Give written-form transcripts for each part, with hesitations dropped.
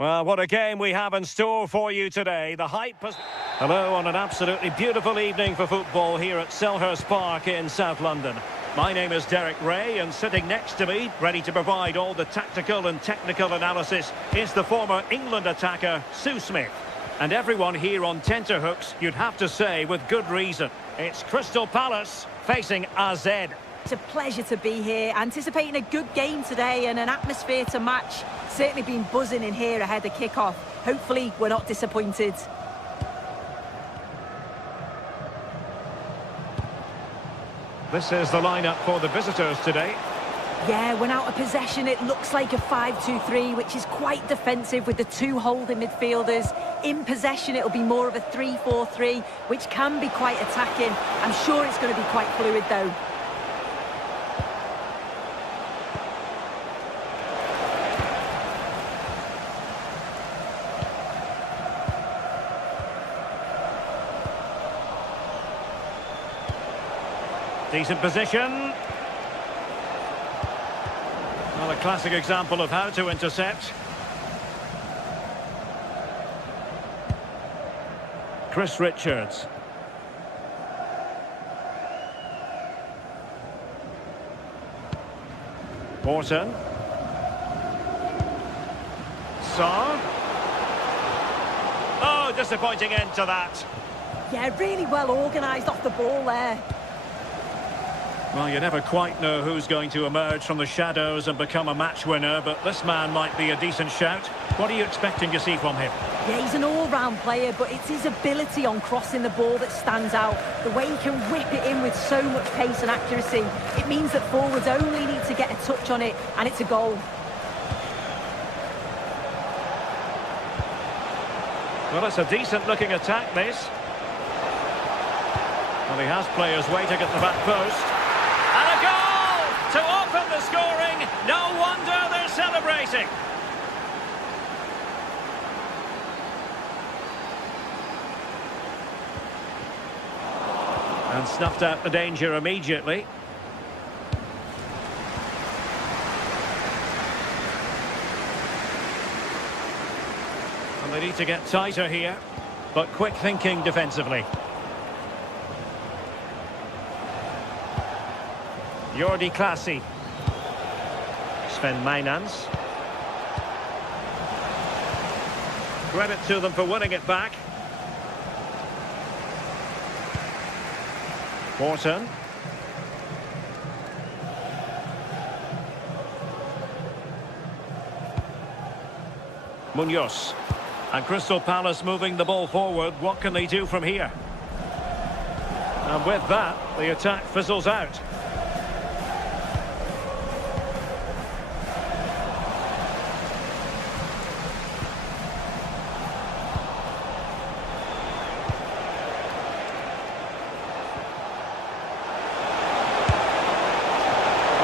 Well, what a game we have in store for you today. The hype has... Hello on an absolutely beautiful evening for football here at Selhurst Park in South London. My name is Derek Ray, and sitting next to me, ready to provide all the tactical and technical analysis, is the former England attacker, Sue Smith. And everyone here on tenterhooks, you'd have to say, with good reason. It's Crystal Palace facing AZ. It's a pleasure to be here, anticipating a good game today and an atmosphere to match. Certainly been buzzing in here ahead of kick-off. Hopefully we're not disappointed. This is the lineup for the visitors today. Yeah, when out of possession, it looks like a 5-2-3, which is quite defensive with the two holding midfielders. In possession, it'll be more of a 3-4-3, which can be quite attacking. I'm sure it's going to be quite fluid, though. Decent position. Well, a classic example of how to intercept. Chris Richards. Morton. Sarr. Oh, disappointing end to that. Yeah, really well organised off the ball there. Well, you never quite know who's going to emerge from the shadows and become a match winner, but this man might be a decent shout. What are you expecting to see from him? Yeah, he's an all-round player, but it's his ability on crossing the ball that stands out. The way he can whip it in with so much pace and accuracy. It means that forwards only need to get a touch on it, and it's a goal. Well, it's a decent-looking attack, this. Well, he has players waiting at the back post. And a goal to open the scoring. No wonder they're celebrating. And snuffed out the danger immediately. And they need to get tighter here, but quick thinking defensively. Jordi Clasie. Sven Mijnans. Credit to them for winning it back. Morton. Munoz. And Crystal Palace moving the ball forward. What can they do from here? And with that, the attack fizzles out.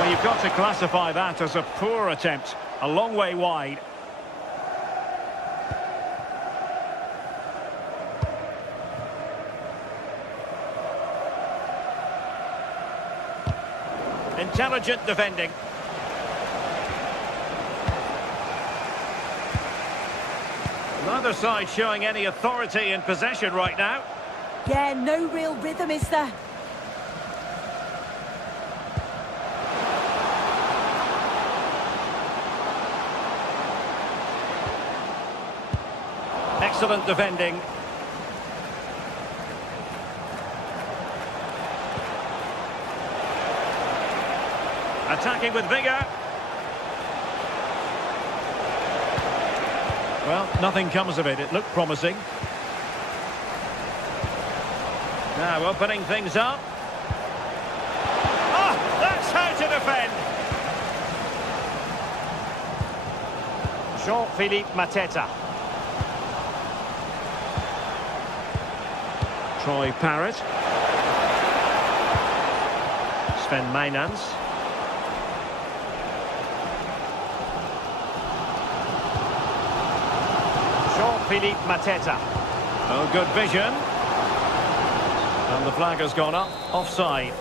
You've got to classify that as a poor attempt, a long way wide. Intelligent defending. Neither side showing any authority in possession right now. Yeah, no real rhythm, is there? Excellent defending. Attacking with vigour. Well, nothing comes of it. It looked promising. Now opening things up. Ah, that's how to defend. Jean-Philippe Mateta. Troy Parrott. Sven Mijnans. Jean-Philippe Mateta. Oh, good vision. And the flag has gone up, offside.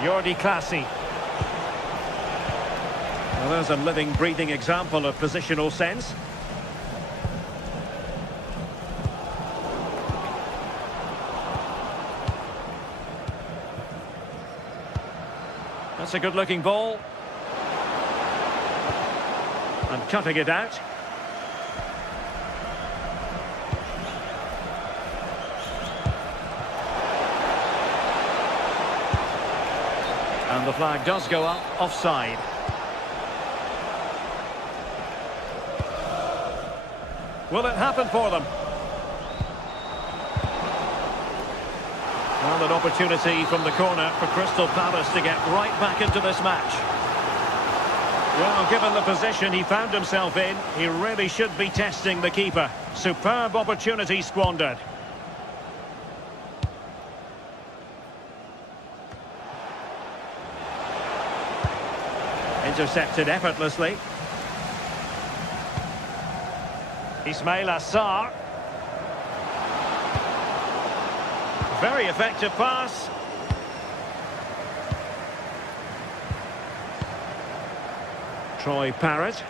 Jordi Classy. Well, there's a living, breathing example of positional sense. That's a good-looking ball. And cutting it out. And the flag does go up, offside. Will it happen for them? Well, an opportunity from the corner for Crystal Palace to get right back into this match. Well, given the position he found himself in, he really should be testing the keeper. Superb opportunity squandered. Intercepted effortlessly. Ismail Assar. Very effective pass. Troy Parrott.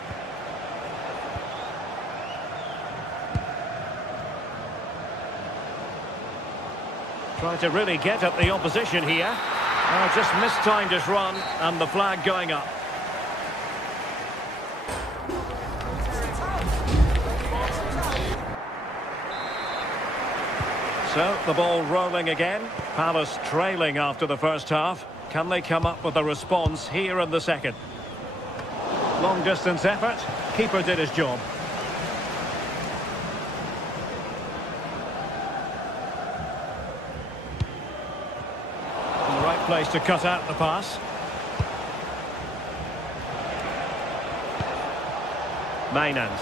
Trying to really get at the opposition here. Just mistimed his run and the flag going up. So, the ball rolling again. Palace trailing after the first half. Can they come up with a response here in the second? Long distance effort. Keeper did his job. In the right place to cut out the pass. Mainans.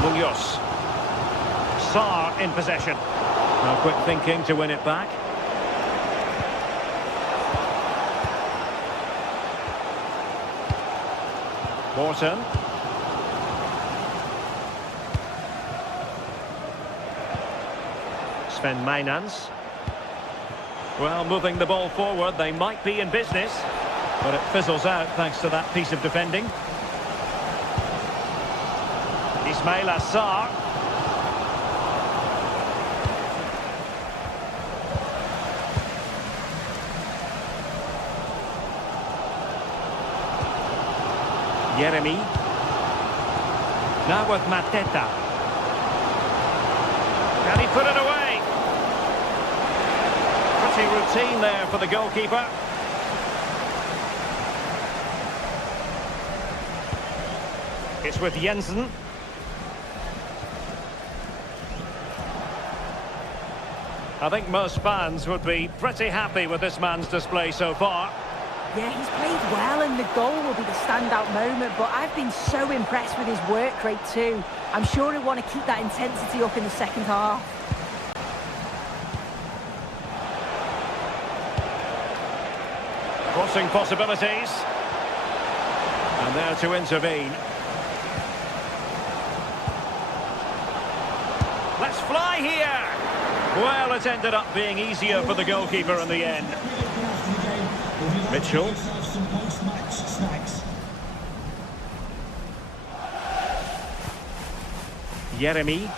Munoz. Sarr in possession. Now quick thinking to win it back. Morton. Sven Mainans. Well, moving the ball forward, they might be in business, but it fizzles out thanks to that piece of defending. Ismail Assar. Yeremi. Now with Mateta. Can he put it away? Pretty routine there for the goalkeeper. It's with Jensen. I think most fans would be pretty happy with this man's display so far. Yeah, he's played well and the goal will be the standout moment, but I've been so impressed with his work rate too. I'm sure he'll want to keep that intensity up in the second half. Crossing possibilities. And there to intervene. Let's fly here! Well, it ended up being easier for the goalkeeper in the end. Mitchell. Yeremi.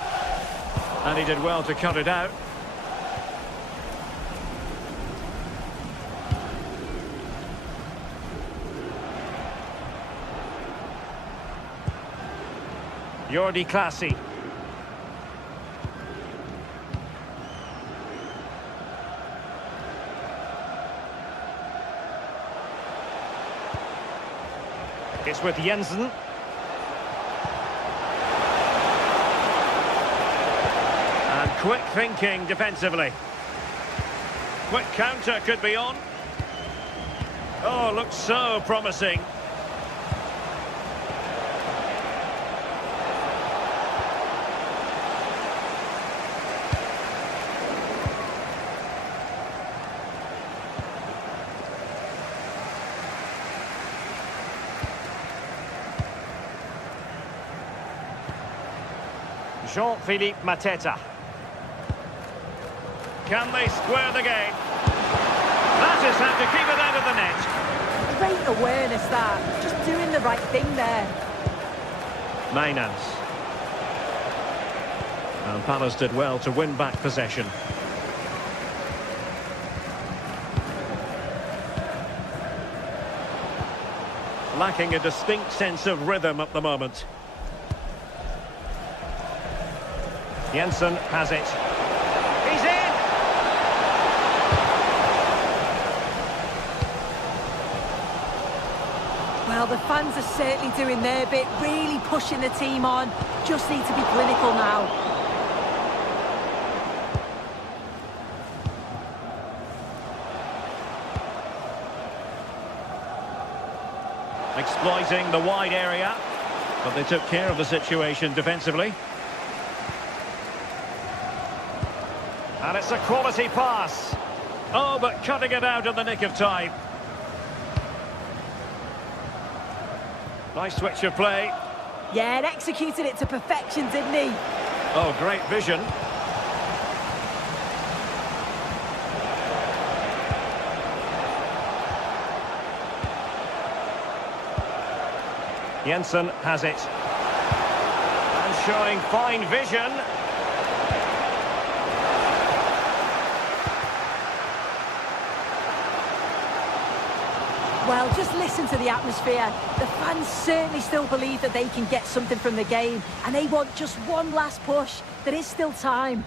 And he did well to cut it out. Jordi Classy. It's with Jensen. And quick thinking defensively. Quick counter could be on. Oh, looks so promising. Jean-Philippe Mateta. Can they square the game? That is how to keep it out of the net. Great awareness, that. Just doing the right thing there. Mainans. And Palace did well to win back possession. Lacking a distinct sense of rhythm at the moment. Jensen has it. He's in! Well, the fans are certainly doing their bit, really pushing the team on. Just need to be clinical now. Exploiting the wide area, but they took care of the situation defensively. And it's a quality pass. Oh, but cutting it out in the nick of time. Nice switch of play. Yeah, and executed it to perfection, didn't he? Oh, great vision. Jensen has it. And showing fine vision. Well, just listen to the atmosphere. The fans certainly still believe that they can get something from the game, and they want just one last push. There is still time.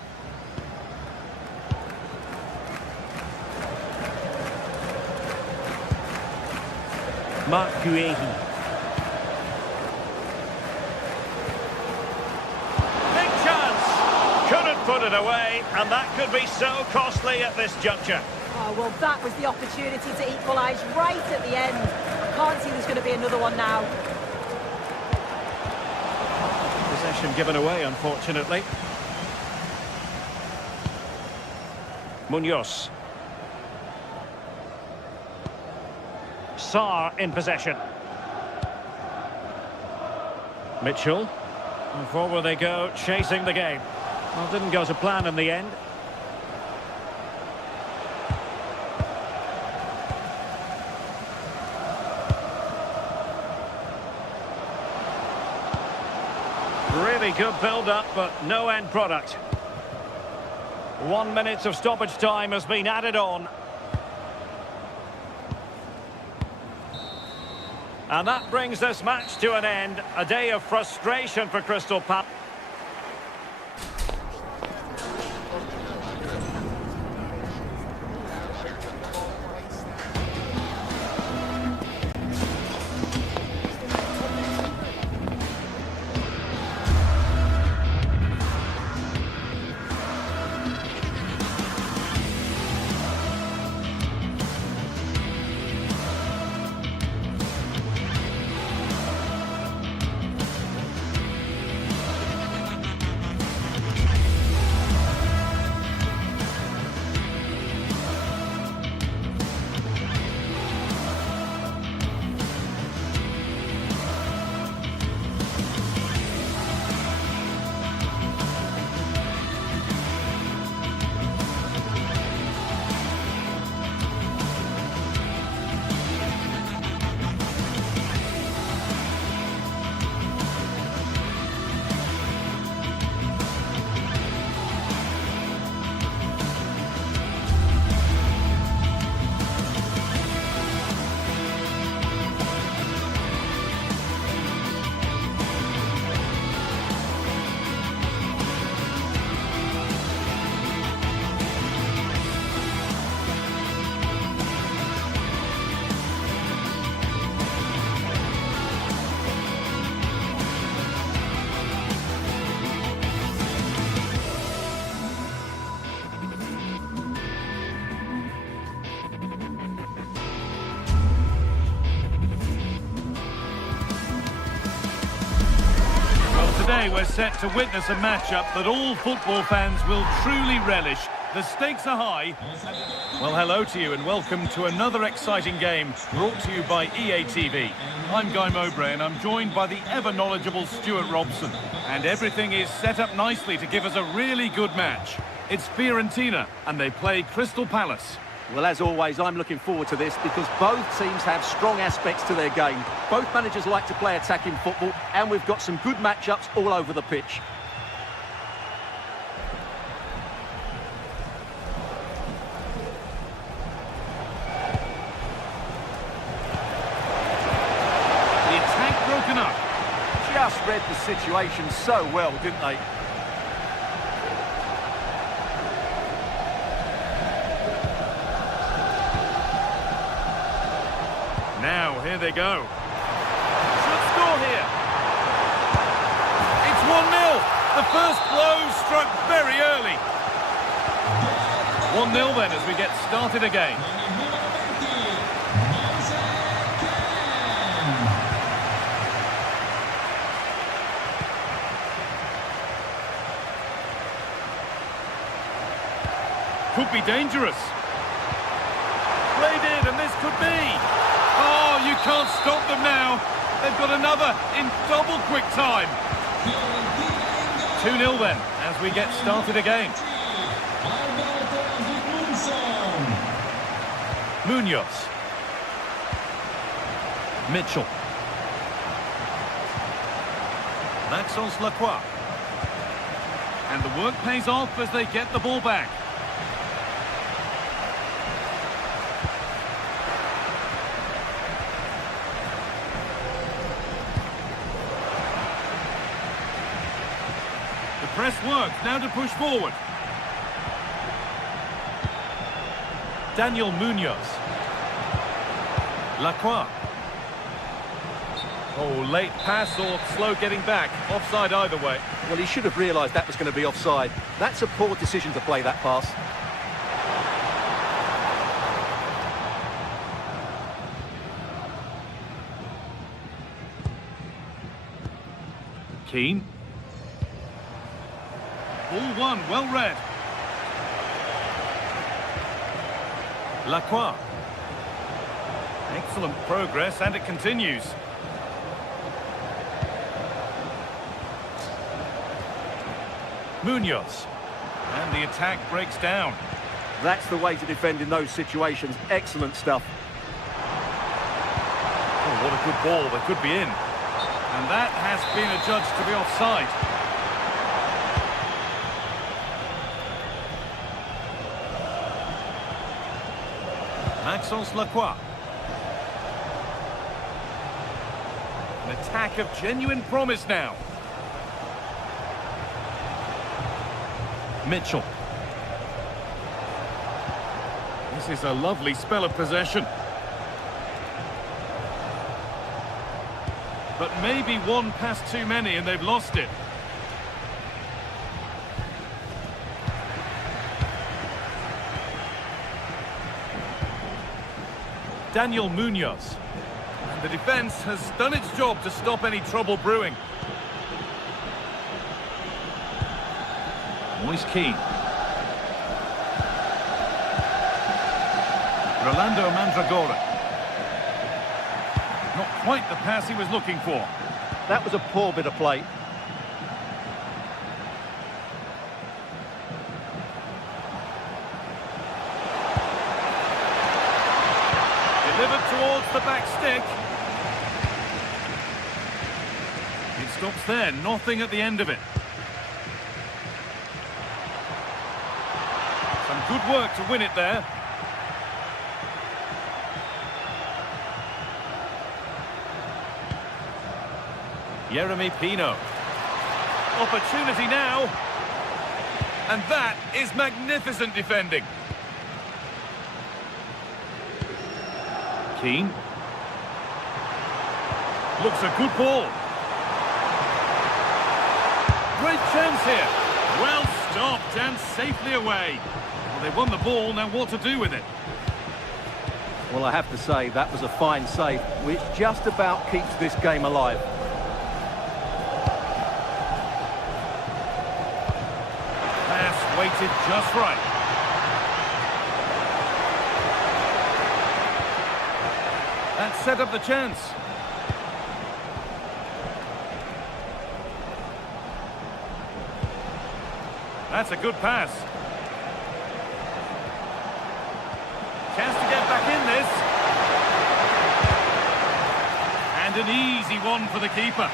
Marc Guéhi. Put it away, and that could be so costly at this juncture. Oh, well, that was the opportunity to equalise right at the end. I can't see there's going to be another one now. Possession given away, unfortunately. Munoz. Sarr in possession. Mitchell. And forward they go, chasing the game. Well, didn't go to plan in the end. Really good build-up, but no end product. 1 minute of stoppage time has been added on. And that brings this match to an end. A day of frustration for Crystal Palace. Today we're set to witness a matchup that all football fans will truly relish. The stakes are high. Well, hello to you and welcome to another exciting game brought to you by EA TV. I'm Guy Mowbray and I'm joined by the ever-knowledgeable Stuart Robson. And everything is set up nicely to give us a really good match. It's Fiorentina and they play Crystal Palace. Well, as always, I'm looking forward to this because both teams have strong aspects to their game. Both managers like to play attacking football and we've got some good matchups all over the pitch. Up. Just read the situation so well, didn't they? Now, here they go. Should score here. It's 1-0. The first blow struck very early. 1-0 then as we get started again. Could be dangerous. Played in, and this could be. Oh, you can't stop them now. They've got another in double quick time. 2-0 then, as we get started again. Munoz. Mitchell. Maxence Lacroix. And the work pays off as they get the ball back. Press works, now to push forward. Daniel Munoz. Lacroix. Oh, late pass or slow getting back. Offside either way. Well, he should have realised that was going to be offside. That's a poor decision to play that pass. Keane. Ball one, well read. Lacroix. Excellent progress, and it continues. Munoz. And the attack breaks down. That's the way to defend in those situations. Excellent stuff. Oh, what a good ball. They could be in. And that has been adjudged to be offside. Maxence Lacroix. An attack of genuine promise now. Mitchell. This is a lovely spell of possession. But maybe one pass too many and they've lost it. Daniel Munoz. And the defence has done its job to stop any trouble brewing. Moise Keane. Rolando Mandragora. Not quite the pass he was looking for. That was a poor bit of play. Delivered towards the back stick. It stops there, nothing at the end of it. Some good work to win it there. Yeremy Pino. Opportunity now. And that is magnificent defending. Keane. Looks a good ball. Great chance here. Well stopped and safely away. Well, they won the ball, now what to do with it? Well, I have to say, that was a fine save, which just about keeps this game alive. Pass weighted just right. That set up the chance. That's a good pass. Chance to get back in this. And an easy one for the keeper.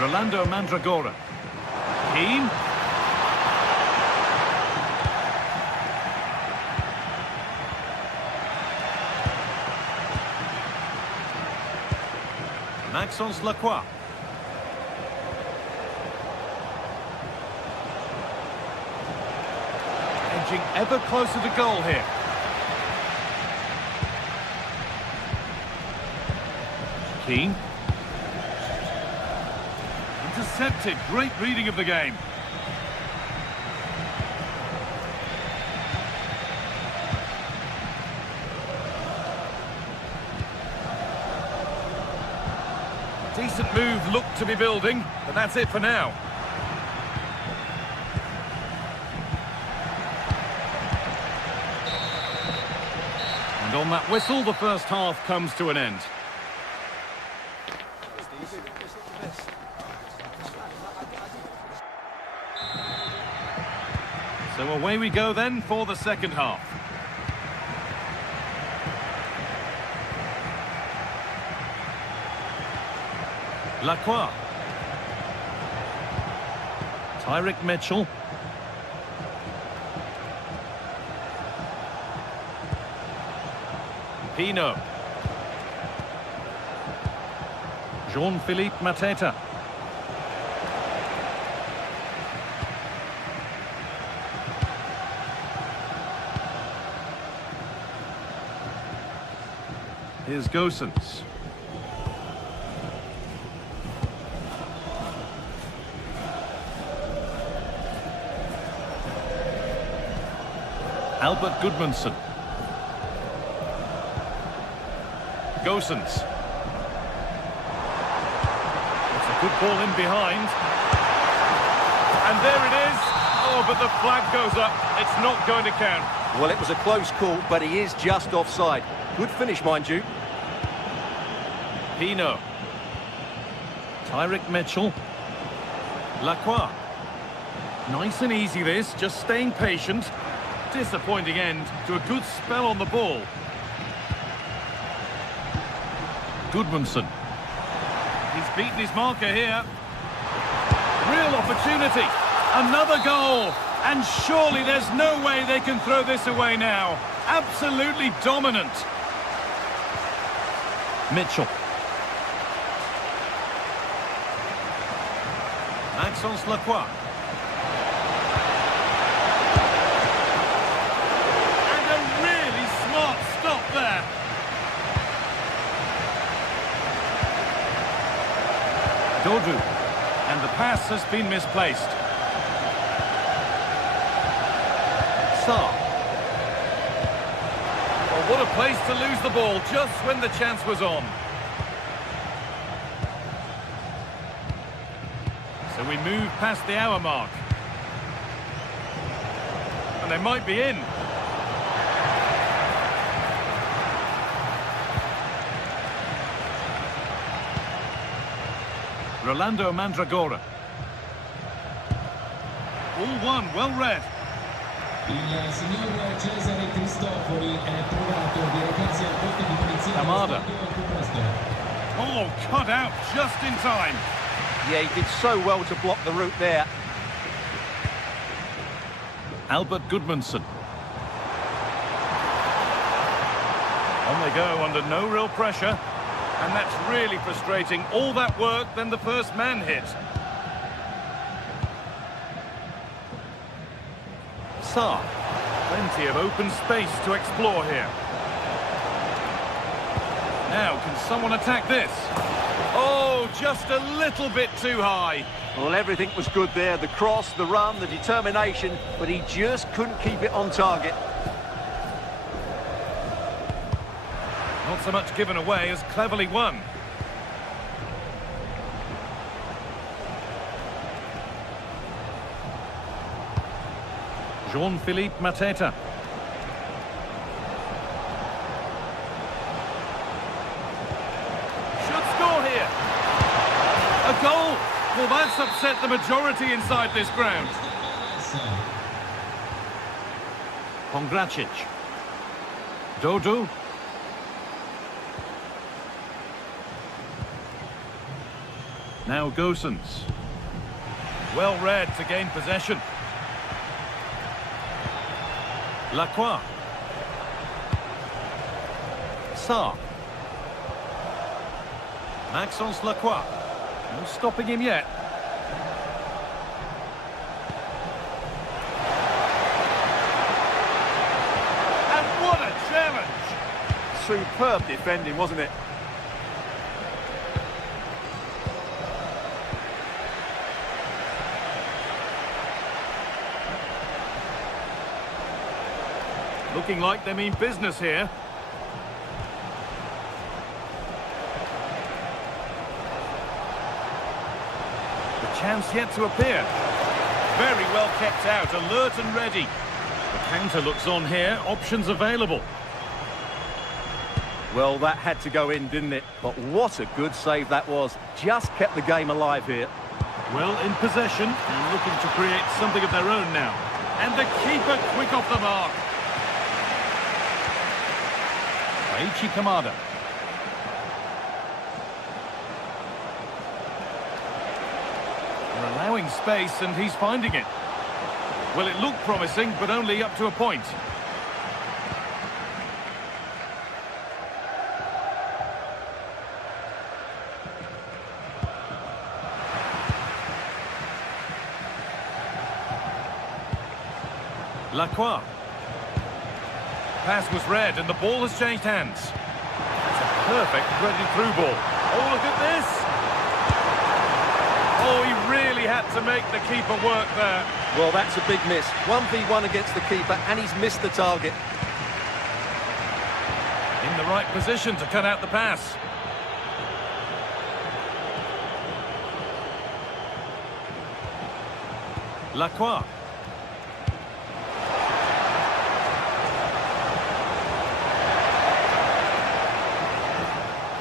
Rolando Mandragora. Keane. Maxence Lacroix. Edging ever closer to goal here. Keane. Intercepted. Great reading of the game. Decent move looked to be building, but that's it for now. And on that whistle, the first half comes to an end. So away we go then for the second half. Lacroix. Tyrick Mitchell. Pino. Jean-Philippe Mateta. Here's Gosens. Albert Gudmundsson. Gosens. It's a good ball in behind. And there it is. Oh, but the flag goes up. It's not going to count. Well, it was a close call, but he is just offside. Good finish, mind you. Pino. Tyrick Mitchell. Lacroix. Nice and easy this, just staying patient. Disappointing end to a good spell on the ball. Gudmundsson. He's beaten his marker here. Real opportunity. Another goal. And surely there's no way they can throw this away now. Absolutely dominant. Mitchell. Maxence Lacroix. And a really smart stop there. Dodu. And the pass has been misplaced. Sarr. Oh, what a place to lose the ball just when the chance was on. So we move past the hour mark. And they might be in. Rolando Mandragora. All one, well read. Il signor Cesare Cristofori è provato di recarsi al posto di punizione. Kamada. Oh, cut out just in time. Yeah, he did so well to block the route there. Albert Gudmundsson. On they go under no real pressure. And that's really frustrating. All that work, then the first man hit. Sarr. Plenty of open space to explore here. Now, can someone attack this? Oh, just a little bit too high. Well, everything was good there. The cross, the run, the determination, but he just couldn't keep it on target. Not so much given away as cleverly won. Jean-Philippe Mateta. goal! Well, that's upset the majority inside this ground. Pongracic. Dodo. Now Gosens. Well read to gain possession. Lacroix. Sarr. Maxence Lacroix. No stopping him yet. And what a challenge! Superb defending, wasn't it? Looking like they mean business here. Chance yet to appear. Very well kept out, alert and ready. The counter looks on here, options available. Well, that had to go in, didn't it? But what a good save that was. Just kept the game alive here. Well, in possession and looking to create something of their own now. And the keeper quick off the mark. Aichi Kamada. Allowing space, and he's finding it. Well, it looked promising, but only up to a point. Lacroix. Pass was read, and the ball has changed hands. It's a perfect threaded through ball. Oh, look at this! Oh, he really had to make the keeper work there. Well, that's a big miss. 1v1 against the keeper, and he's missed the target. In the right position to cut out the pass. Lacroix.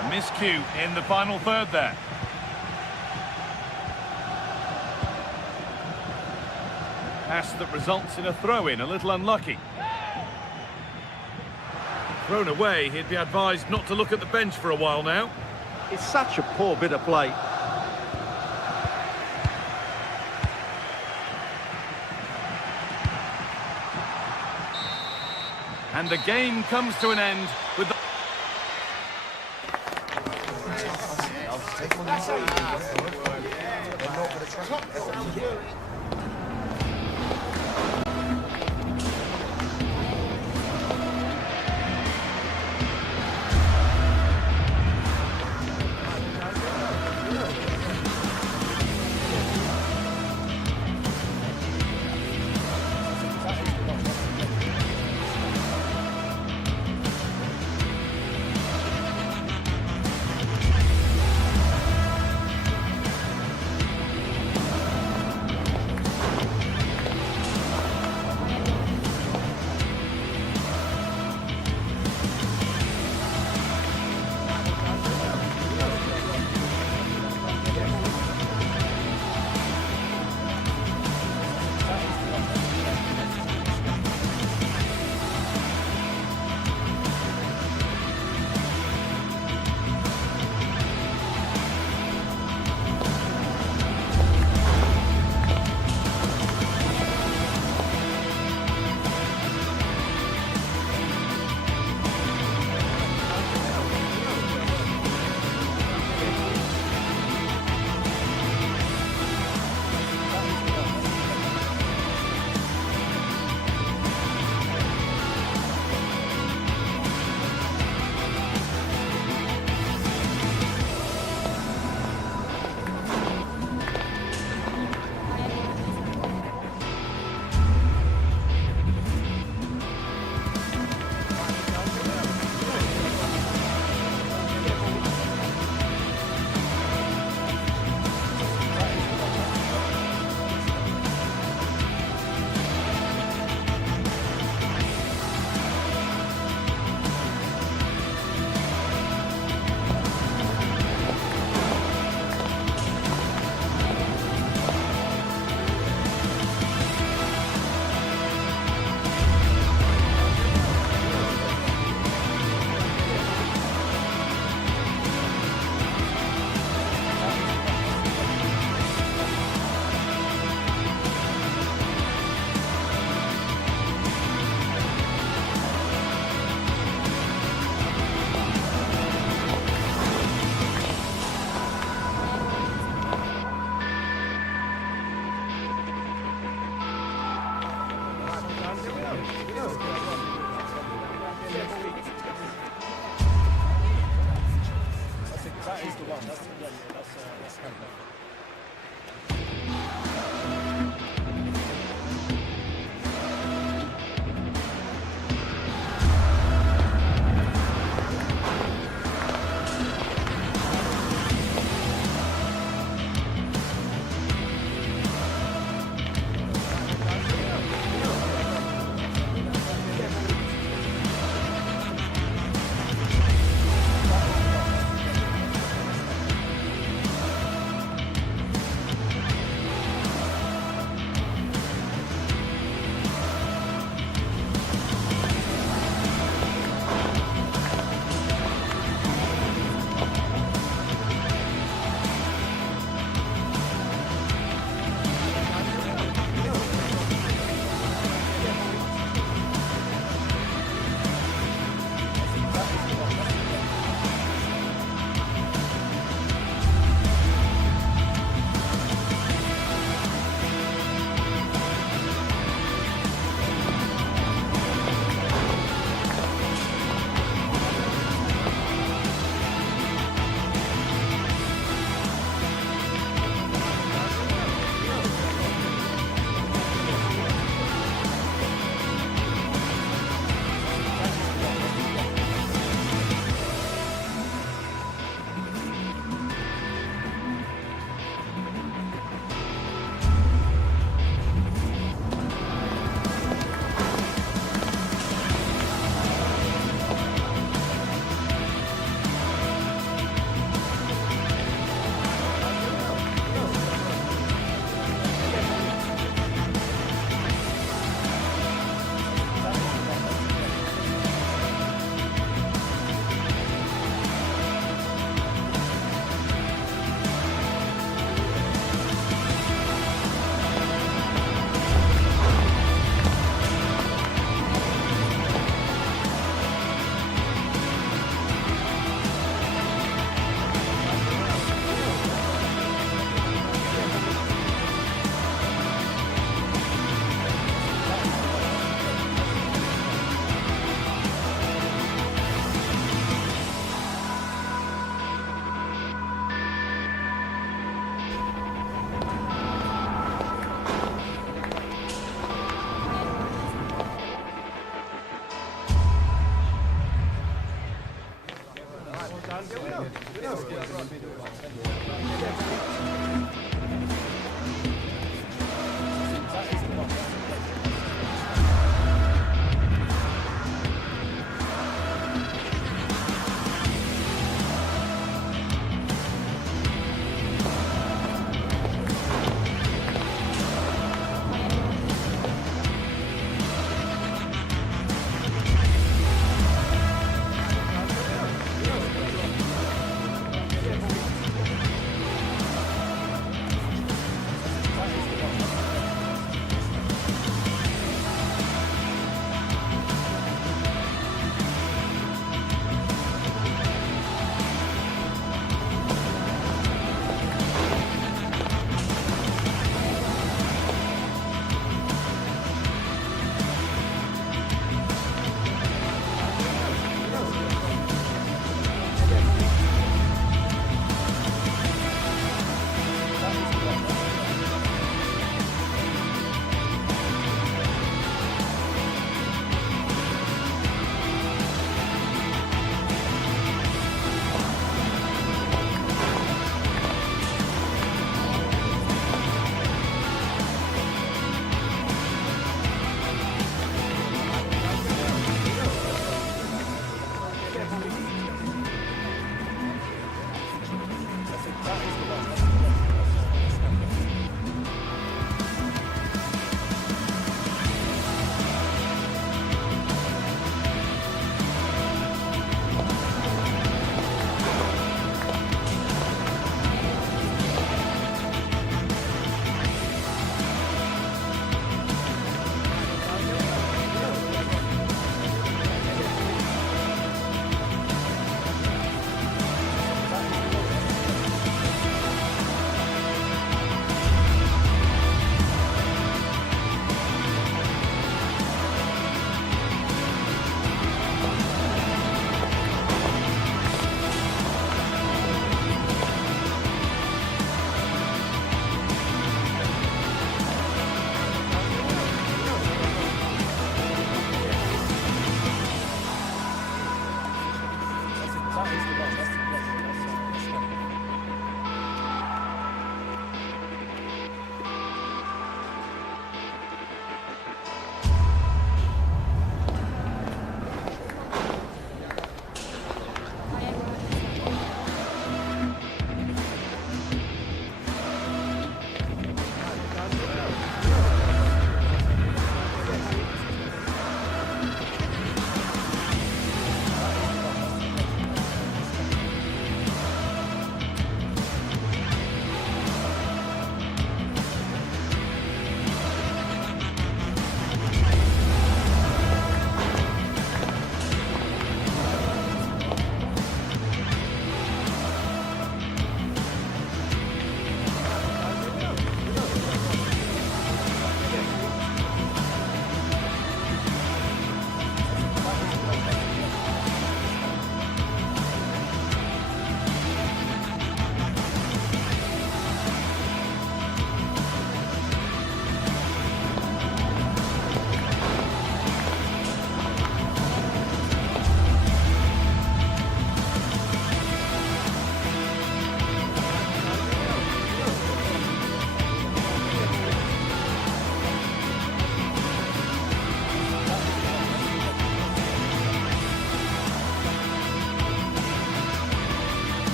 A miscue in the final third there. Pass that results in a throw-in, a little unlucky. Thrown away, he'd be advised not to look at the bench for a while now. It's such a poor bit of play. And the game comes to an end with the...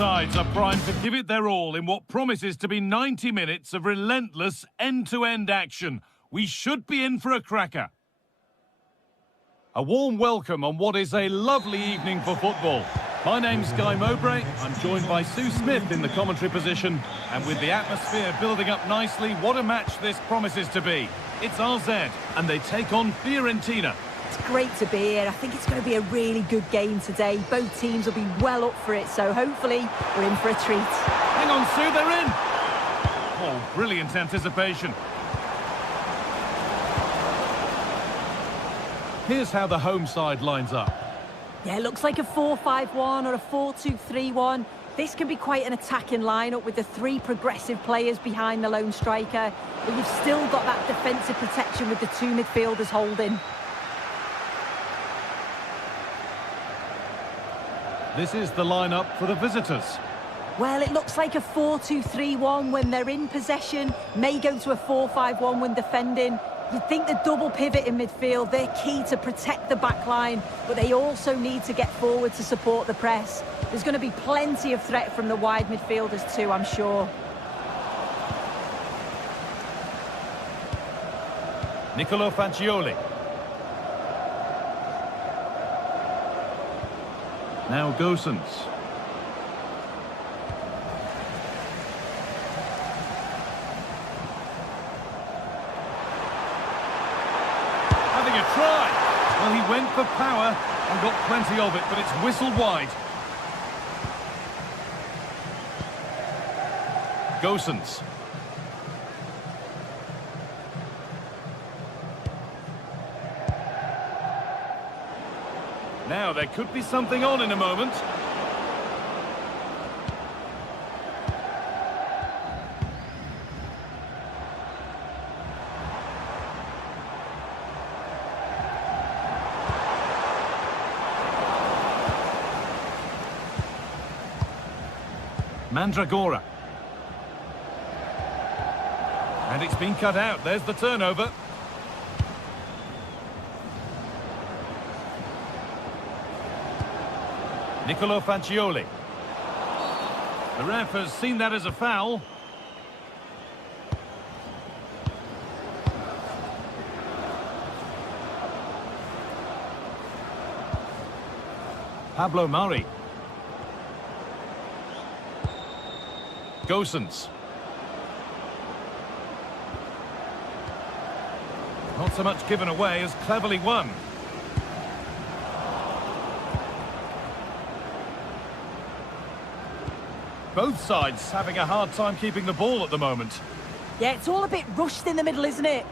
sides are primed to give it their all in what promises to be 90 minutes of relentless end-to-end action. We should be in for a cracker. A warm welcome on what is a lovely evening for football. My name's Guy Mowbray. I'm joined by Sue Smith in the commentary position. And with the atmosphere building up nicely, what a match this promises to be. It's RZ, and they take on Fiorentina. It's great to be here. I think it's going to be a really good game today. Both teams will be well up for it, so hopefully we're in for a treat. Hang on, Sue, they're in! Oh, brilliant anticipation. Here's how the home side lines up. Yeah, it looks like a 4-5-1 or a 4-2-3-1. This can be quite an attacking lineup with the three progressive players behind the lone striker, but you've still got that defensive protection with the two midfielders holding. This is the lineup for the visitors. Well, it looks like a 4-2-3-1 when they're in possession, may go to a 4-5-1 when defending. You'd think the double pivot in midfield, they're key to protect the back line, but they also need to get forward to support the press. There's going to be plenty of threat from the wide midfielders too, I'm sure. Nicolo Fagioli. Now Gosens. Having a try. Well, he went for power and got plenty of it, but it's whistled wide. Gosens. Now, there could be something on in a moment. Mandragora. And it's been cut out. There's the turnover. Nicolo Fagioli. The ref has seen that as a foul. Pablo Mari. Gosens. Not so much given away as cleverly won. Both sides having a hard time keeping the ball at the moment. Yeah, it's all a bit rushed in the middle, isn't it?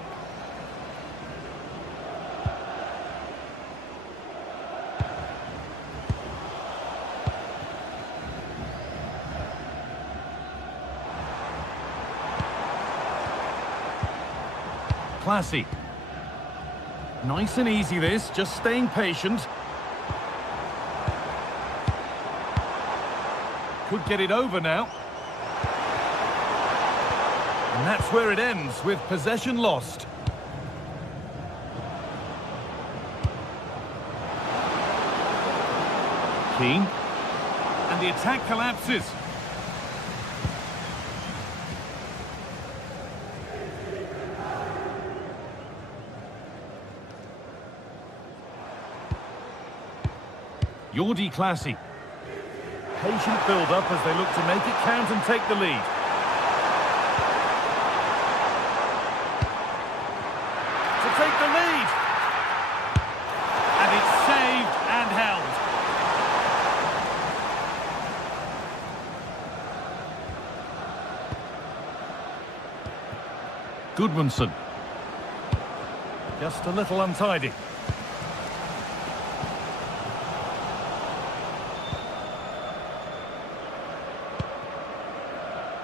Classy. Nice and easy this, just staying patient. Could get it over now. And that's where it ends, with possession lost. Keane. And the attack collapses. Jordi Classy. Patient build-up as they look to make it count and take the lead. To take the lead. And it's saved and held. Gudmundsson. Just a little untidy.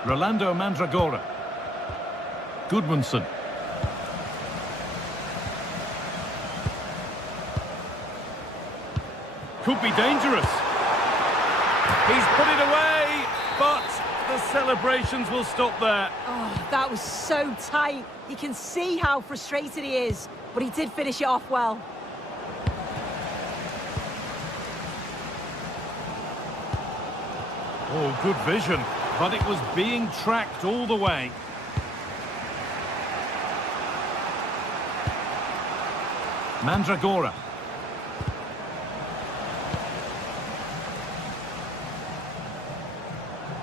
Rolando Mandragora. Gudmundsson. Could be dangerous. He's put it away, but the celebrations will stop there. Oh, that was so tight. You can see how frustrated he is, but he did finish it off well. Oh, good vision, but it was being tracked all the way. Mandragora.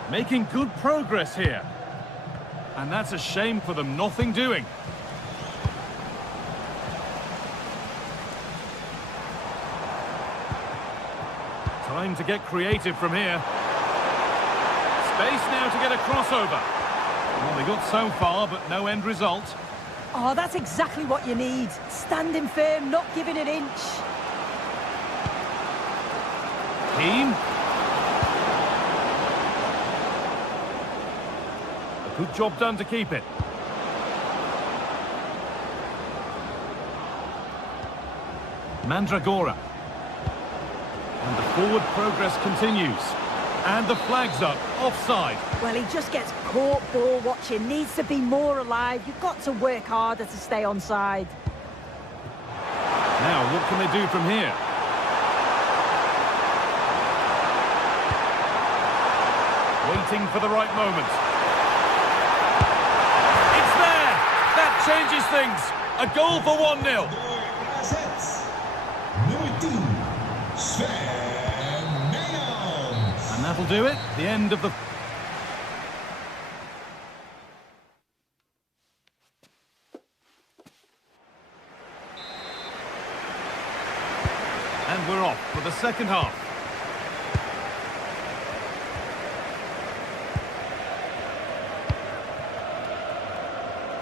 Making good progress here. And that's a shame for them, nothing doing. Time to get creative from here. Space now to get a crossover. Well, they got so far, but no end result. Oh, that's exactly what you need. Standing firm, not giving an inch. Keane. A good job done to keep it. Mandragora. And the forward progress continues. And the flag's up, offside. Well, he just gets caught ball watching. Needs to be more alive. You've got to work harder to stay onside. Now, what can they do from here? Waiting for the right moment. It's there! That changes things. A goal for 1-0. And that'll do it. The end of the... And we're off for the second half.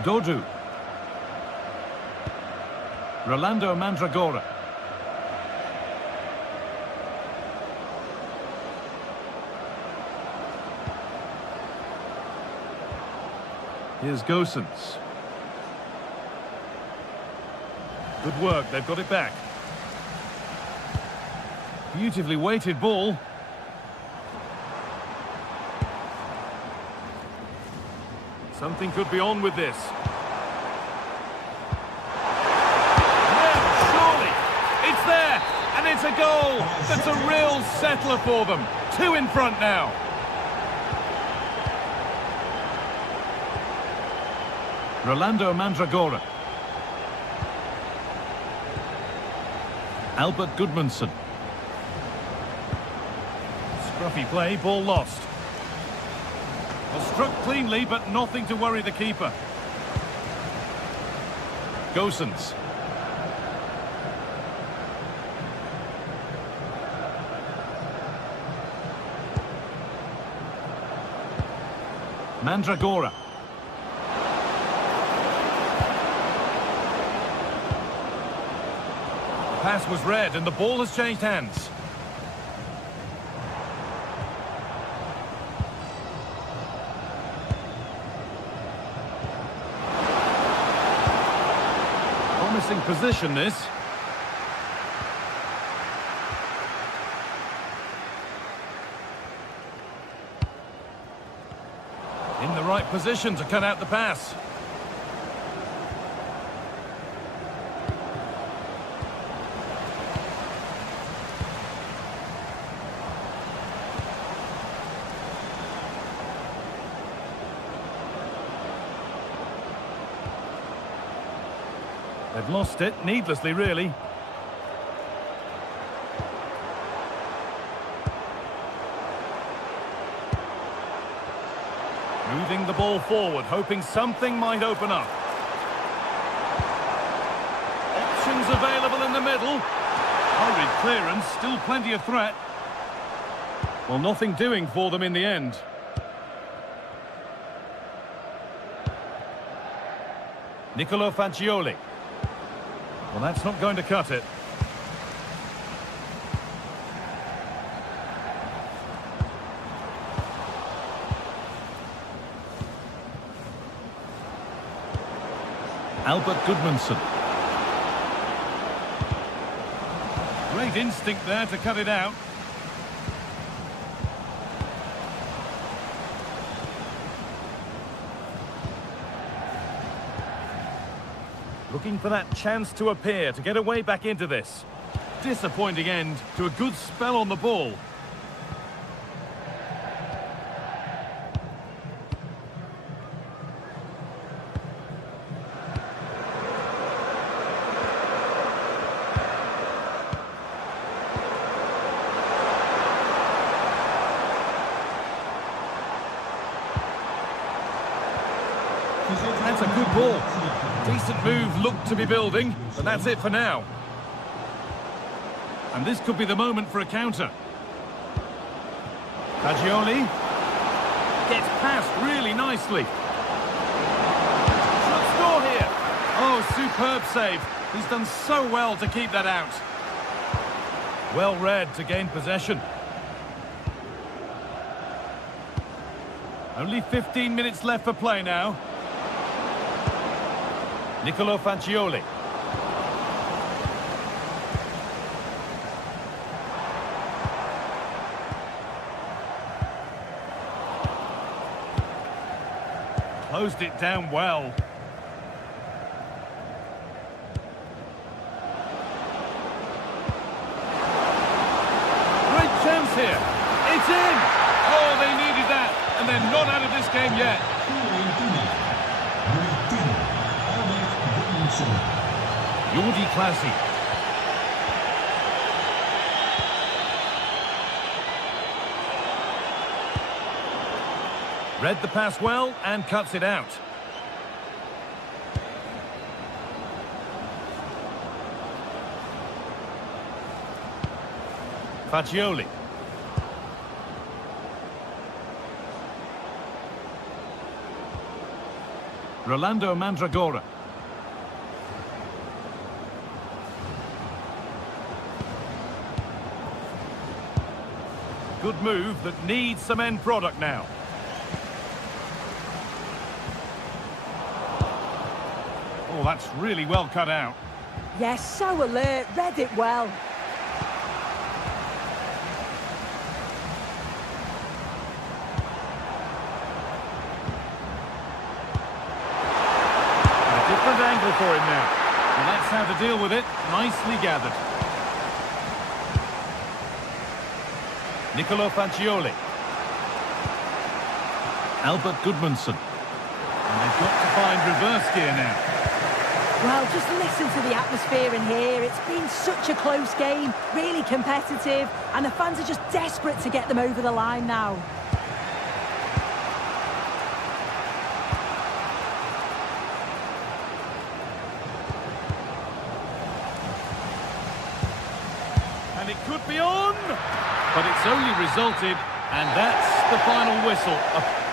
Dodu. Rolando Mandragora. Here's Gosens. Good work, they've got it back. Beautifully weighted ball. Something could be on with this. Yeah, surely! It's there! And it's a goal! That's a real settler for them. 2 in front now. Rolando Mandragora. Albert Gudmundsson. Scruffy play, ball lost. Well, struck cleanly, but nothing to worry the keeper. Gosens. Mandragora. The pass was read and the ball has changed hands. Promising position, this. In the right position to cut out the pass. They've lost it, needlessly, really. Moving the ball forward, hoping something might open up. Options available in the middle. Hurried clearance, still plenty of threat. Well, nothing doing for them in the end. Nicolo Fagioli. Well, that's not going to cut it. Albert Gudmundsson. Great instinct there to cut it out. Looking for that chance to appear, to get a way back into this. Disappointing end to a good spell on the ball. ball. Decent move looked to be building, but that's it for now. And this could be the moment for a counter. Fagioli gets past really nicely. Should score here. Oh, superb save. He's done so well to keep that out. Well read to gain possession. Only 15 minutes left for play now. Nicolo Fagioli. Closed it down well. Great chance here. It's in! Oh, they needed that, and they're not out of this game yet. Jordi Clasie. Read the pass well and cuts it out. Fagioli. Rolando Mandragora. Good move that needs some end product now. Oh, that's really well cut out. Yes, so alert, read it well. A different angle for him now. Well, that's how to deal with it. Nicely gathered. Nicolo Fagioli. Albert Gudmundsson. And they've got to find reverse gear now. Well, just listen to the atmosphere in here. It's been such a close game, really competitive, and the fans are just desperate to get them over the line now. And it could be on, but it's only resulted, and that's the final whistle.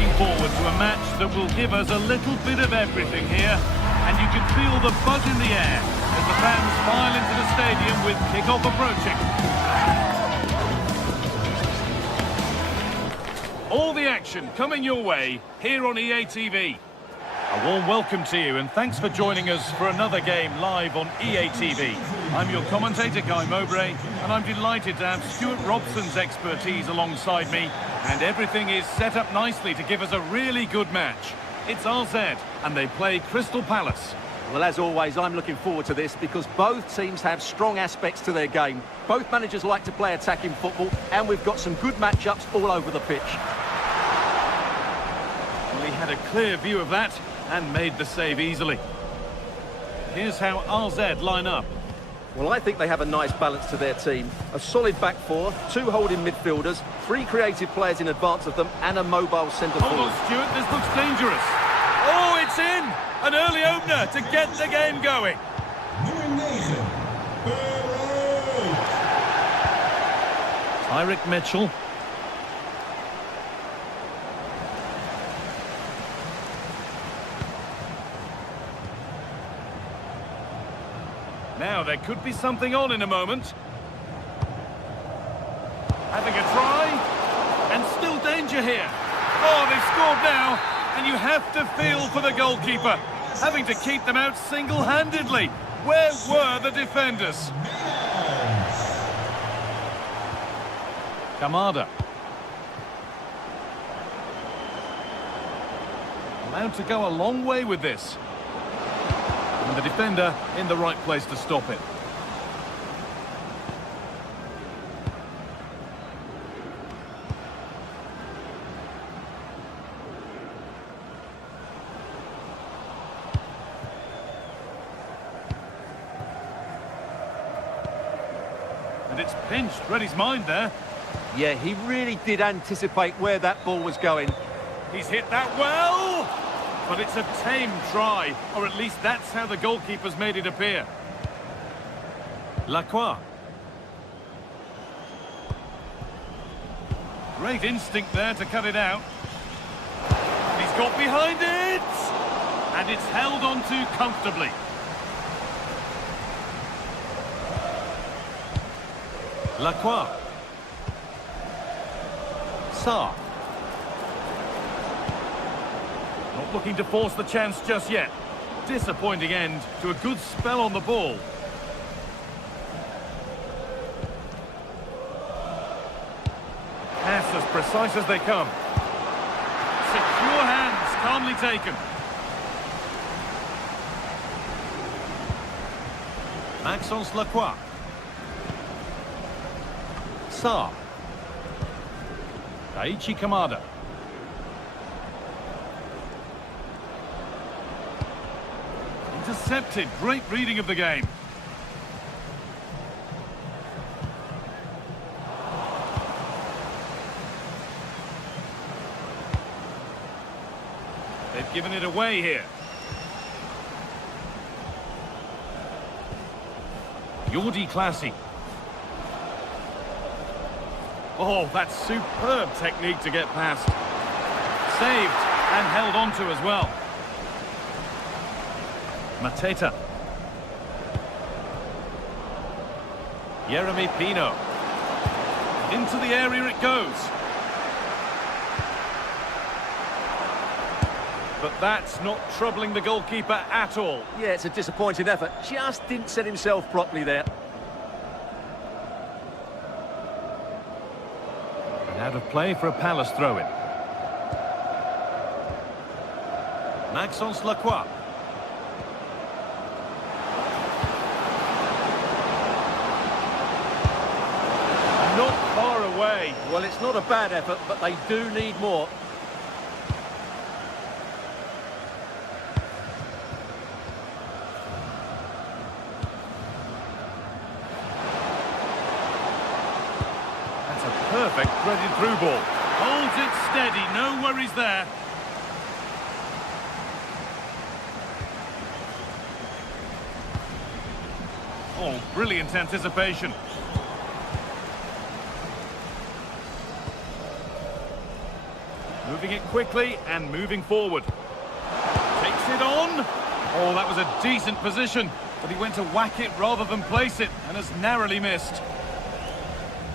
looking forward to a match that will give us a little bit of everything here. And you can feel the buzz in the air as the fans file into the stadium with kick-off approaching. All the action coming your way here on EA TV. A warm welcome to you and thanks for joining us for another game live on EA TV. I'm your commentator, Guy Mowbray, and I'm delighted to have Stuart Robson's expertise alongside me, and everything is set up nicely to give us a really good match. It's RZ, and they play Crystal Palace. Well, as always, I'm looking forward to this because both teams have strong aspects to their game. Both managers like to play attacking football, and we've got some good matchups all over the pitch. Well, he had a clear view of that and made the save easily. Here's how RZ line up. Well, I think they have a nice balance to their team. A solid back four, two holding midfielders, three creative players in advance of them, and a mobile centre forward. Hold on, Stuart, this looks dangerous. Oh, it's in! An early opener to get the game going. Tyrick Mitchell. Now, there could be something on in a moment. Having a try. And still danger here. Oh, they've scored now. And you have to feel for the goalkeeper. Having to keep them out single-handedly. Where were the defenders? Kamada. Allowed to go a long way with this. And the defender in the right place to stop it. And it's pinched, read his mind there. Yeah, he really did anticipate where that ball was going. He's hit that well! But it's a tame try, or at least that's how the goalkeeper's made it appear. Lacroix. Great instinct there to cut it out. He's got behind it! And it's held on to comfortably. Lacroix. Sarr. Not looking to force the chance just yet. Disappointing end to a good spell on the ball. Pass as precise as they come. Secure hands, calmly taken. Maxence Lacroix. Sarr. Daichi Kamada. Intercepted. Great reading of the game. They've given it away here. Jordi Classy. Oh, that's superb technique to get past. Saved and held on to as well. Mateta. Yeremy Pino. Into the area it goes. But that's not troubling the goalkeeper at all. Yeah, it's a disappointing effort. Just didn't set himself properly there. And out of play for a Palace throw-in. Maxence Lacroix. Not far away. Well, it's not a bad effort, but they do need more. That's a perfect threaded through ball. Holds it steady, no worries there. Oh, brilliant anticipation. moving it quickly and moving forward. Takes it on. Oh, that was a decent position, but he went to whack it rather than place it and has narrowly missed.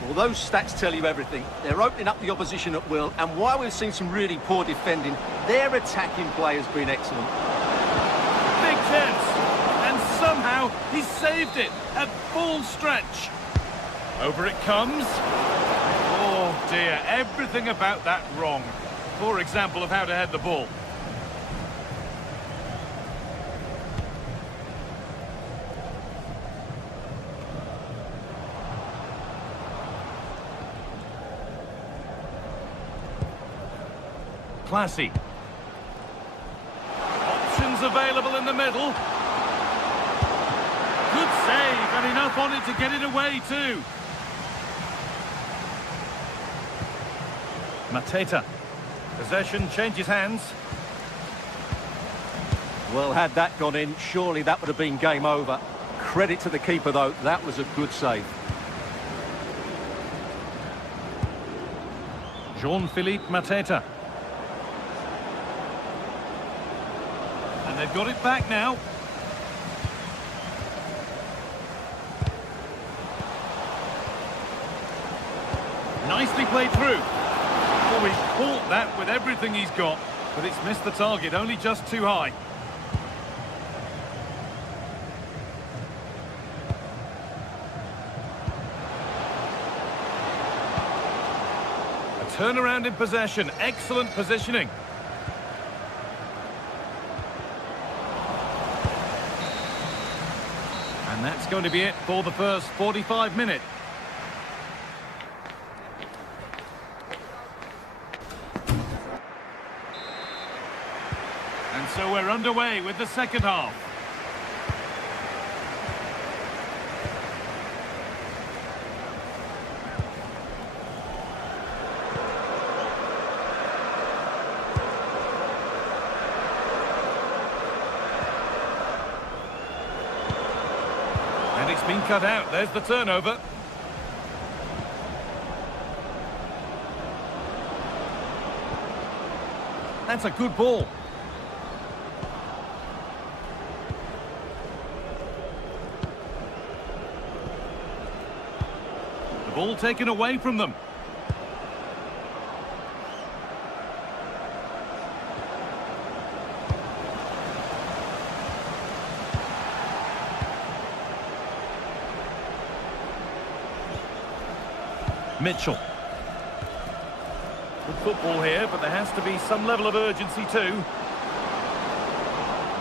Well, those stats tell you everything. They're opening up the opposition at will, and while we've seen some really poor defending, their attacking play has been excellent. Big chance, and somehow he saved it at full stretch. Over it comes. Oh dear, everything about that wrong. Poor example of how to head the ball. Classy. Options available in the middle. Good save, and enough on it to get it away too. Mateta. Possession changes hands. Well, had that gone in, surely that would have been game over. Credit to the keeper, though. That was a good save. Jean-Philippe Mateta. And they've got it back now. Nicely played through. Oh, he's caught that with everything he's got, but it's missed the target, only just too high. A turnaround in possession, excellent positioning. And that's going to be it for the first 45 minutes. And so we're underway with the second half. And it's been cut out. There's the turnover. That's a good ball. The ball taken away from them. Mitchell. Good football here, but there has to be some level of urgency too.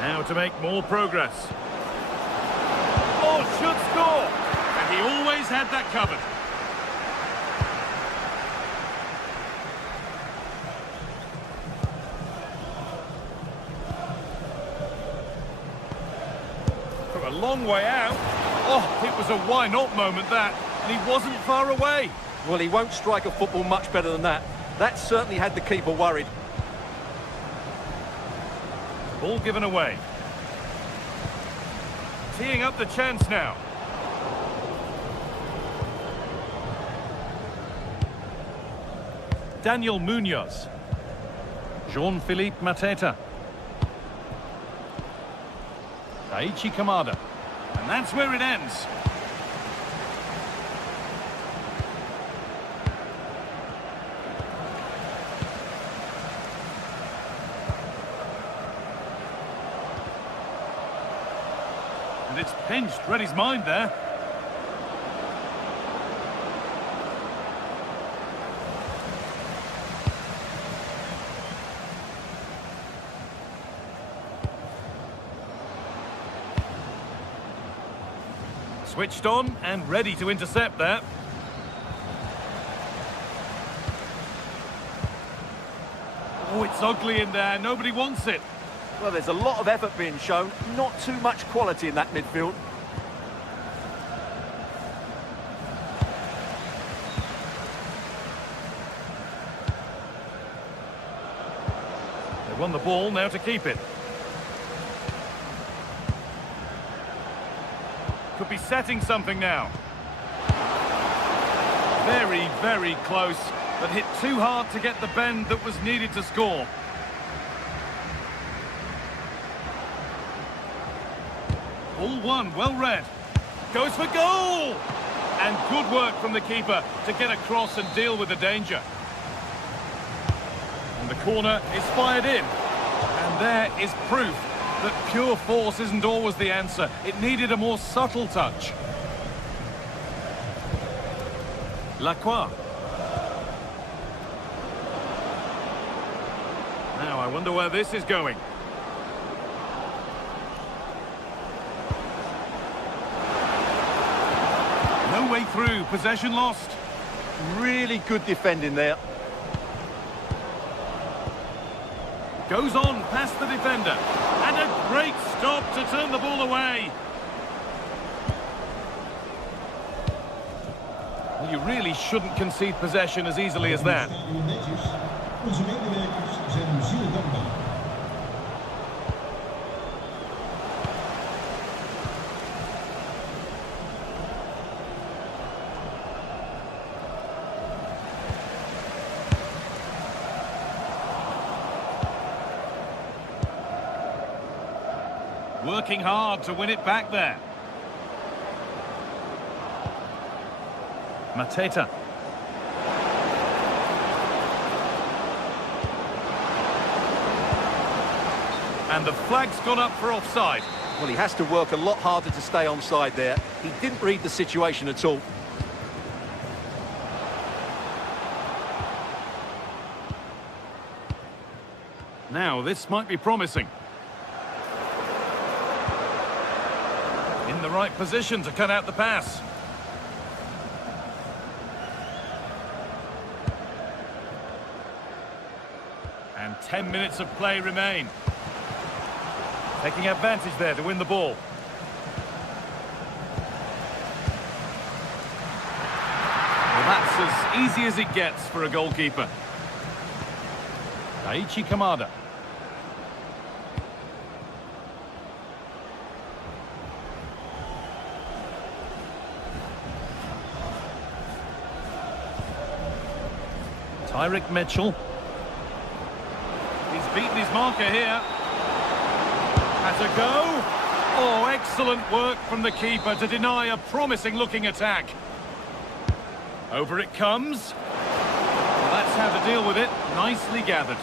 Now to make more progress. Oh, should score! And he always had that covered. From a long way out. Oh, it was a why not moment that, and he wasn't far away. Well, he won't strike a football much better than that. That certainly had the keeper worried. Ball given away. Teeing up the chance now. Daniel Munoz. Jean-Philippe Mateta. Daichi Kamada. And that's where it ends. And it's pinched, read his mind there. Switched on and ready to intercept that. Oh, it's ugly in there, nobody wants it. Well, there's a lot of effort being shown, not too much quality in that midfield. They won the ball, now to keep it. Could be setting something now. Very, very close, but hit too hard to get the bend that was needed to score. Ball one, well read. Goes for goal! And good work from the keeper to get across and deal with the danger. And the corner is fired in. And there is proof that pure force isn't always the answer. It needed a more subtle touch. Lacroix. Now, I wonder where this is going. No way through, possession lost. Really good defending there. Goes on past the defender. And a great stop to turn the ball away. Well, you really shouldn't concede possession as easily as that. Onze medewerkers zijn u zeer dankbaar. Working hard to win it back there. Mateta. And the flag's gone up for offside. Well, he has to work a lot harder to stay onside there. He didn't read the situation at all. Now, this might be promising. In the right position to cut out the pass. And 10 minutes of play remain. Taking advantage there to win the ball. Well, that's as easy as it gets for a goalkeeper. Daichi Kamada. Tyrick Mitchell. He's beaten his marker here. Has a go. Oh, excellent work from the keeper to deny a promising-looking attack. Over it comes. Well, that's how to deal with it. Nicely gathered.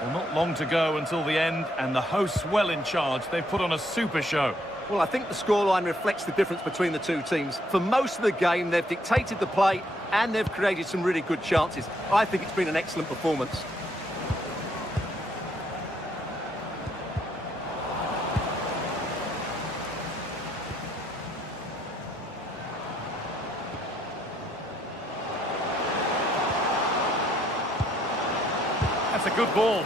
Well, not long to go until the end, and the hosts well in charge. They've put on a super show. Well, I think the scoreline reflects the difference between the two teams. For most of the game, they've dictated the play and they've created some really good chances. I think it's been an excellent performance. That's a good ball.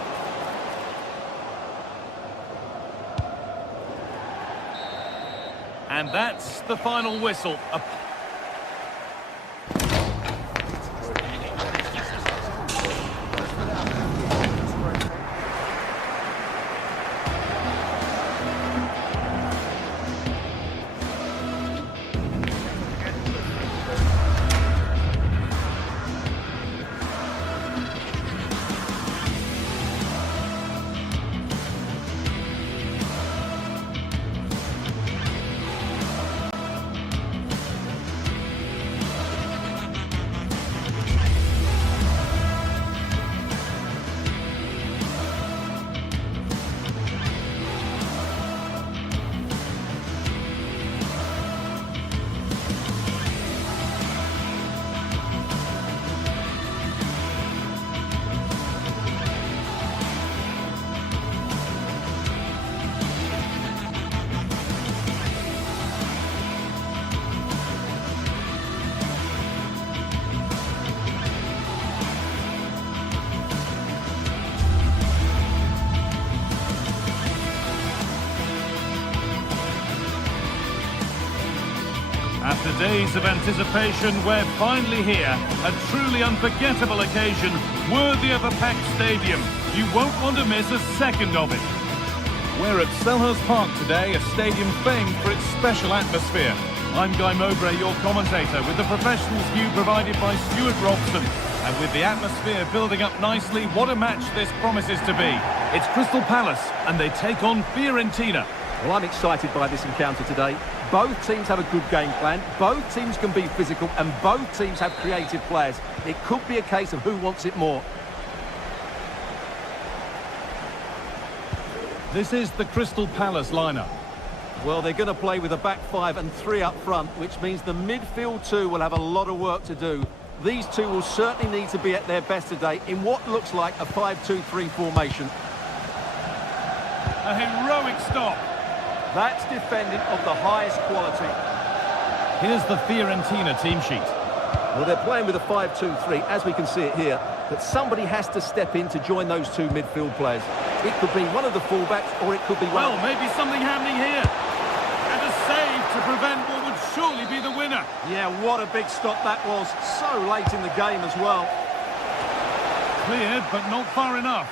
And that's the final whistle. After days of anticipation, we're finally here. A truly unforgettable occasion, worthy of a packed stadium. You won't want to miss a second of it. We're at Selhurst Park today, a stadium famed for its special atmosphere. I'm Guy Mowbray, your commentator, with the professionals' view provided by Stuart Robson. And with the atmosphere building up nicely, what a match this promises to be. It's Crystal Palace, and they take on Fiorentina. Well, I'm excited by this encounter today. Both teams have a good game plan, both teams can be physical, and both teams have creative players. It could be a case of who wants it more. This is the Crystal Palace lineup. Well, they're going to play with a back five and three up front, which means the midfield two will have a lot of work to do. These two will certainly need to be at their best today in what looks like a 5-2-3 formation. A heroic stop. That's defending of the highest quality. Here's the Fiorentina team sheet. Well, they're playing with a 5-2-3, as we can see it here, but somebody has to step in to join those two midfield players. It could be one of the fullbacks, or it could be one... Well, maybe something happening here. And a save to prevent what would surely be the winner. Yeah, what a big stop that was. So late in the game as well. Cleared, but not far enough.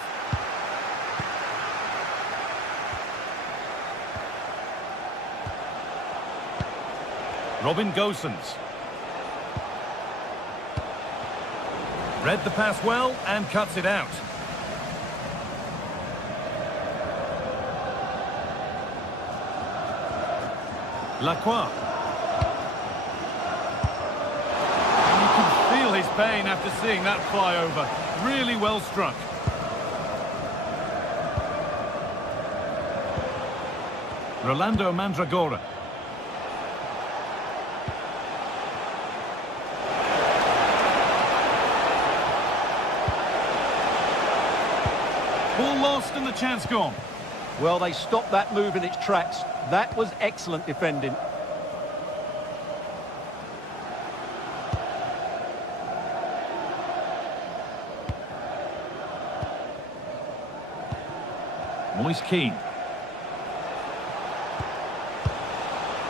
Robin Gosens. Read the pass well and cuts it out. Lacroix. You can feel his pain after seeing that fly over. Really well struck. Rolando Mandragora. Ball lost and the chance gone. Well, they stopped that move in its tracks. That was excellent defending. Moise Keane.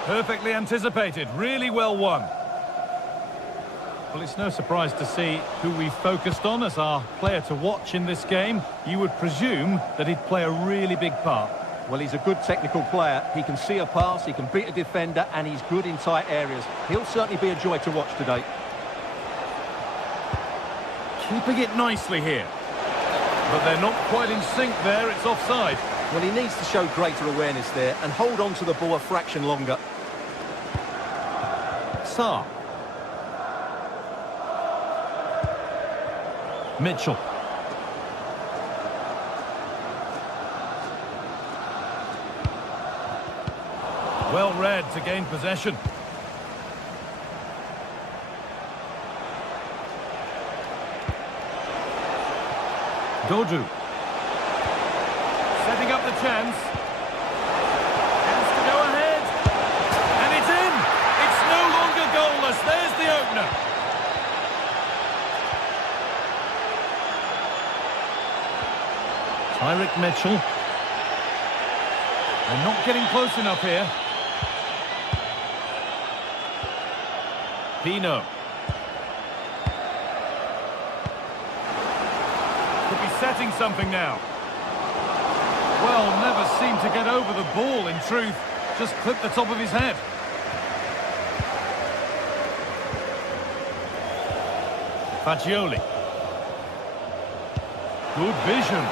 Perfectly anticipated, really well won. Well, it's no surprise to see who we focused on as our player to watch in this game. You would presume that he'd play a really big part. Well, he's a good technical player. He can see a pass, he can beat a defender, and he's good in tight areas. He'll certainly be a joy to watch today. Keeping it nicely here. But they're not quite in sync there, it's offside. Well, he needs to show greater awareness there and hold on to the ball a fraction longer. Sarr. Mitchell. Well read to gain possession. Dodu. Setting up the chance. Chance to go ahead. And it's in! It's no longer goalless. There's the opener. Tyrick Mitchell. They're not getting close enough here. Pino. Could be setting something now. Well, never seemed to get over the ball, in truth. Just clipped the top of his head. Fagioli. Good vision.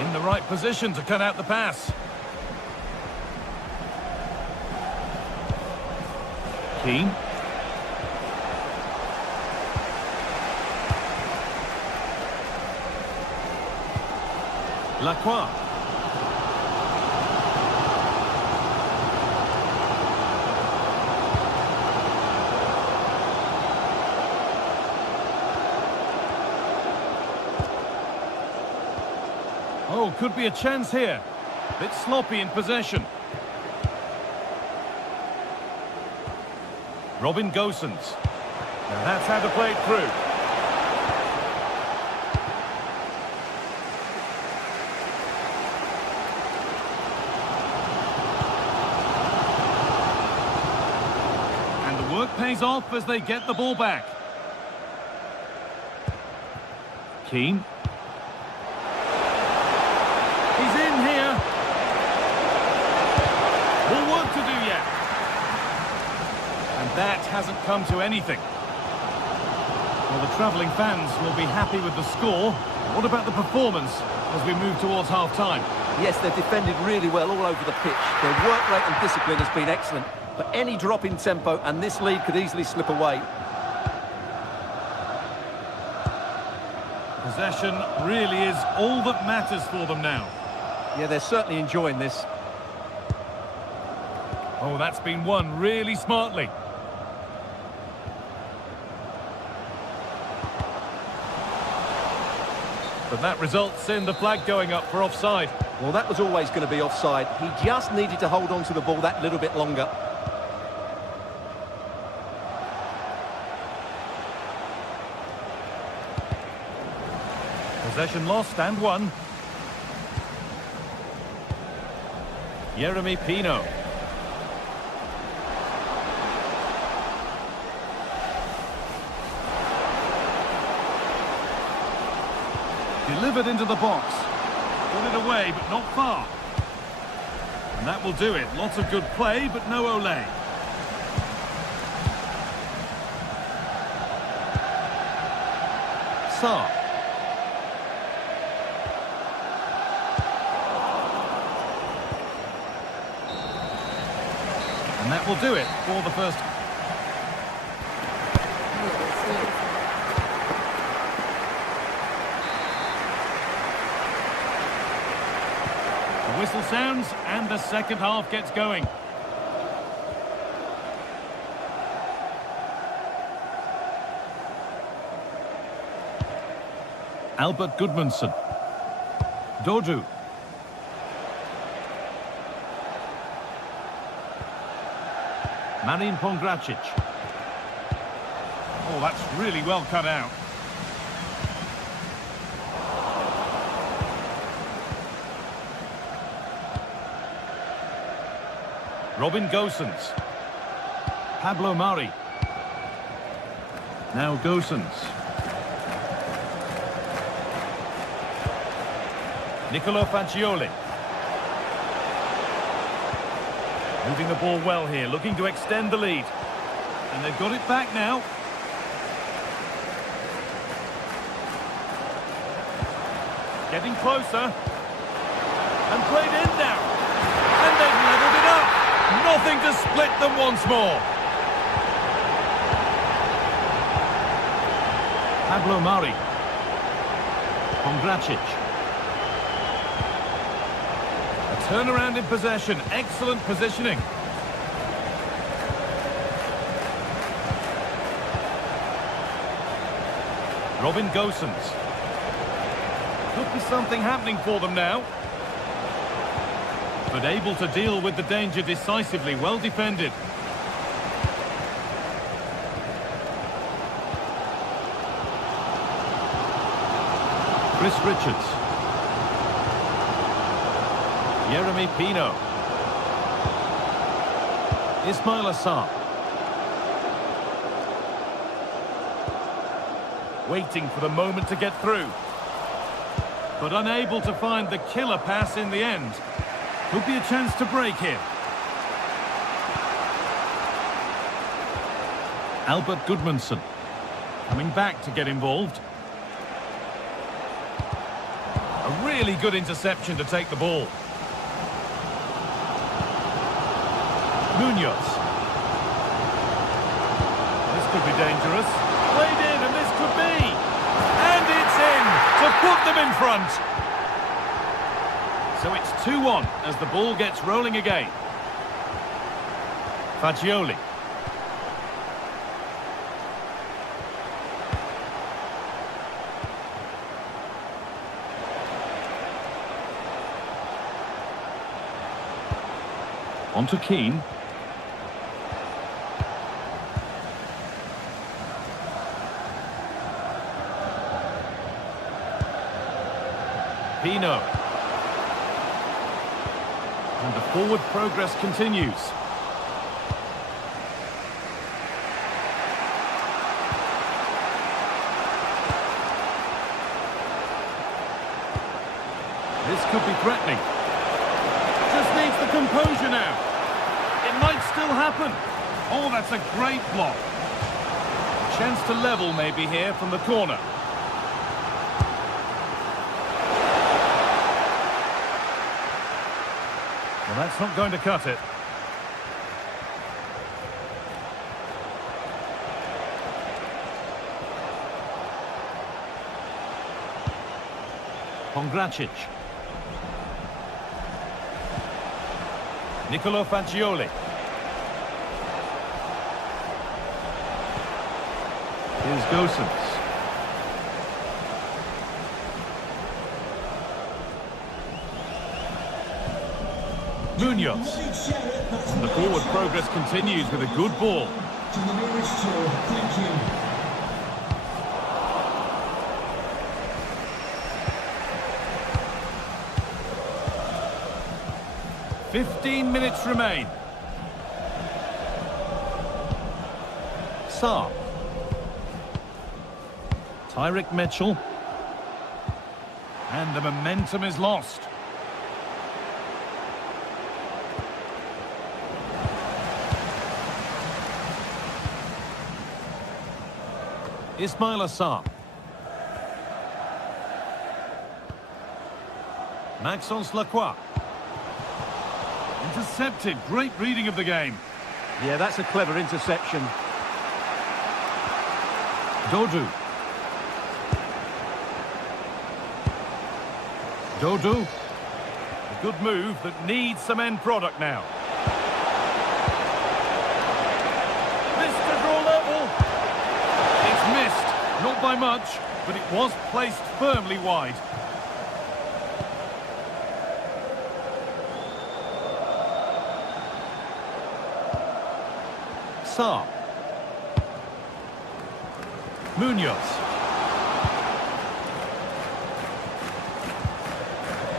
In the right position to cut out the pass. Keane. Lacroix. Oh, could be a chance here. Bit sloppy in possession. Robin Gosens. Now that's how to play it through. work pays off as they get the ball back. Keane. He's in here. More work to do yet. And that hasn't come to anything. Well, the travelling fans will be happy with the score. What about the performance as we move towards half-time? Yes, they've defended really well all over the pitch. Their work rate and discipline has been excellent. But any drop in tempo and this lead could easily slip away. Possession really is all that matters for them now. Yeah, they're certainly enjoying this. Oh, that's been won really smartly. But that results in the flag going up for offside. Well, that was always going to be offside. He just needed to hold on to the ball that little bit longer. Possession lost and won. Jeremy Pino. Delivered into the box. Got it away, but not far. And that will do it. Lots of good play, but no Olé. Sarr. And that will do it for the first. The whistle sounds and the second half gets going. Albert Gudmundsson. Dodu. Marin Pongracic. Oh, that's really well cut out. Robin Gosens. Pablo Mari. Now Gosens. Nicolo Fagioli. Moving the ball well here, looking to extend the lead. And they've got it back now. Getting closer. And played in now. And they've levelled it up. Nothing to split them once more. Pablo Mari. Pongracic. Turnaround in possession, excellent positioning. Robin Gosens. Could be something happening for them now. But able to deal with the danger decisively, well defended. Chris Richards. Jeremy Pino. Ismail Assar. Waiting for the moment to get through. But unable to find the killer pass in the end. Could be a chance to break here. Albert Gudmundsson. Coming back to get involved. A really good interception to take the ball. Munoz. This could be dangerous. Played in, and this could be. And it's in to put them in front. So it's 2-1 as the ball gets rolling again. Fagioli. On to Keane. Pino. And the forward progress continues. This could be threatening. Just needs the composure now. It might still happen. Oh, that's a great block. Chance to level maybe here from the corner. Well, that's not going to cut it. Pongracic. Nicolo Fagioli. Here's Gosens. Munoz. The forward progress continues with a good ball. To the nearest shore. Thank you. 15 minutes remain. Saab. Tyrick Mitchell. And the momentum is lost. Ismail Assar. Maxence Lacroix. Intercepted. Great reading of the game. Yeah, that's a clever interception. Dodu. Dodu. A good move that needs some end product now. Missed to draw level. It's missed. Not by much, but it was placed firmly wide. Saab. Munoz.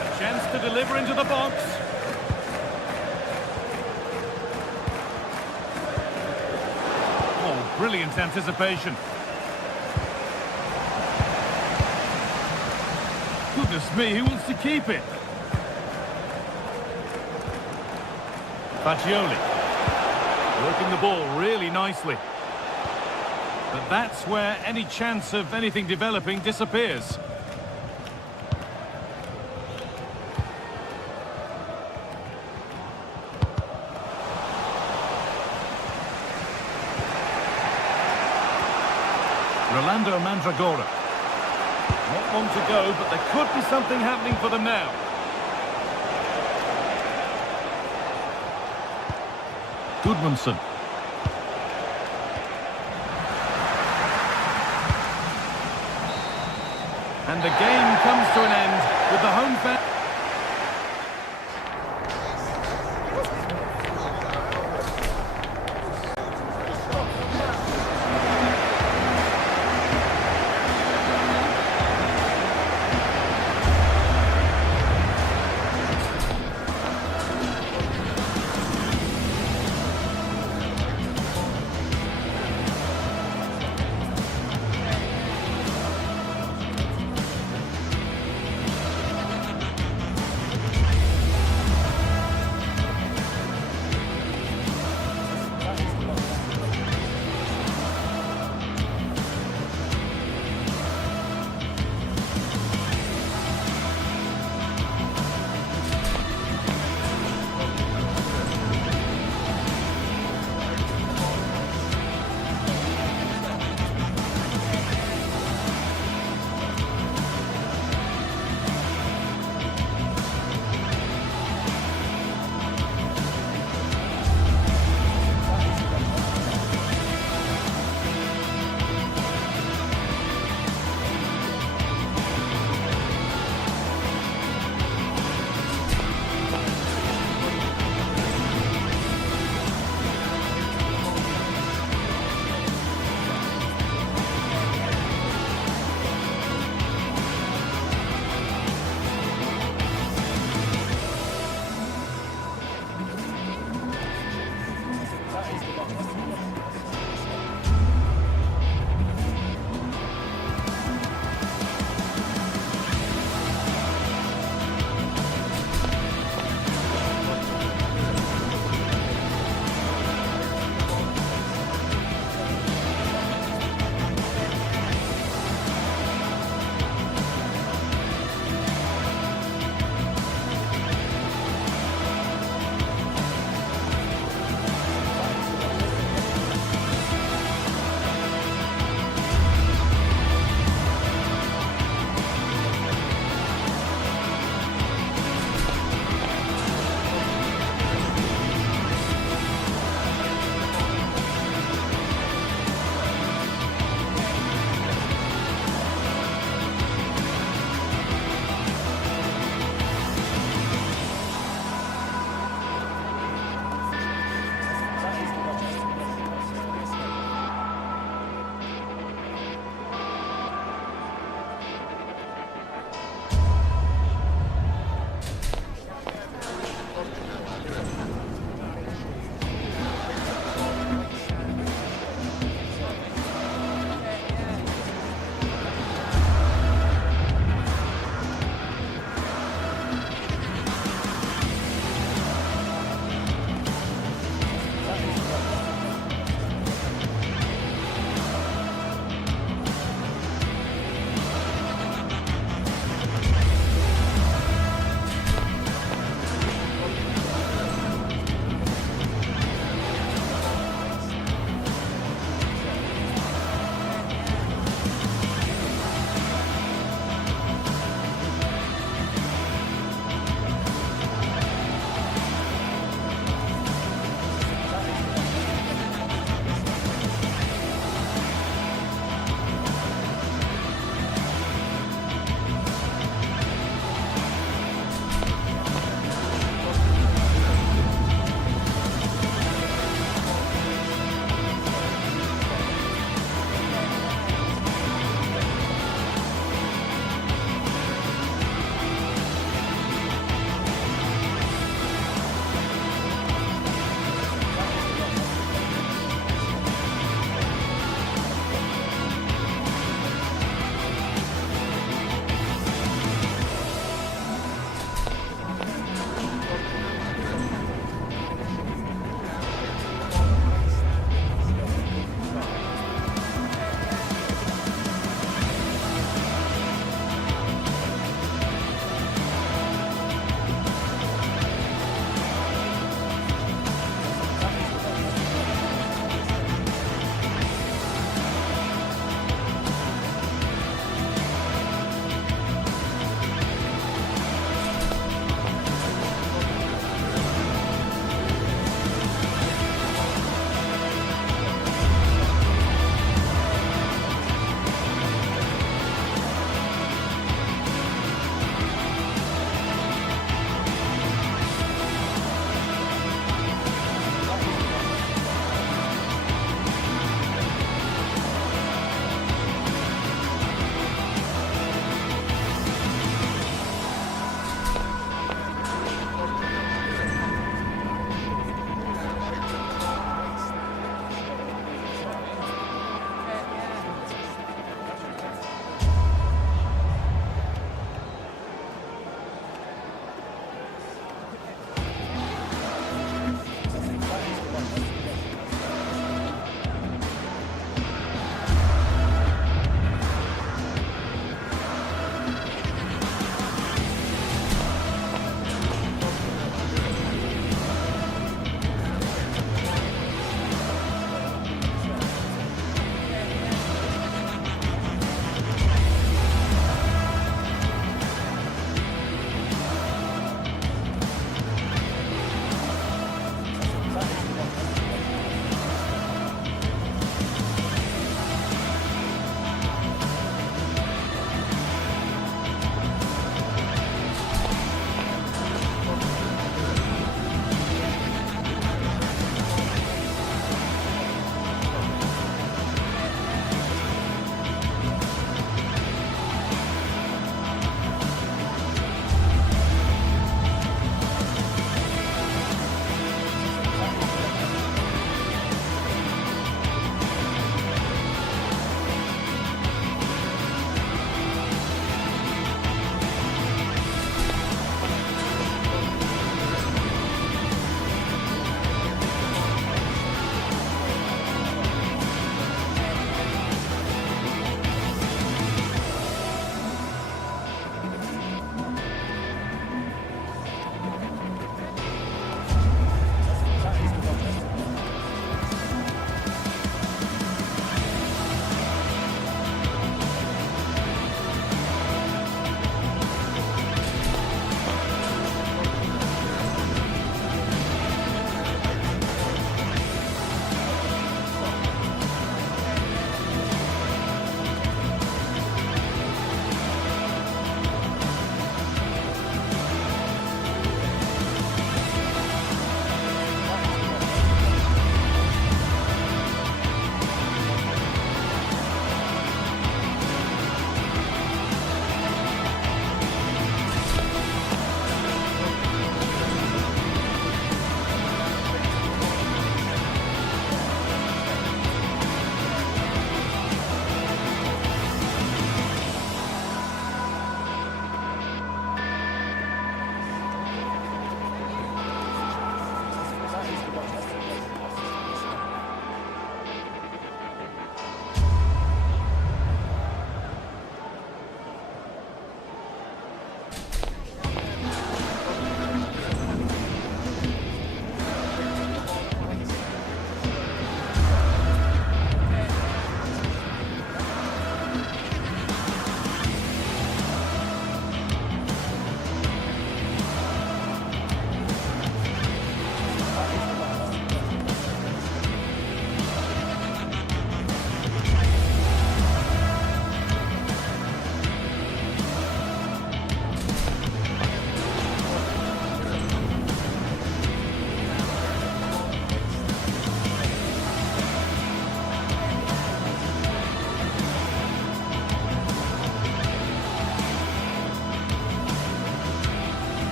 A chance to deliver into the box. Oh, brilliant anticipation. Goodness me, who wants to keep it? Fagioli. Working the ball really nicely. But that's where any chance of anything developing disappears. Rolando Mandragora. Not long to go, but there could be something happening for them now. Goodmanson. And the game comes to an end with the home fan.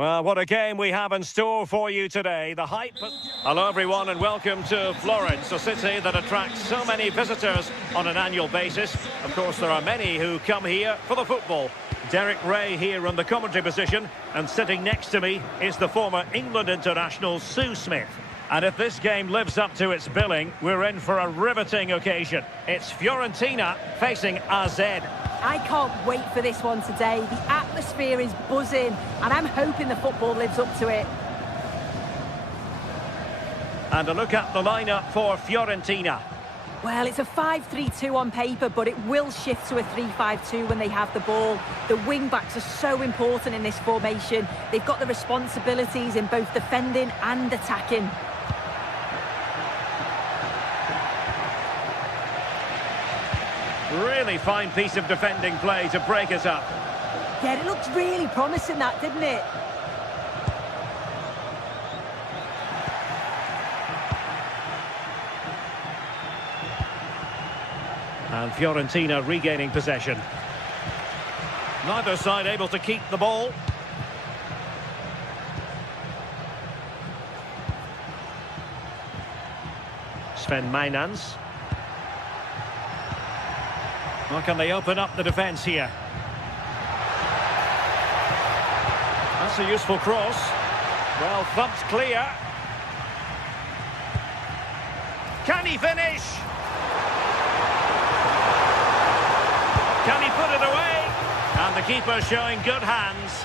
Well, what a game we have in store for you today. The hype... Hello, everyone, and welcome to Florence, a city that attracts so many visitors on an annual basis. Of course, there are many who come here for the football. Derek Ray here on the commentary position, and sitting next to me is the former England international Sue Smith. And if this game lives up to its billing, we're in for a riveting occasion. It's Fiorentina facing AZ. I can't wait for this one today. The atmosphere is buzzing, and I'm hoping the football lives up to it. And a look at the lineup for Fiorentina. Well, it's a 5-3-2 on paper, but it will shift to a 3-5-2 when they have the ball. The wing-backs are so important in this formation. They've got the responsibilities in both defending and attacking. Really fine piece of defending play to break us up. Yeah, it looked really promising, that, didn't it? And Fiorentina regaining possession. Neither side able to keep the ball. Sven Mainans. Well, can they open up the defence here? That's a useful cross. Well, thumped clear. Can he finish? Can he put it away? And the keeper showing good hands.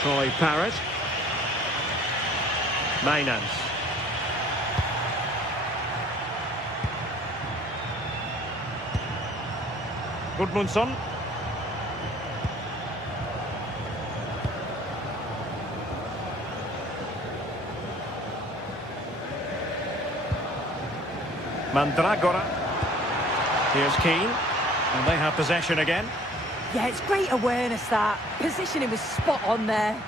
Troy Parrott. Mainans. Gudmundsson. Mandragora. Here's Keane. And they have possession again. Yeah, it's great awareness, that. Positioning was spot on there.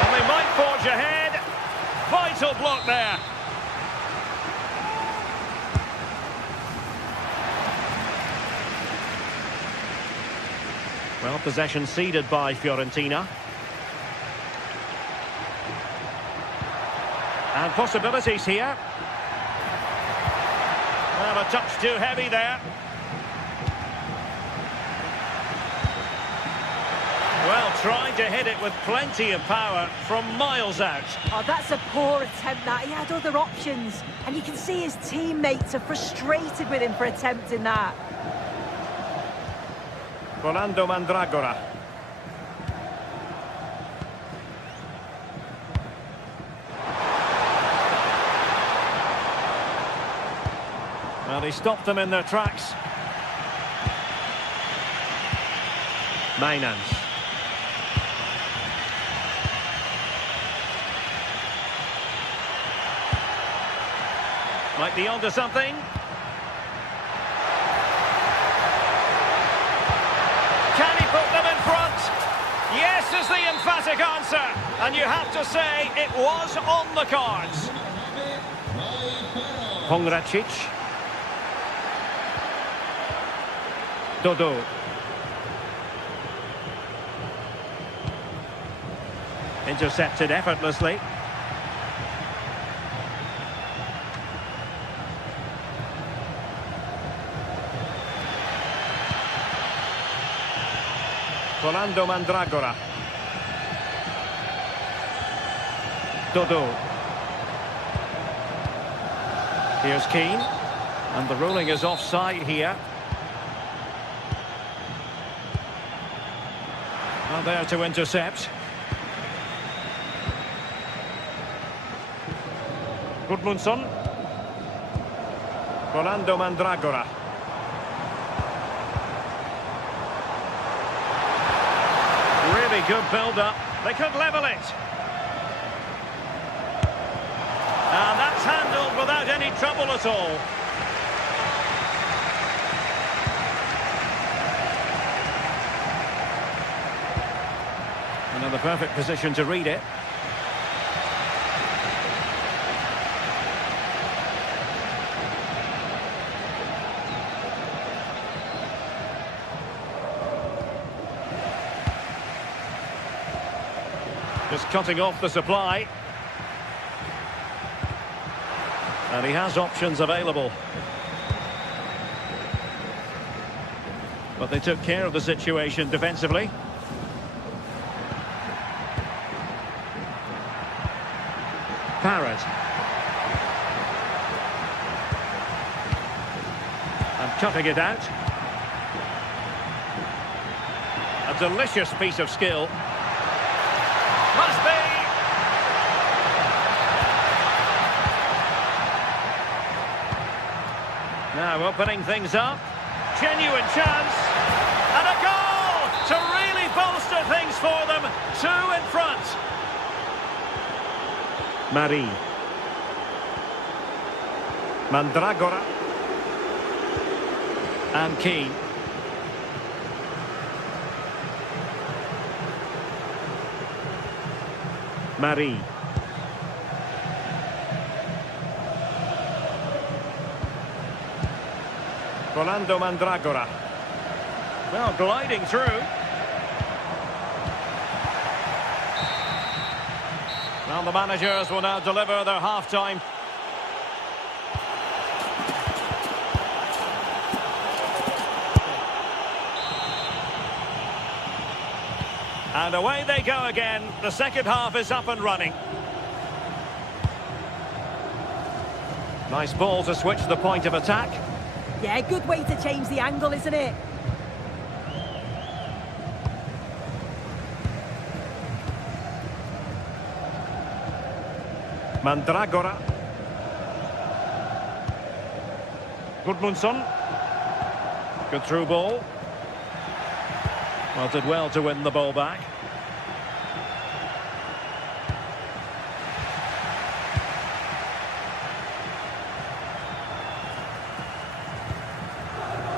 And they might forge ahead. Vital block there. Well, possession ceded by Fiorentina. And possibilities here. Well, a touch too heavy there. Well, trying to hit it with plenty of power from miles out. Oh, that's a poor attempt, that. He had other options. And you can see his teammates are frustrated with him for attempting that. Rolando Mandragora. Well, he stopped them in their tracks. Mainans. Might be onto something. Can he put them in front? Yes is the emphatic answer. And you have to say it was on the cards. Pongracic. Dodo. Intercepted effortlessly. Rolando Mandragora. Dodo. Here's Keane. And the ruling is offside here. Well, there to intercept. Gudmundsson. Rolando Mandragora. Really good build-up. They could level it. And that's handled without any trouble at all. Another perfect position to read it. Just cutting off the supply. And he has options available. But they took care of the situation defensively. Parrott. And cutting it out. A delicious piece of skill. Must be! Now opening things up. Genuine chance. And a goal to really bolster things for them. 2 in front. Marie. Mandragora. And Keane. Marie. Rolando Mandragora. Well, gliding through. Well, the managers will now deliver their half-time. And away they go again. The second half is up and running. Nice ball to switch the point of attack. Yeah, good way to change the angle, isn't it? Mandragora. Gudmundsson. Good through ball. Well, did well to win the ball back.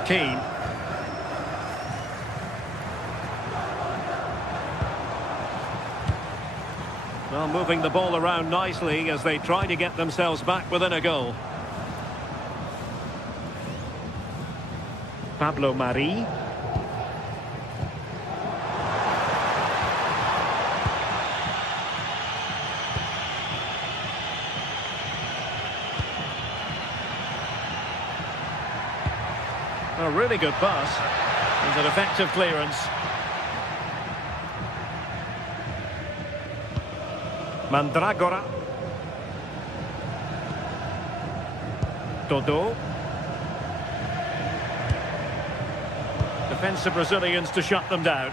Keane. Well, moving the ball around nicely as they try to get themselves back within a goal. Pablo Marie. A really good pass. And an effective clearance. Mandragora. Dodo. Defensive Brazilians to shut them down.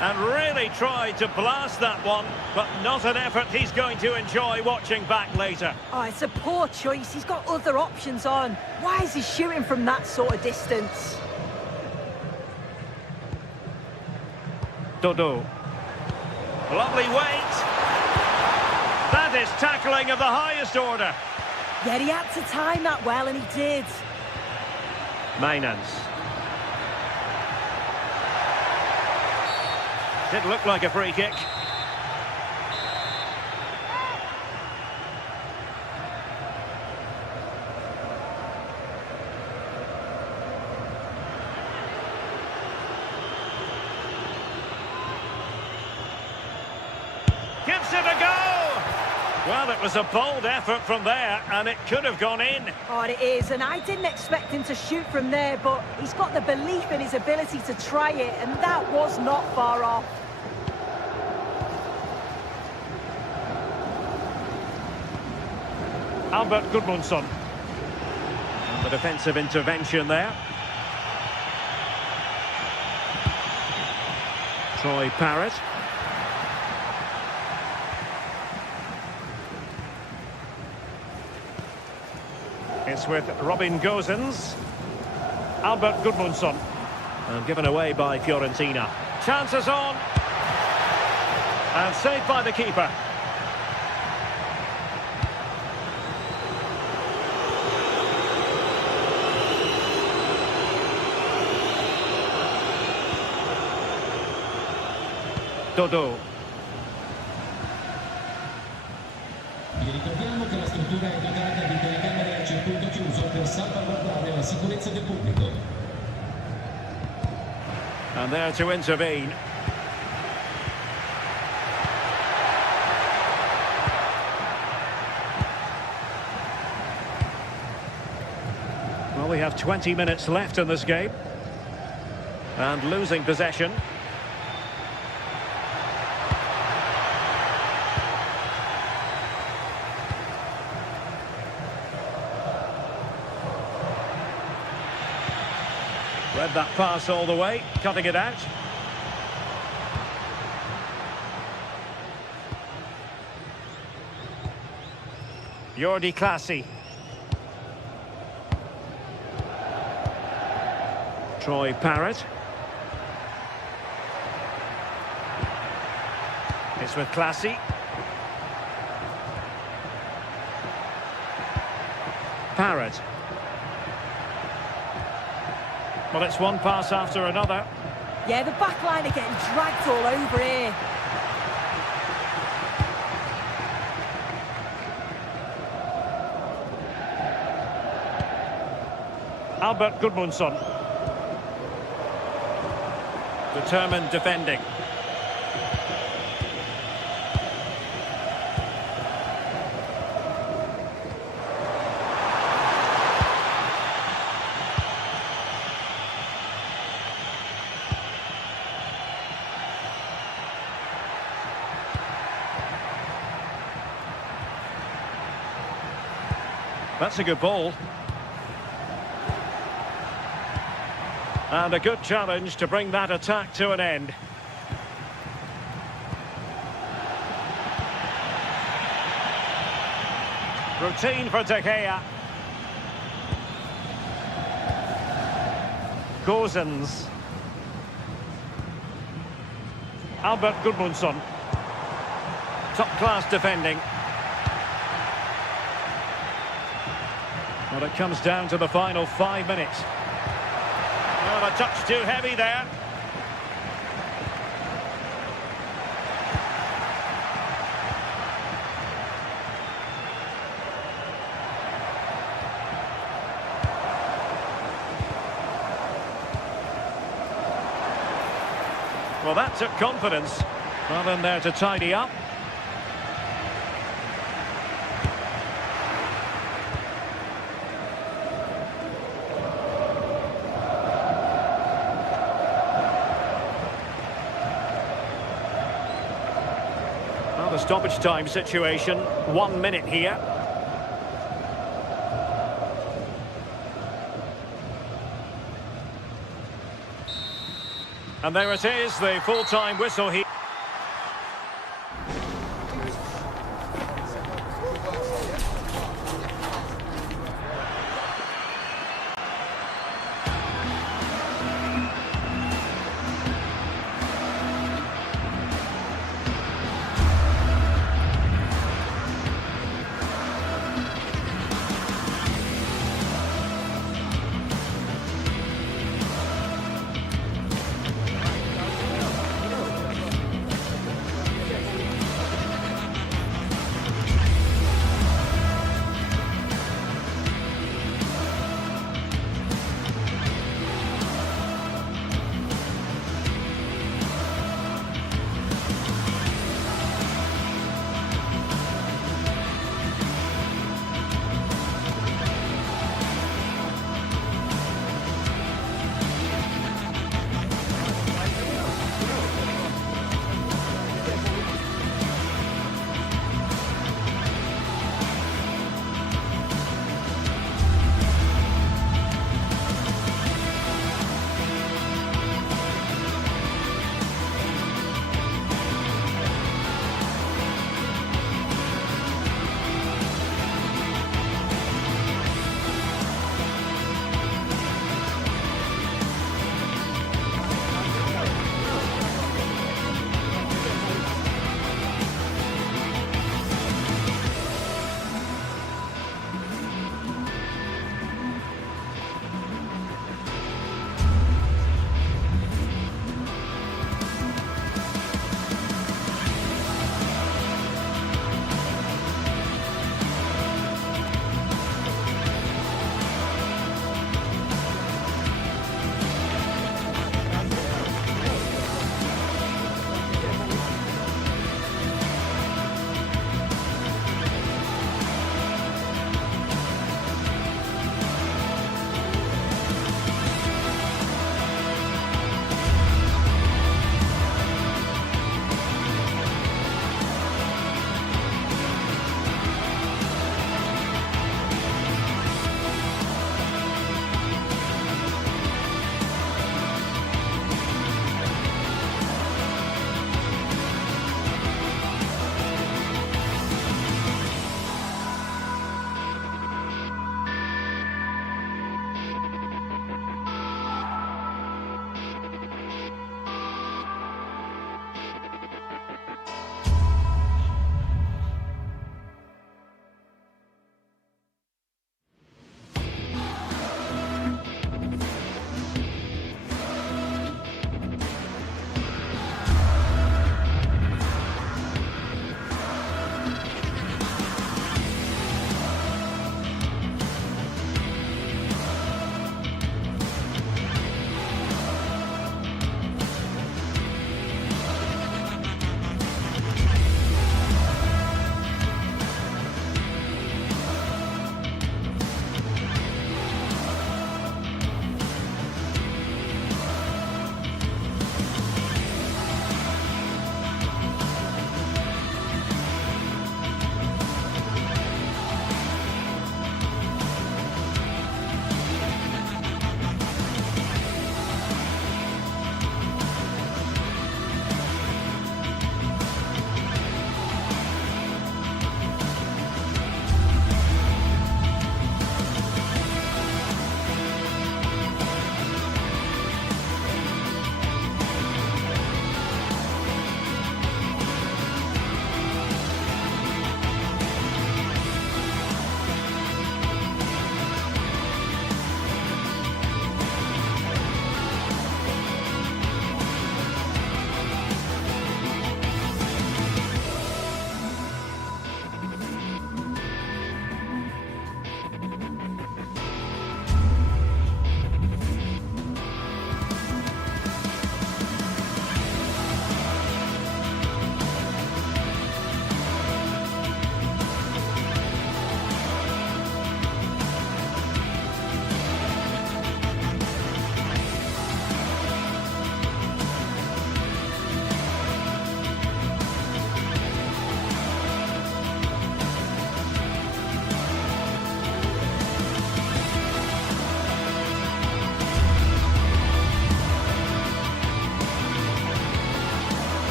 And really tried to blast that one, but not an effort he's going to enjoy watching back later. Oh, it's a poor choice. He's got other options on. Why is he shooting from that sort of distance? Dodo. Lovely weight. That is tackling of the highest order. Yeah, he had to time that well, and he did. Mainans. Did look like a free kick. Gives it a go! Well, it was a bold effort from there, and it could have gone in. Oh, it is, and I didn't expect him to shoot from there, but he's got the belief in his ability to try it, and that was not far off. Albert Gudmundsson. And the defensive intervention there. Troy Parrott. It's with Robin Gosens. Albert Gudmundsson. And given away by Fiorentina. Chances on. And saved by the keeper. Dodo. Vi ricordiamo che la struttura è dotata di telecamere a circuito chiuso per salvaguardare la sicurezza del pubblico. And there to intervene. Well, we have 20 minutes left in this game. And losing possession. Read that pass all the way, cutting it out. Jordi Clasie. Troy Parrott. It's with Clasie. Parrott. Well, it's one pass after another. Yeah, the back line are getting dragged all over here. Albert Gudmundsson. Determined defending. That's a good ball. And a good challenge to bring that attack to an end. Routine for De Gea. Gozens. Albert Gudmundsson. Top-class defending. Well, it comes down to the final 5 minutes. Well, a touch too heavy there. Well, that took confidence. Well, in there to tidy up. Well, the stoppage time situation, 1 minute here. And there it is, the full-time whistle here.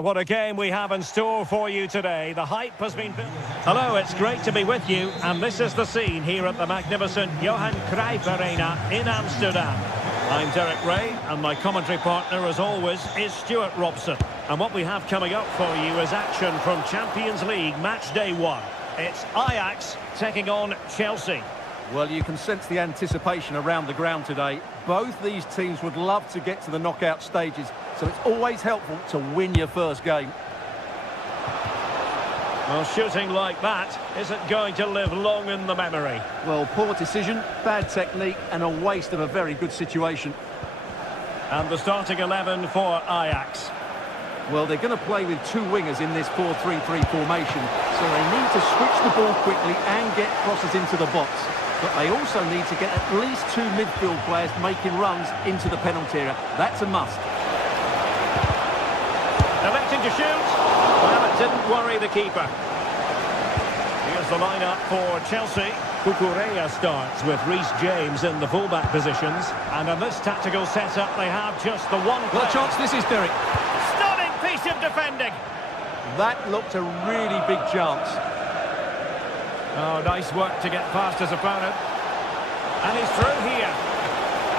What a game we have in store for you today. The hype has been built. Hello, it's great to be with you, and this is the scene here at the magnificent Johan Cruyff Arena in Amsterdam. I'm Derek Ray, and my commentary partner, as always, is Stuart Robson. And what we have coming up for you is action from Champions League match day 1. It's Ajax taking on Chelsea. Well, you can sense the anticipation around the ground today. Both these teams would love to get to the knockout stages, so it's always helpful to win your first game. Well, shooting like that isn't going to live long in the memory. Well, poor decision, bad technique, and a waste of a very good situation. And the starting 11 for Ajax. Well, they're going to play with two wingers in this 4-3-3 formation, so they need to switch the ball quickly and get crosses into the box. But they also need to get at least two midfield players making runs into the penalty area. That's a must. Electing to shoot. Well, it didn't worry the keeper. Here's the lineup for Chelsea. Cucurella starts with Reece James in the fullback positions. And in this tactical setup, they have just the one player. What a chance this is, Derek. Stunning piece of defending. That looked a really big chance. Oh, nice work to get past his opponent. And he's through here.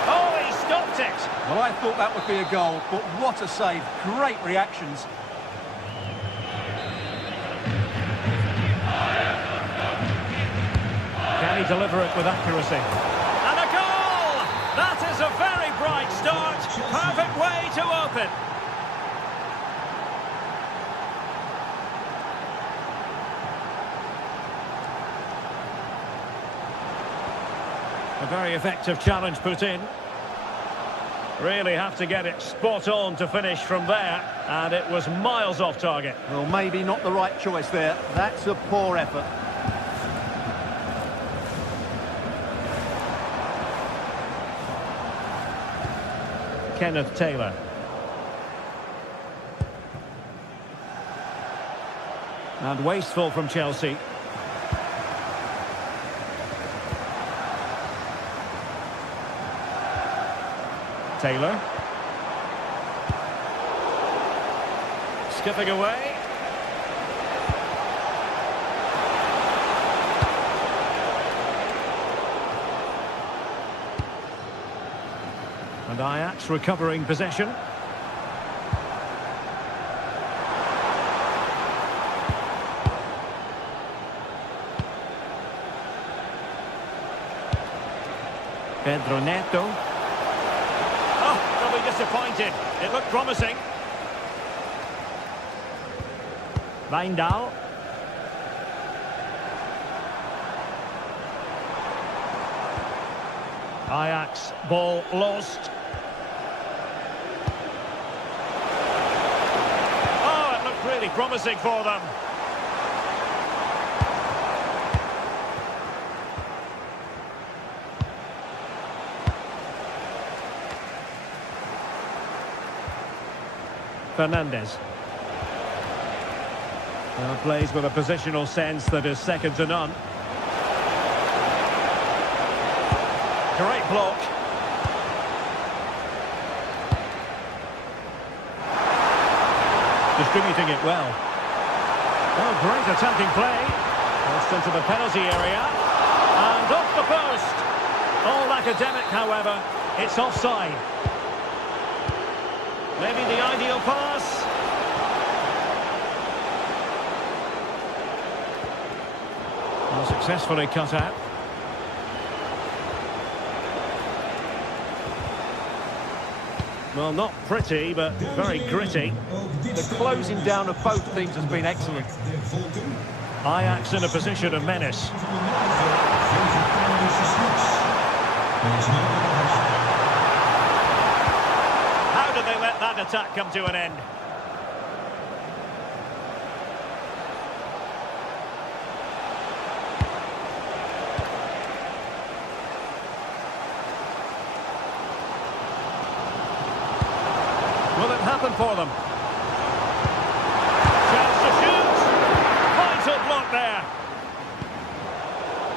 Oh, he stopped it. Well, I thought that would be a goal, but what a save. Great reactions. Can he deliver it with accuracy? And a goal! That is a very bright start. Perfect way to open. A very effective challenge put in. Really have to get it spot on to finish from there, and it was miles off target. Well, maybe not the right choice there. That's a poor effort. Kenneth Taylor. And wasteful from Chelsea. Taylor. Skipping away. And Ajax recovering possession. Pedro Neto. Disappointed. It looked promising. Wijndal. Ajax ball lost. Oh, it looked really promising for them. Fernandez. Well, plays with a positional sense that is second to none. Great block. Distributing it well. Oh, great attacking play. Just into the penalty area. And off the post. All academic, however. It's offside. Maybe the ideal pass. Well, successfully cut out. Well, not pretty, but very gritty. The closing down of both teams has been excellent. Ajax in a position of menace. How did they let that attack come to an end? Will it happen for them? Chance to shoot! Vital block there!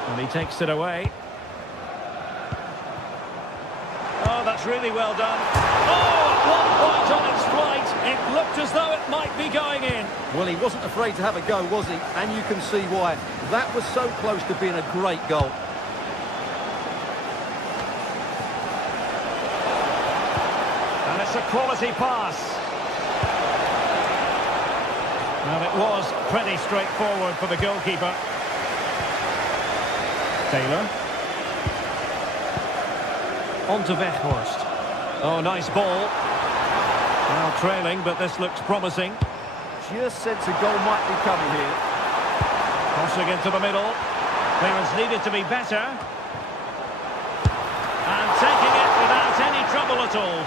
And he takes it away. Oh, that's really well done. Oh, at one point on its flight, It looked as though it might be going in. Well, he wasn't afraid to have a go, was he? And you can see why. That was so close to being a great goal. And it's a quality pass. And it was pretty straightforward for the goalkeeper. Taylor. On to Weghorst. Oh, nice ball. Now trailing, but this looks promising. Just sense a goal might be coming here. Crossing into the middle. Clearance needed to be better. And taking it without any trouble at all.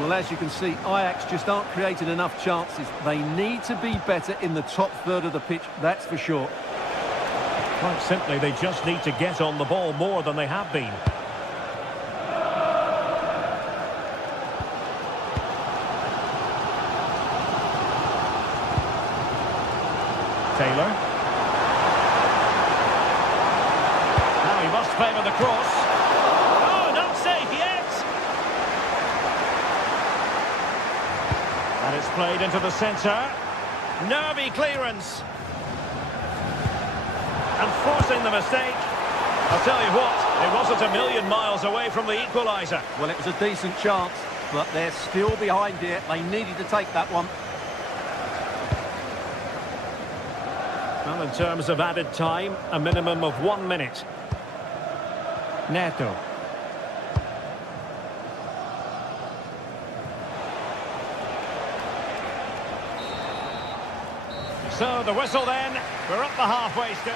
Well, as you can see, Ajax just aren't creating enough chances. They need to be better in the top third of the pitch, that's for sure. Quite simply, they just need to get on the ball more than they have been. Taylor. Now he must favour the cross. Oh, not safe yet! And it's played into the centre. Nervy clearance. And forcing the mistake. I'll tell you what, it wasn't a million miles away from the equaliser. Well, it was a decent chance, but they're still behind here. They needed to take that one. Well, in terms of added time, a minimum of 1 minute. Neto. So, the whistle then. We're up the halfway stage.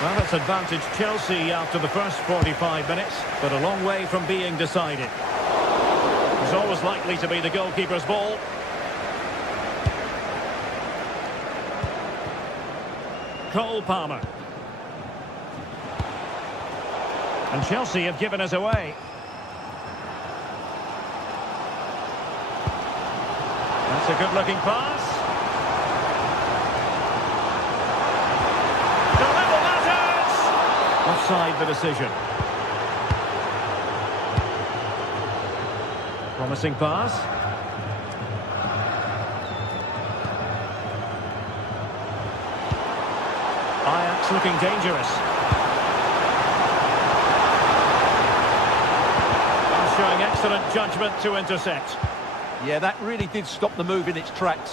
Well, it's advantage Chelsea after the first 45 minutes, but a long way from being decided. It's always likely to be the goalkeeper's ball. Cole Palmer. And Chelsea have given us away. That's a good-looking pass. The level matters! Offside the decision. Promising pass. Ajax looking dangerous. Showing excellent judgment to intercept. Yeah, that really did stop the move in its tracks.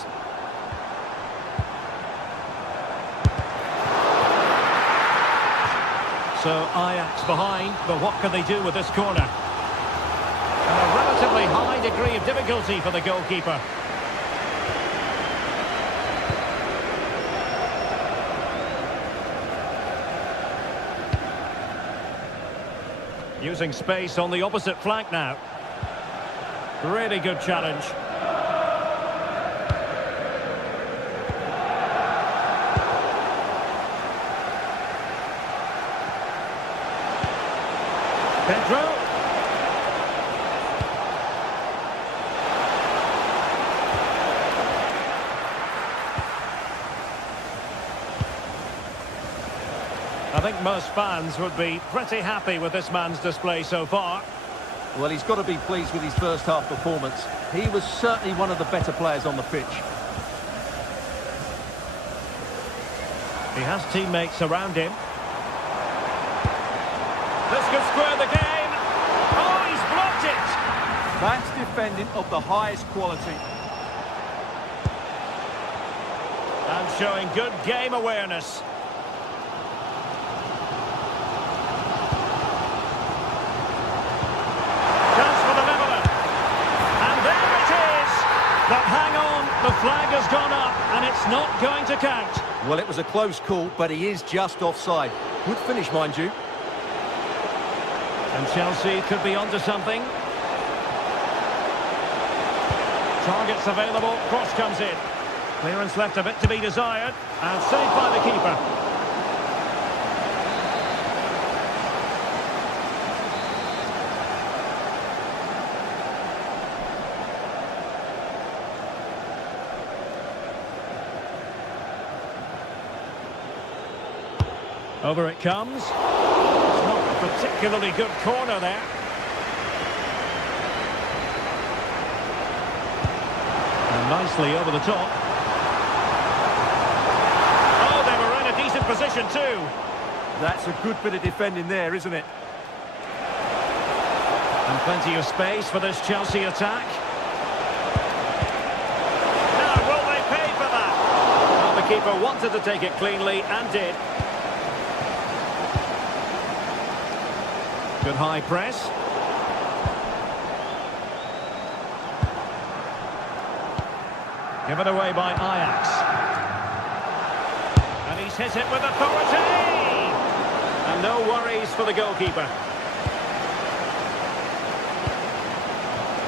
So Ajax behind, but what can they do with this corner? And a relatively high degree of difficulty for the goalkeeper. Using space on the opposite flank now. Really good challenge. Pedro. I think most fans would be pretty happy with this man's display so far. Well, he's got to be pleased with his first half performance. He was certainly one of the better players on the pitch. He has teammates around him. This could square the game. Oh, he's blocked it! That's defending of the highest quality. And showing good game awareness. But hang on, the flag has gone up and it's not going to count. Well, it was a close call, but he is just offside. Good finish, mind you. And Chelsea could be onto something. Targets available, cross comes in. Clearance left a bit to be desired, and saved by the keeper. Over it comes. It's not a particularly good corner there. And nicely over the top. Oh, they were in a decent position too. That's a good bit of defending there, isn't it? And plenty of space for this Chelsea attack. Now, will they pay for that? Well, the keeper wanted to take it cleanly and did. Good high press. Given away by Ajax. And he's hit it with authority! And no worries for the goalkeeper.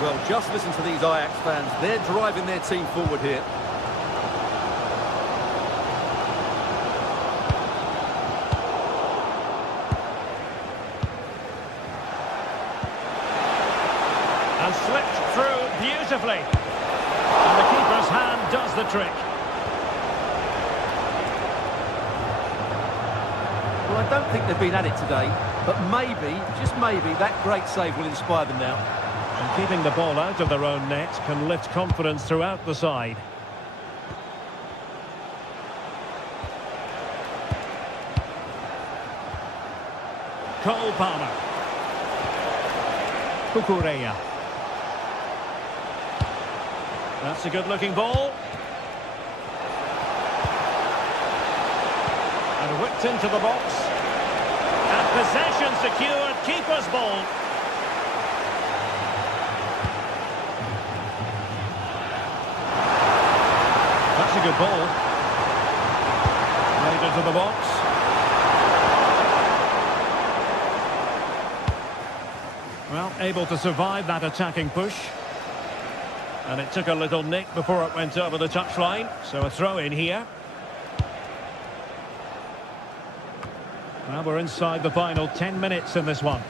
Well, just listen to these Ajax fans. They're driving their team forward here. And slipped through beautifully. And the keeper's hand does the trick. Well, I don't think they've been at it today, but maybe, just maybe, that great save will inspire them now. And keeping the ball out of their own net can lift confidence throughout the side. Cole Palmer. Cucurella. That's a good-looking ball. And whipped into the box. And possession secured, keeper's ball. That's a good ball. Played into the box. Well, able to survive that attacking push. And it took a little nick before it went over the touchline. So a throw in here. Well, we're inside the final 10 minutes in this one.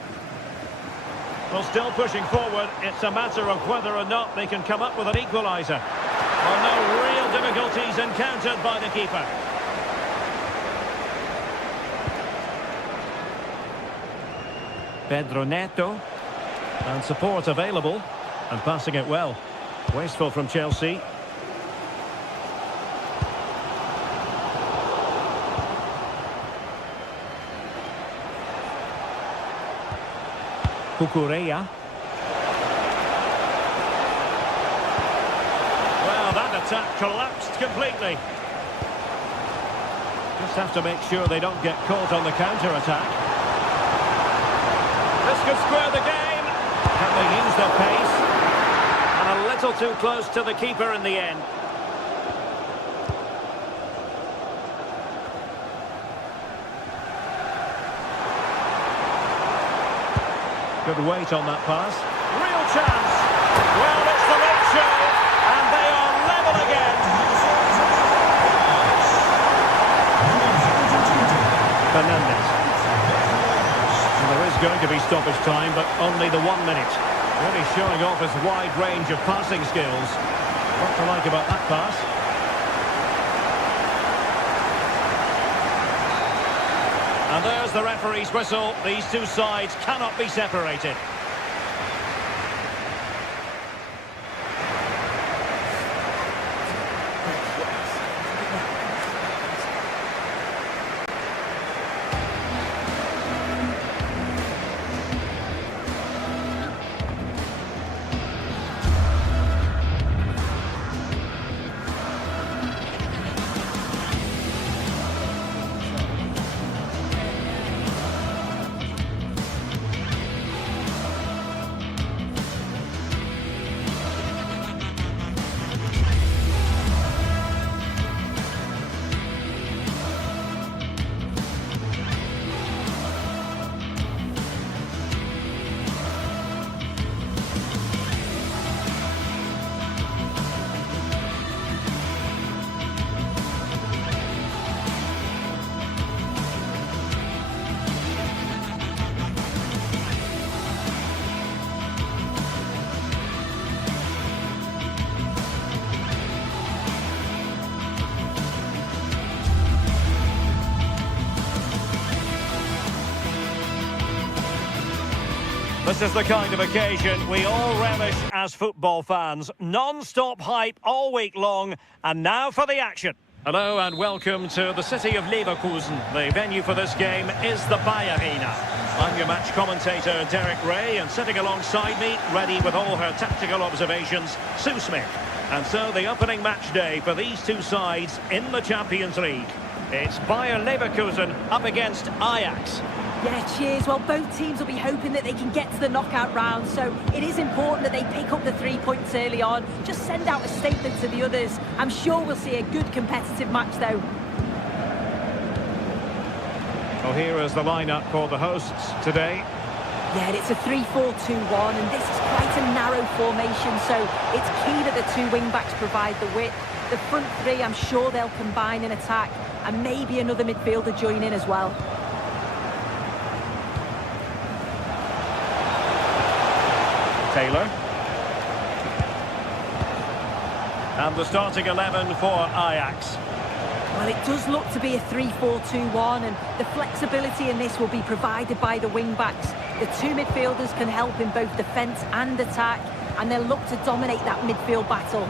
Well, still pushing forward. It's a matter of whether or not they can come up with an equaliser. Well, no real difficulties encountered by the keeper. Pedro Neto. And support available. And passing it well. Wasteful from Chelsea. Cucurella. Well, that attack collapsed completely. Just have to make sure they don't get caught on the counter-attack. This could square the game. Can they use their pace? And a little too close to the keeper in the end. Good weight on that pass. Real chance. Well, it's the late show, and they are level again. Fernandes. And there is going to be stoppage time, but only the 1 minute. Really showing off his wide range of passing skills. What to like about that pass? And there's the referee's whistle. These two sides cannot be separated. This is the kind of occasion we all relish as football fans. Non-stop hype all week long, and now for the action. Hello and welcome to the city of Leverkusen. The venue for this game is the Bayer Arena. I'm your match commentator, Derek Ray, and sitting alongside me, ready with all her tactical observations, Sue Smith. And so the opening match day for these two sides in the Champions League. It's Bayer Leverkusen up against Ajax. Yeah, cheers. Well, both teams will be hoping that they can get to the knockout round, so it is important that they pick up the 3 points early on. Just send out a statement to the others. I'm sure we'll see a good competitive match, though. Well, here is the lineup for the hosts today. Yeah, it's a 3-4-2-1, and this is quite a narrow formation, so it's key that the two wing-backs provide the width. The front three, I'm sure they'll combine in attack, and maybe another midfielder join in as well. Taylor. And the starting 11 for Ajax. Well, it does look to be a 3-4-2-1, and the flexibility in this will be provided by the wing-backs. The two midfielders can help in both defence and attack, and they'll look to dominate that midfield battle.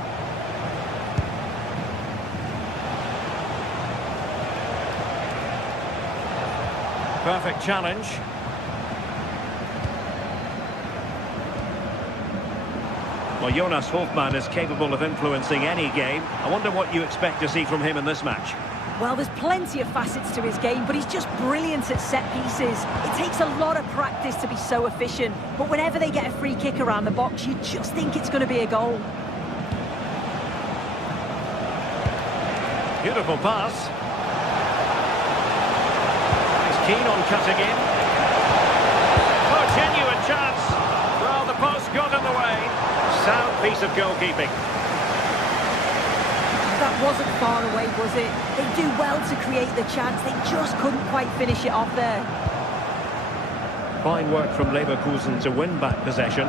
Perfect challenge. Well, Jonas Hofmann is capable of influencing any game. I wonder what you expect to see from him in this match. Well, there's plenty of facets to his game, but he's just brilliant at set pieces. It takes a lot of practice to be so efficient, but whenever they get a free kick around the box, you just think it's going to be a goal. Beautiful pass. He's keen on cutting in. Oh, genuine chance. Well, the post got in the way. Sound piece of goalkeeping. That wasn't far away, was it? They do well to create the chance. They just couldn't quite finish it off there. Fine work from Leverkusen to win back possession.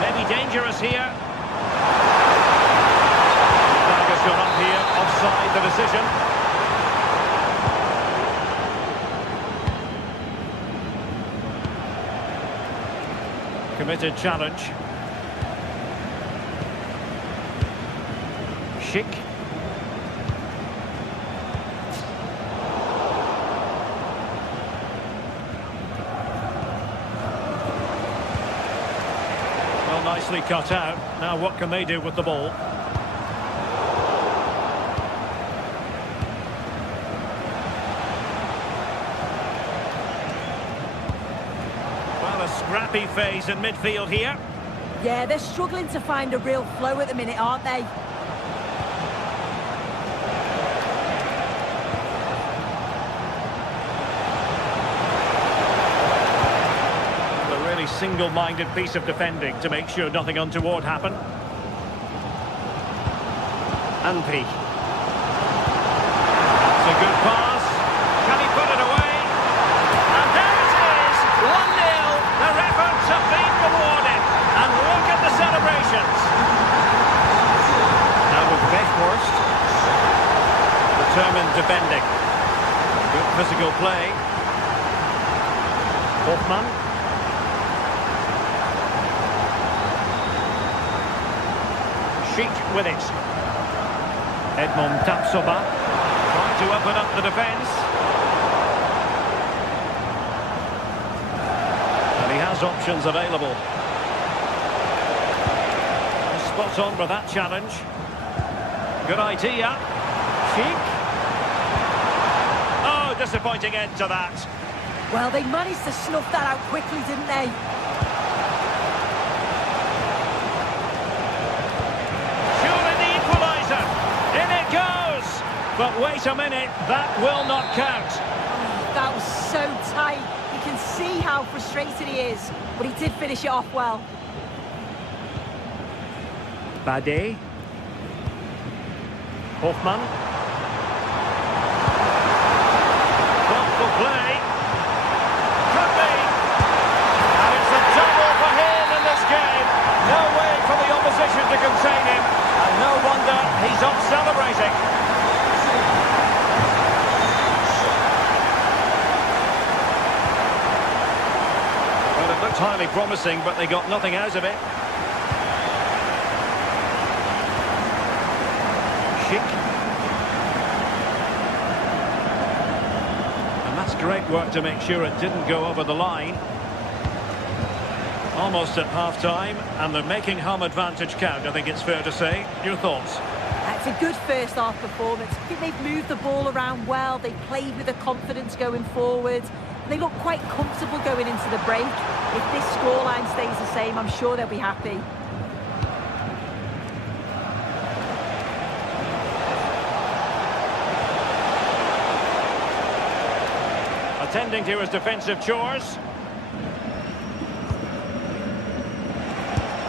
Maybe dangerous here. Gone up here, offside the decision. Committed challenge. Schick. Well, nicely cut out. Now what can they do with the ball? Scrappy phase in midfield here. Yeah, they're struggling to find a real flow at the minute, aren't they? A really single-minded piece of defending to make sure nothing untoward happened. Anpi. That's a good pass. Can he put it away? And there it is! 1-0. Their efforts have been rewarded. And look at the celebrations. Now with Weghorst. Determined defending. Good physical play. Hofmann. Schick with it. Edmond Tapsoba trying to open up the defence. And he has options available. Spot on with that challenge. Good idea. Schick. Oh, disappointing end to that. Well, they managed to snuff that out quickly, didn't they? But wait a minute, that will not count. Oh, that was so tight. You can see how frustrated he is, but he did finish it off well. Bade. Hofmann. Thoughtful play. Could be. And it's a double for him in this game. No way for the opposition to contest. Looked highly promising, but they got nothing out of it. Schick. And that's great work to make sure it didn't go over the line. Almost at half-time, and they're making home advantage count, I think it's fair to say. Your thoughts? It's a good first-half performance. I think they've moved the ball around well. They played with the confidence going forward. They look quite comfortable going into the break. If this scoreline stays the same, I'm sure they'll be happy. Attending to his defensive chores.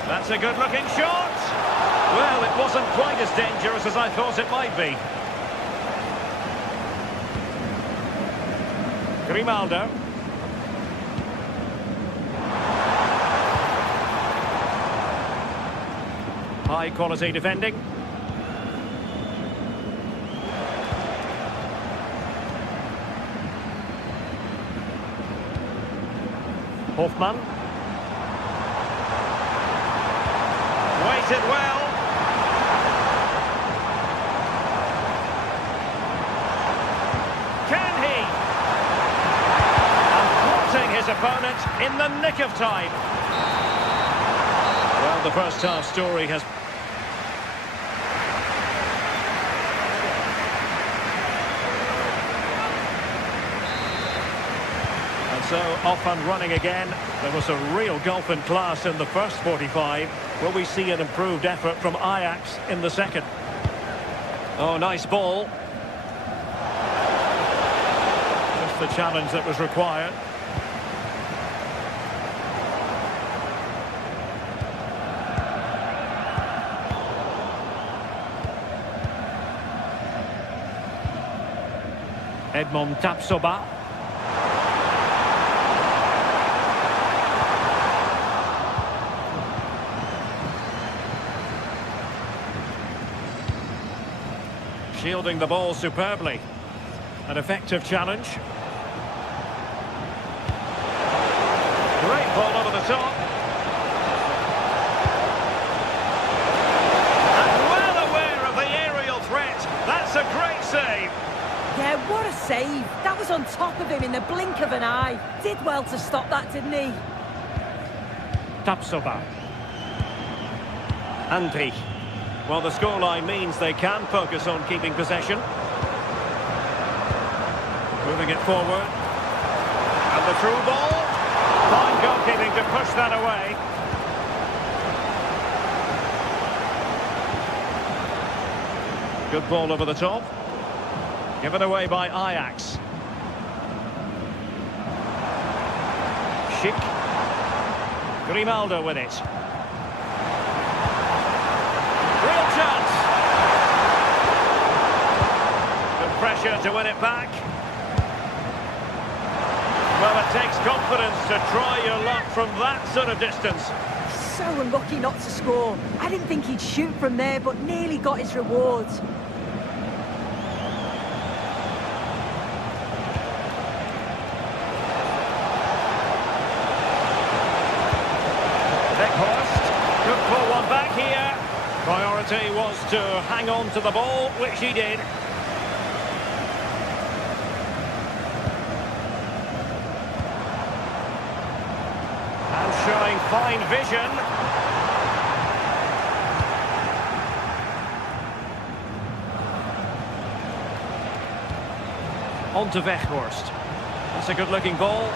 That's a good-looking shot. Well, it wasn't quite as dangerous as I thought it might be. Grimaldo. High-quality defending. Hofmann. Waited well. Can he? And thwarting his opponent in the nick of time. Well, the first half story has... And so, off and running again. There was a real gulf in class in the first 45. Will we see an improved effort from Ajax in the second? Oh, nice ball. Just the challenge that was required. Edmond Tapsoba. Shielding the ball superbly. An effective challenge. Great ball over the top. And well aware of the aerial threat. That's a great save. Yeah, what a save. That was on top of him in the blink of an eye. Did well to stop that, didn't he? Tapsoba. Andri. Well, the scoreline means they can focus on keeping possession. Moving it forward. And the through ball. Fine goalkeeping to push that away. Good ball over the top. Given away by Ajax. Schick. Grimaldo with it. Real chance. Good pressure to win it back. Well, it takes confidence to try your luck from that sort of distance. So unlucky not to score. I didn't think he'd shoot from there, but nearly got his reward. Could pull one back here. Priority was to hang on to the ball, which he did. And showing fine vision. On to Weghorst. That's a good-looking ball.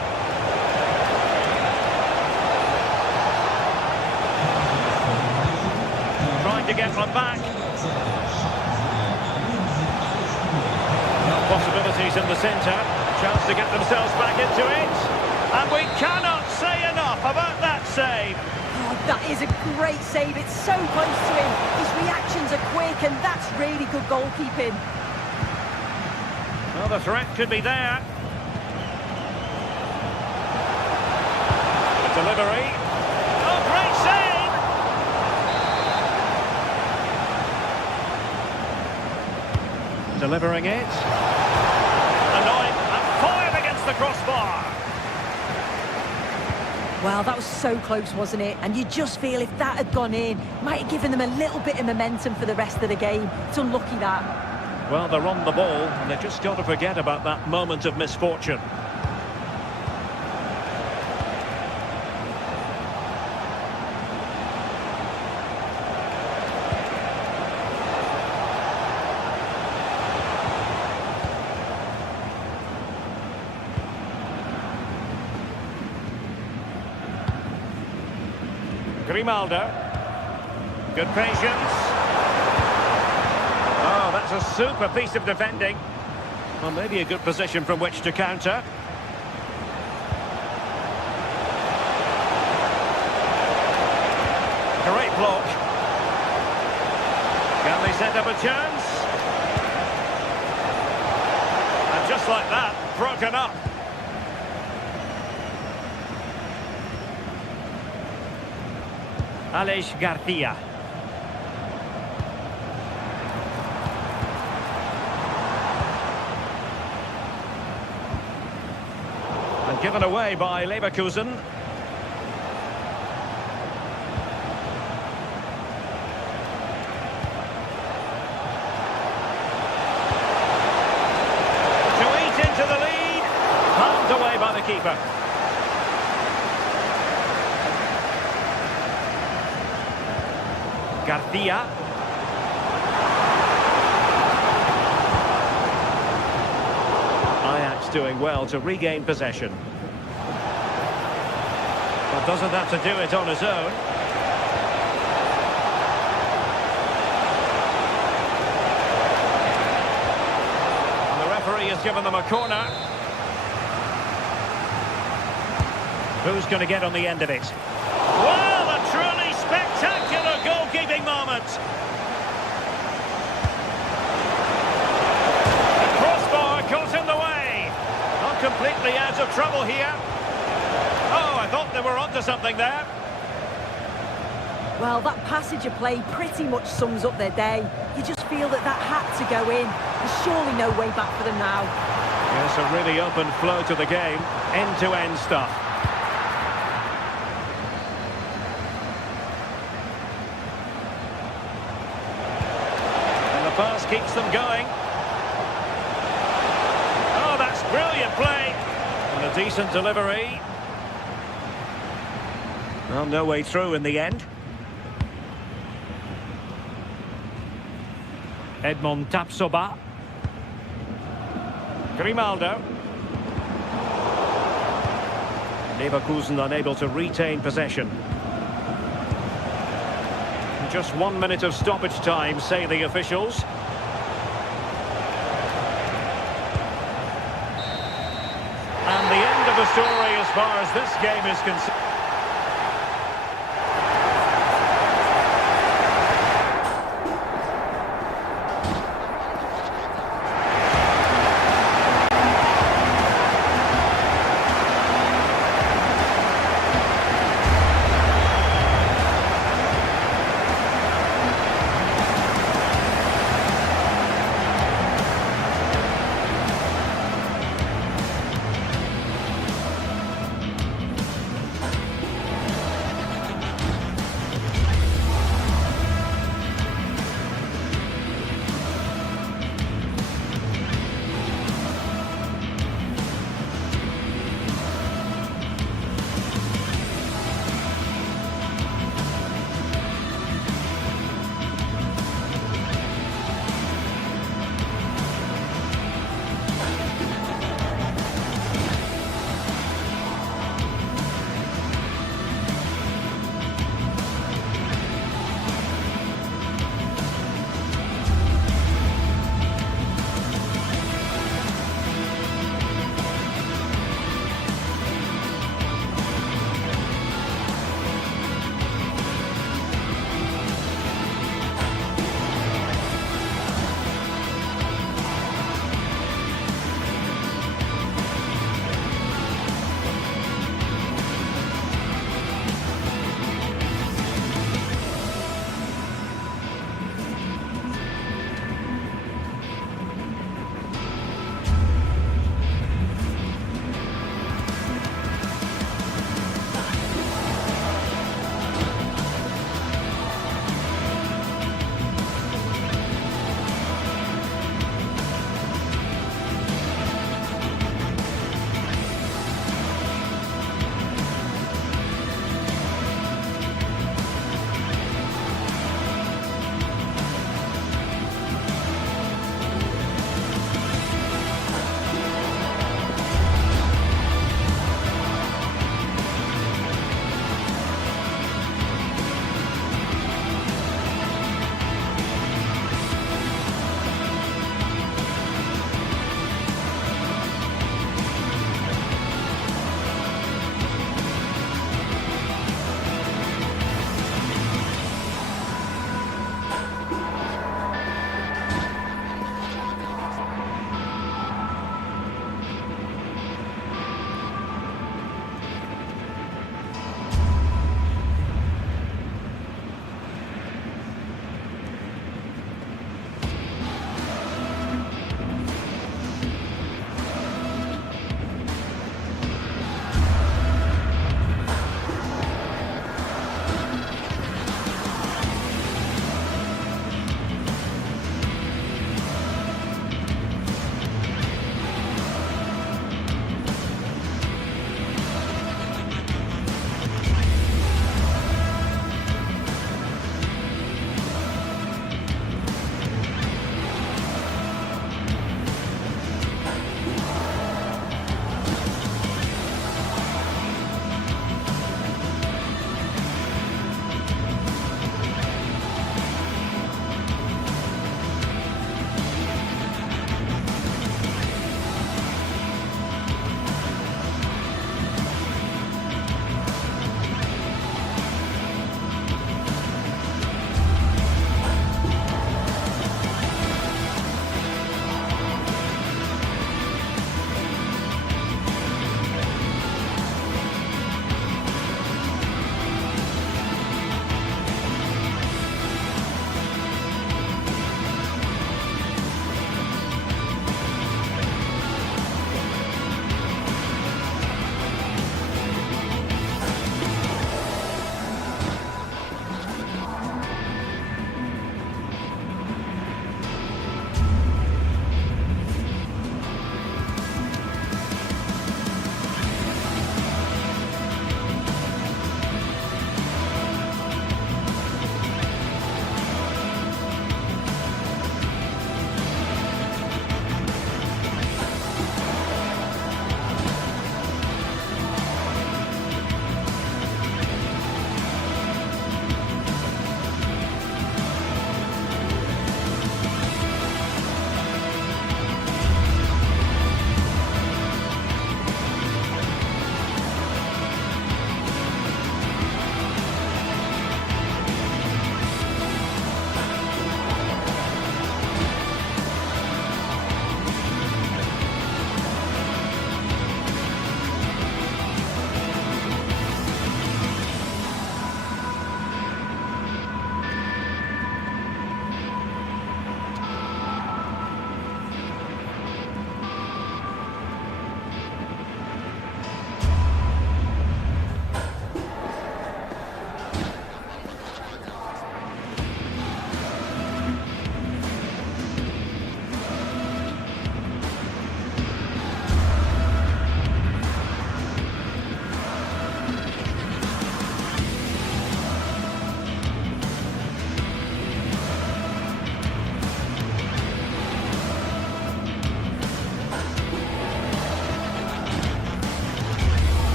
To get one back. Possibilities in the centre. Chance to get themselves back into it. And we cannot say enough about that save. Oh, that is a great save. It's so close to him. His reactions are quick, and that's really good goalkeeping. Well, the threat could be there. The delivery. Oh, great save! Delivering it. Annoyed and fired against the crossbar. Well, that was so close, wasn't it? And you just feel if that had gone in, might have given them a little bit of momentum for the rest of the game. It's unlucky that. Well, they're on the ball, and they've just got to forget about that moment of misfortune. Grimaldo. Good patience. Oh, that's a super piece of defending. Well, maybe a good position from which to counter. Great block. Can they set up a chance? And just like that, broken up. Alex Garcia. And given away by Leverkusen. To eat into the lead. Palmed away by the keeper. Garcia. Ajax doing well to regain possession. But doesn't have to do it on his own. And the referee has given them a corner. Who's going to get on the end of it? Well, a truly spectacular goalkeeping moment. The crossbar caught in the way. Not completely out of trouble here. Oh, I thought they were onto something there. Well, that passage of play pretty much sums up their day. You just feel that that had to go in. There's surely no way back for them now. Yes, a really open flow to the game. End-to-end stuff. Pass keeps them going. Oh, that's brilliant play. And a decent delivery. Well, no way through in the end. Edmond Tapsoba. Grimaldo. Leverkusen unable to retain possession. Just 1 minute of stoppage time, say the officials. And the end of the story as far as this game is concerned.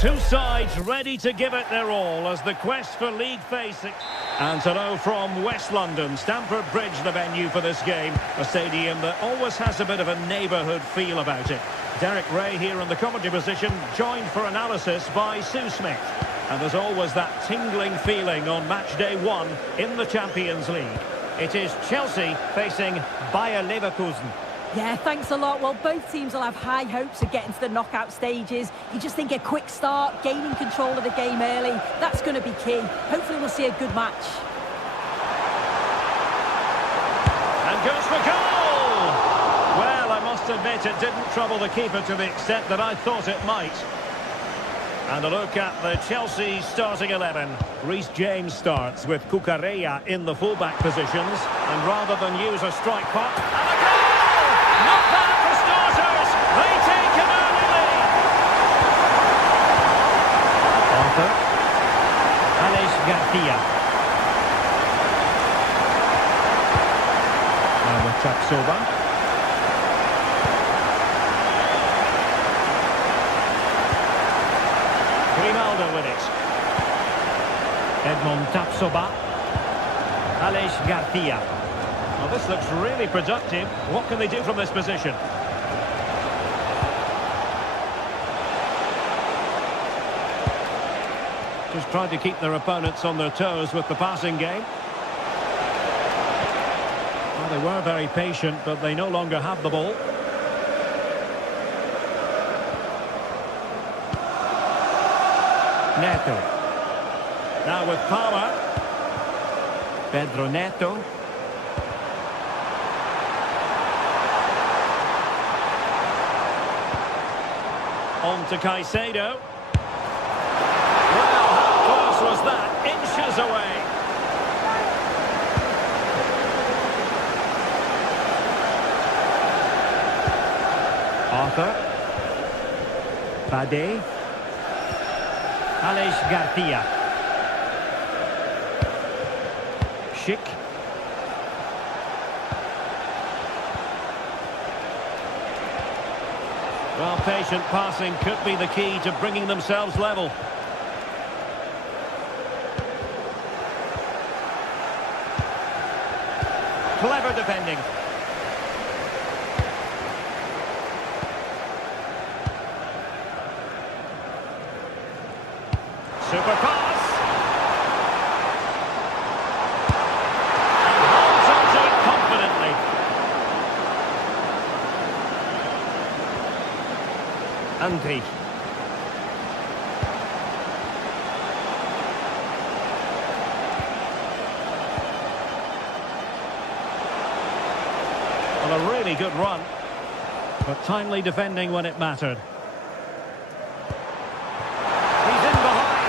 Two sides ready to give it their all as the quest for league facing. And hello from West London, Stamford Bridge, the venue for this game. A stadium that always has a bit of a neighbourhood feel about it. Derek Ray here in the commentary position, joined for analysis by Sue Smith. And there's always that tingling feeling on match day 1 in the Champions League. It is Chelsea facing Bayer Leverkusen. Yeah, thanks a lot. Well, both teams will have high hopes of getting to the knockout stages. You just think a quick start, gaining control of the game early, that's going to be key. Hopefully we'll see a good match. And goes for goal! Well, I must admit it didn't trouble the keeper to the extent that I thought it might. And a look at the Chelsea starting 11. Reece James starts with Cucurella in the fullback positions. And rather than use a strike pot... And a goal! Not bad for starters! They take an early lead! Arthur. Alex Garcia. Now with Tapsoba. Grimaldo with it. Edmond Tapsoba. Alex Garcia. Well, this looks really productive. What can they do from this position? Just trying to keep their opponents on their toes with the passing game. Well, they were very patient, but they no longer have the ball. Neto. Now with Palmer. Pedro Neto. On to Caicedo. Well, how close was that? Inches away. Arthur. Bade. Alex Garcia. Schick. Well, patient passing could be the key to bringing themselves level. Clever defending. Super pass. And holds onto it confidently. Andri. Well, a really good run, but timely defending when it mattered. He's in behind,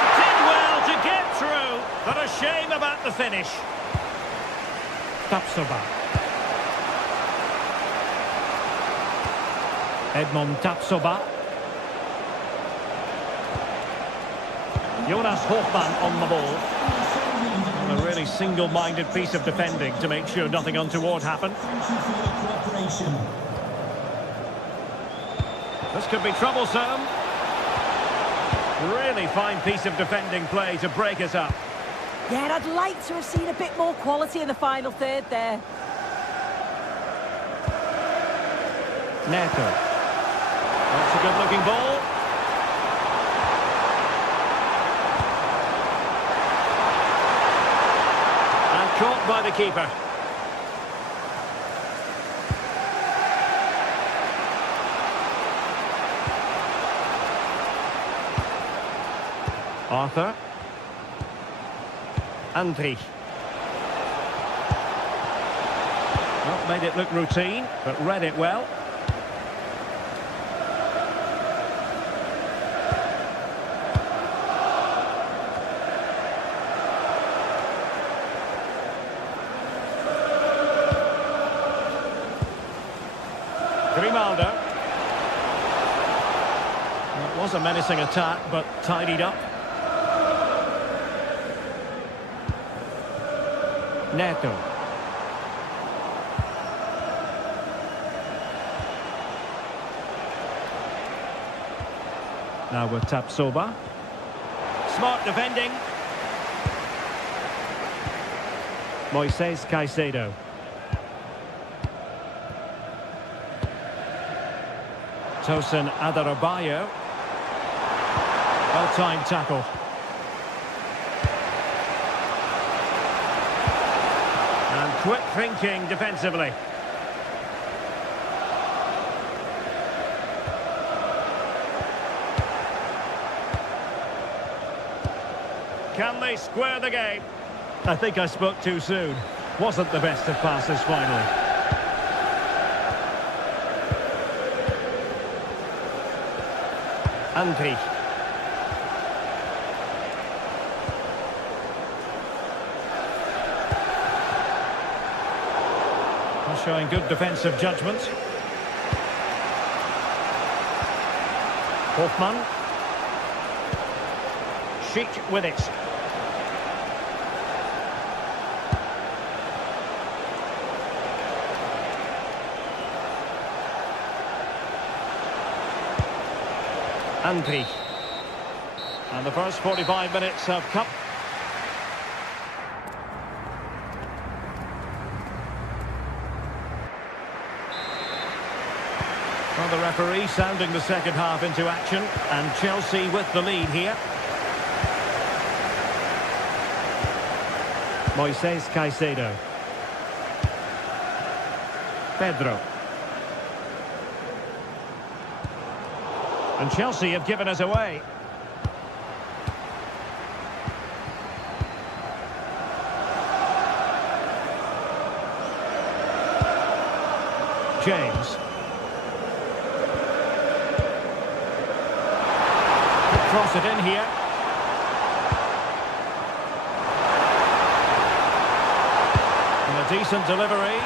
and did well to get through, but a shame about the finish. Tapsoba. Edmond Tapsoba. Jonas Hofmann on the ball. And a really single-minded piece of defending to make sure nothing untoward happened. This could be troublesome. Really fine piece of defending play to break it up. Yeah, and I'd like to have seen a bit more quality in the final third there. Neto. That's a good-looking ball. And caught by the keeper. Arthur. Andri. Not made it look routine, but read it well. Grimaldo. Well, it was a menacing attack, but tidied up. Neto. Now with Tapsoba. Smart defending. Moises Caicedo. Tosin Adarabioyo. Well-timed tackle. And quick thinking defensively. Can they square the game? I think I spoke too soon. Wasn't the best of passes finally. Andri. Showing good defensive judgment. Hoffmann. Schick with it. Andri. And the first 45 minutes have come. Well, the referee sounding the second half into action, and Chelsea with the lead here. Moises Caicedo. Pedro. And Chelsea have given us away. James. Cross it in here. And a decent delivery.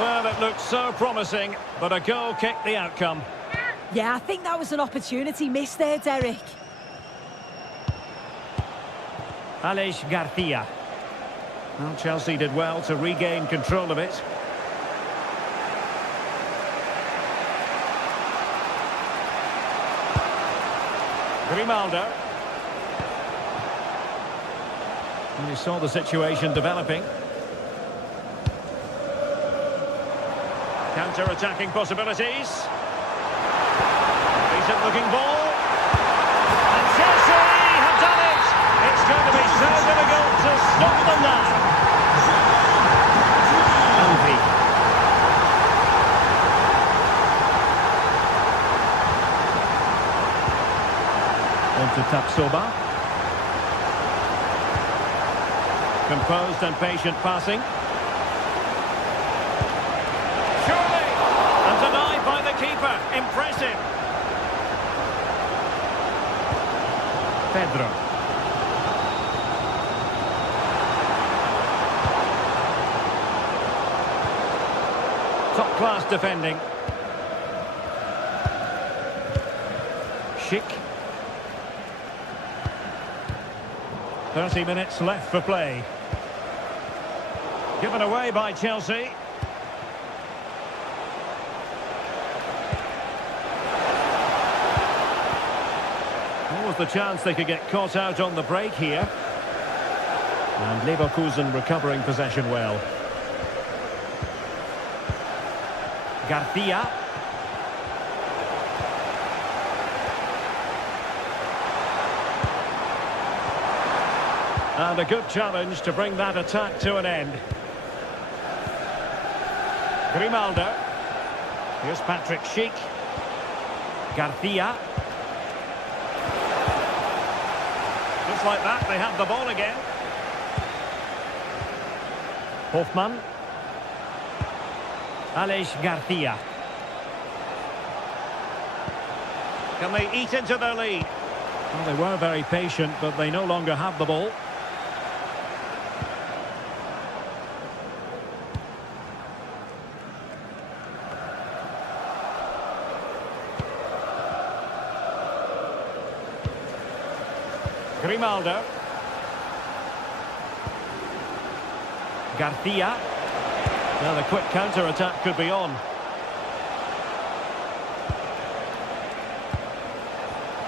Well, it looked so promising, but a goal kicked the outcome. Yeah, I think that was an opportunity missed there, Derek. Aleix Garcia. Well, Chelsea did well to regain control of it. Grimaldo. And he saw the situation developing. Counter-attacking possibilities. Decent looking ball. And Chelsea have done it! It's going to be so difficult to stop them now. Andri. On to Tapsoba. Composed and patient passing. Surely! And denied by the keeper. Impressive. Pedro. Top-class defending. Schick. 30 minutes left for play. Given away by Chelsea. What was the chance they could get caught out on the break here? And Leverkusen recovering possession well. Garcia. And a good challenge to bring that attack to an end. Grimaldo. Here's Patrick Schick. Garcia. Just like that, they have the ball again. Hoffmann. Aleix Garcia. Can they eat into their lead? Well, they were very patient, but they no longer have the ball. Grimaldo. Garcia. Now the quick counter-attack could be on.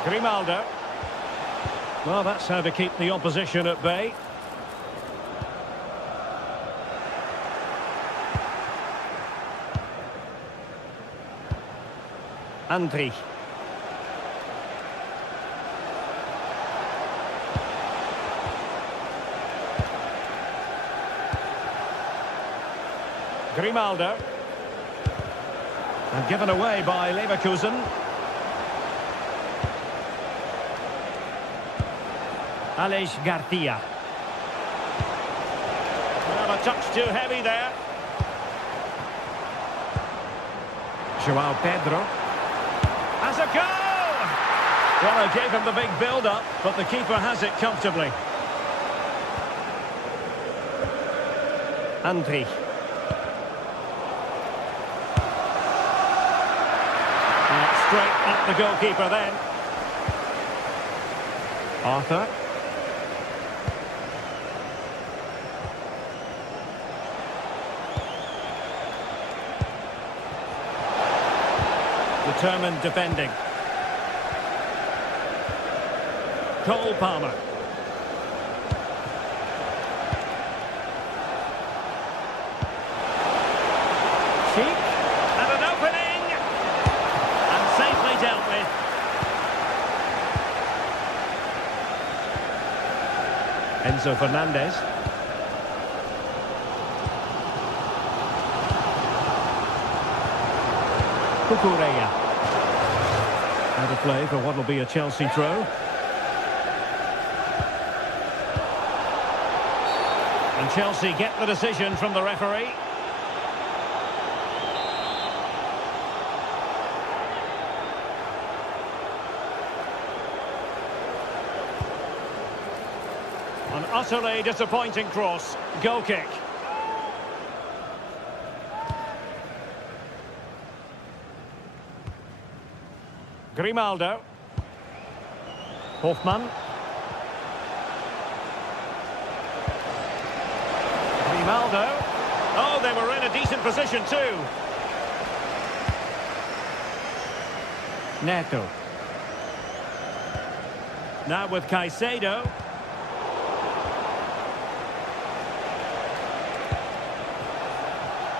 Grimaldo. Well, that's how to keep the opposition at bay. Andri. Grimaldo. And given away by Leverkusen. Aleix Garcia. Well, a touch too heavy there. João Pedro. Has a goal! Well, I gave him the big build-up, but the keeper has it comfortably. Andri. Straight at the goalkeeper then. Arthur. Determined defending. Cole Palmer. Sheik. And an opening. And safely dealt with. Enzo Fernandez. Cucurella. Out of play for what will be a Chelsea throw. And Chelsea get the decision from the referee. An utterly disappointing cross. Goal kick. Grimaldo. Hofmann. Grimaldo. Oh, they were in a decent position too. Neto. Now with Caicedo.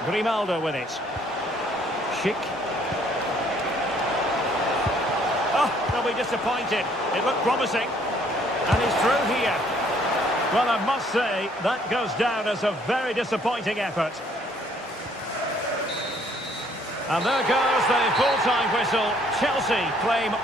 Grimaldo with it. Schick. Oh, they'll be disappointed. It looked promising. And he's through here. Well, I must say, that goes down as a very disappointing effort. And there goes the full-time whistle. Chelsea claim...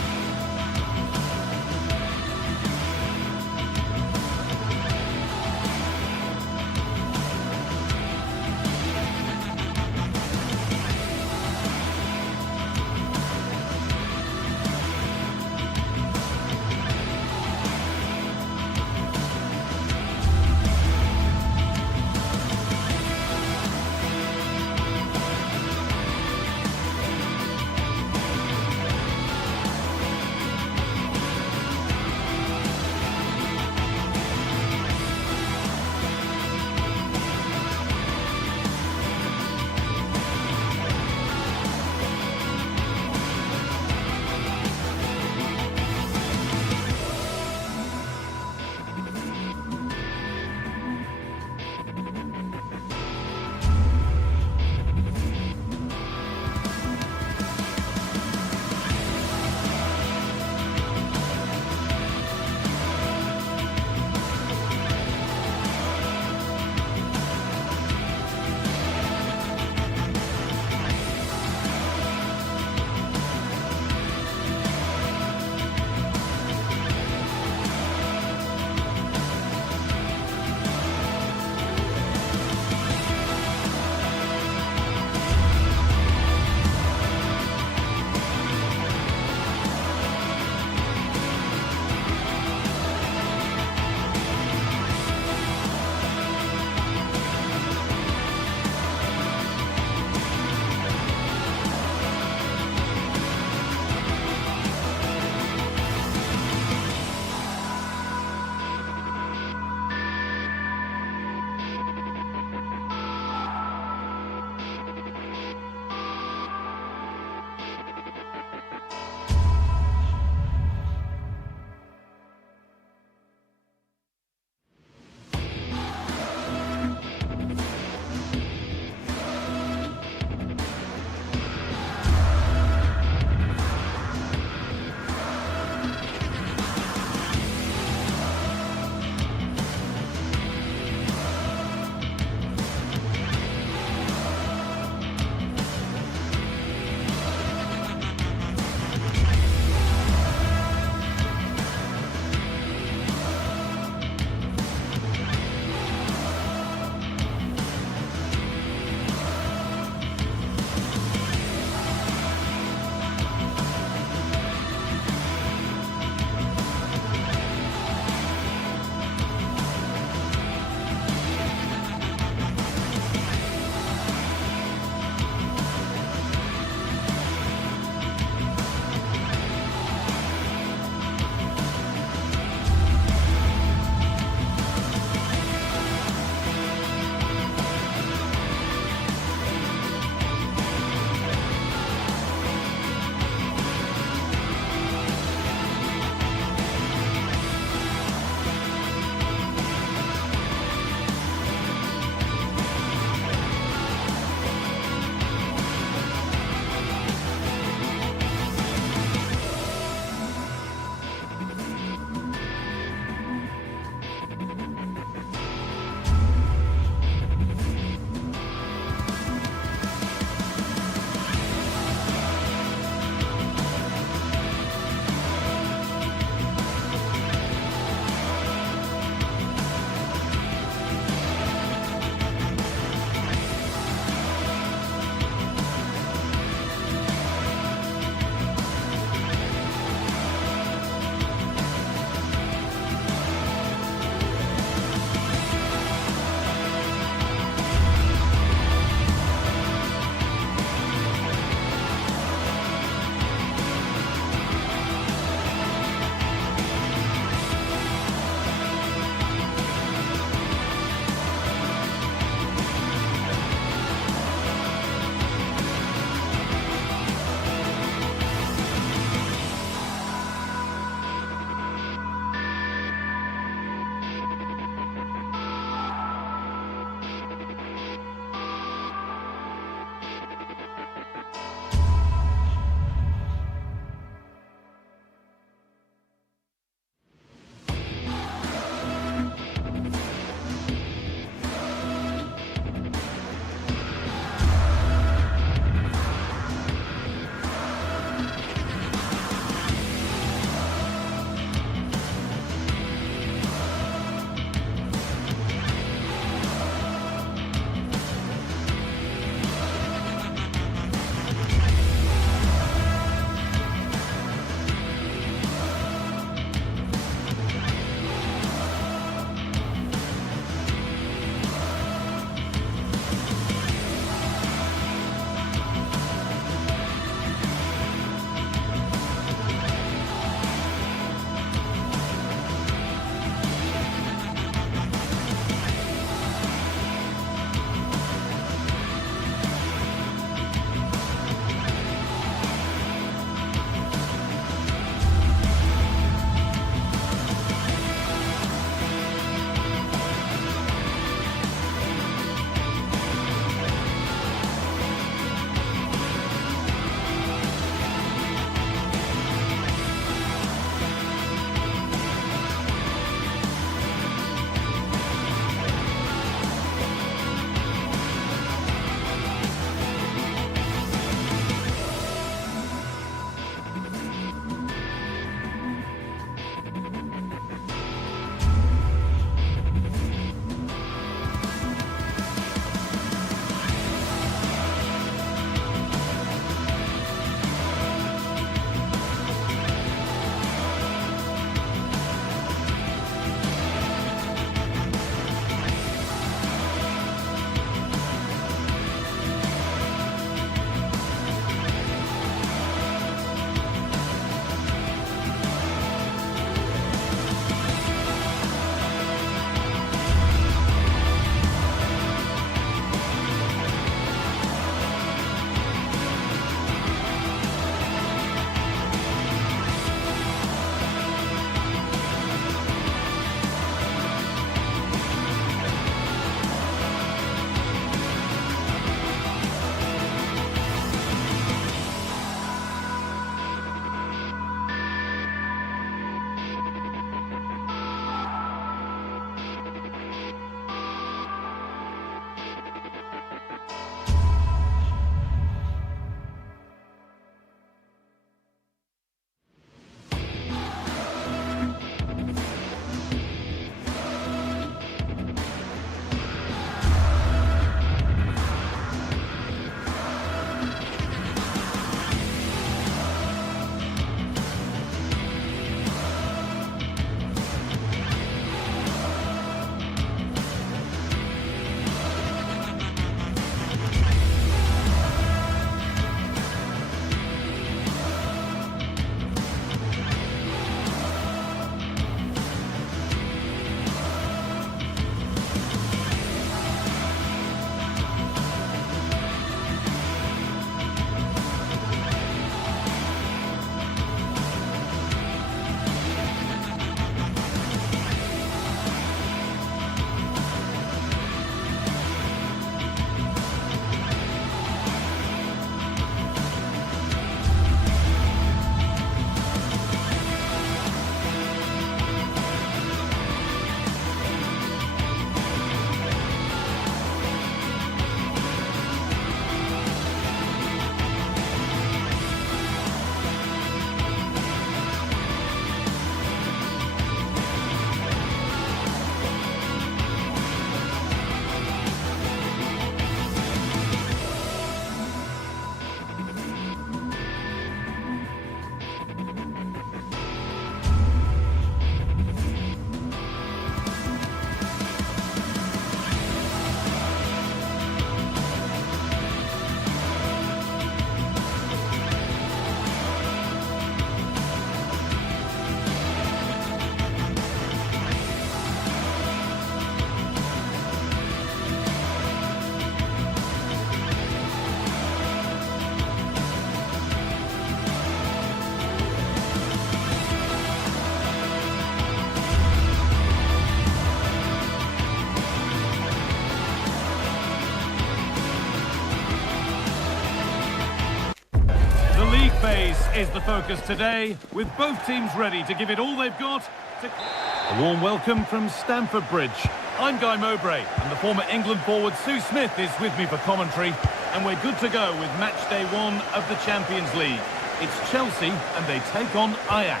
is the focus today, with both teams ready to give it all they've got. A warm welcome from Stamford Bridge. I'm Guy Mowbray, and the former England forward Sue Smith is with me for commentary, and we're good to go with match day 1 of the Champions League. It's Chelsea, and they take on Ajax.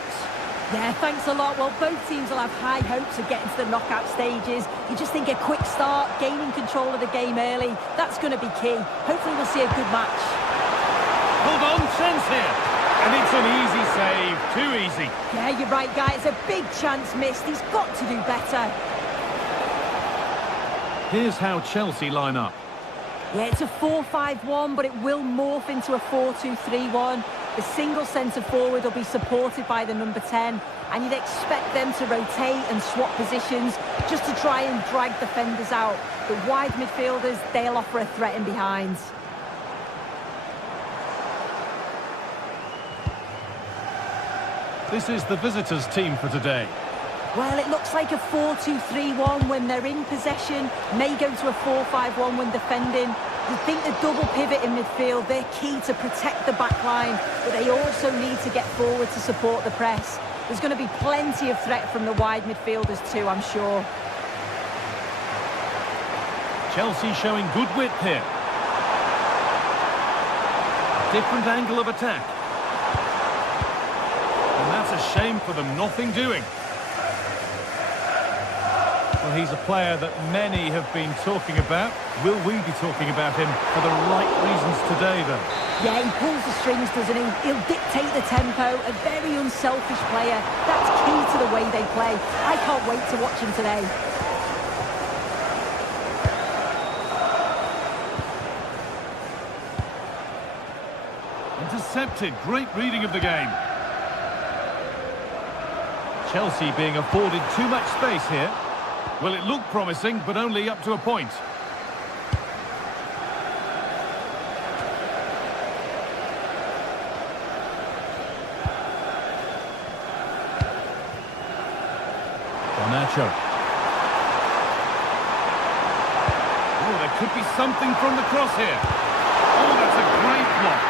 Yeah, thanks a lot. Well, both teams will have high hopes of getting to the knockout stages. You just think a quick start, gaining control of the game early, that's going to be key. Hopefully we'll see a good match. Hold on, chance here. And it's an easy save, too easy. Yeah, you're right, Guy. It's a big chance missed. He's got to do better. Here's how Chelsea line up. Yeah, it's a 4-5-1, but it will morph into a 4-2-3-1. The single centre-forward will be supported by the number 10, and you'd expect them to rotate and swap positions just to try and drag defenders out. The wide midfielders, they'll offer a threat in behind. This is the visitors' team for today. Well, it looks like a 4-2-3-1 when they're in possession, may go to a 4-5-1 when defending. I think the double pivot in midfield, they're key to protect the back line, but they also need to get forward to support the press. There's going to be plenty of threat from the wide midfielders too, I'm sure. Chelsea showing good width here. Different angle of attack. And that's a shame for them, nothing doing. Well, he's a player that many have been talking about. Will we be talking about him for the right reasons today, though? Yeah, he pulls the strings, doesn't he? He'll dictate the tempo, a very unselfish player. That's key to the way they play. I can't wait to watch him today. Intercepted, great reading of the game. Chelsea being afforded too much space here. Well, it looked promising, but only up to a point. Garnacho. Oh, there could be something from the cross here. Oh, that's a great block.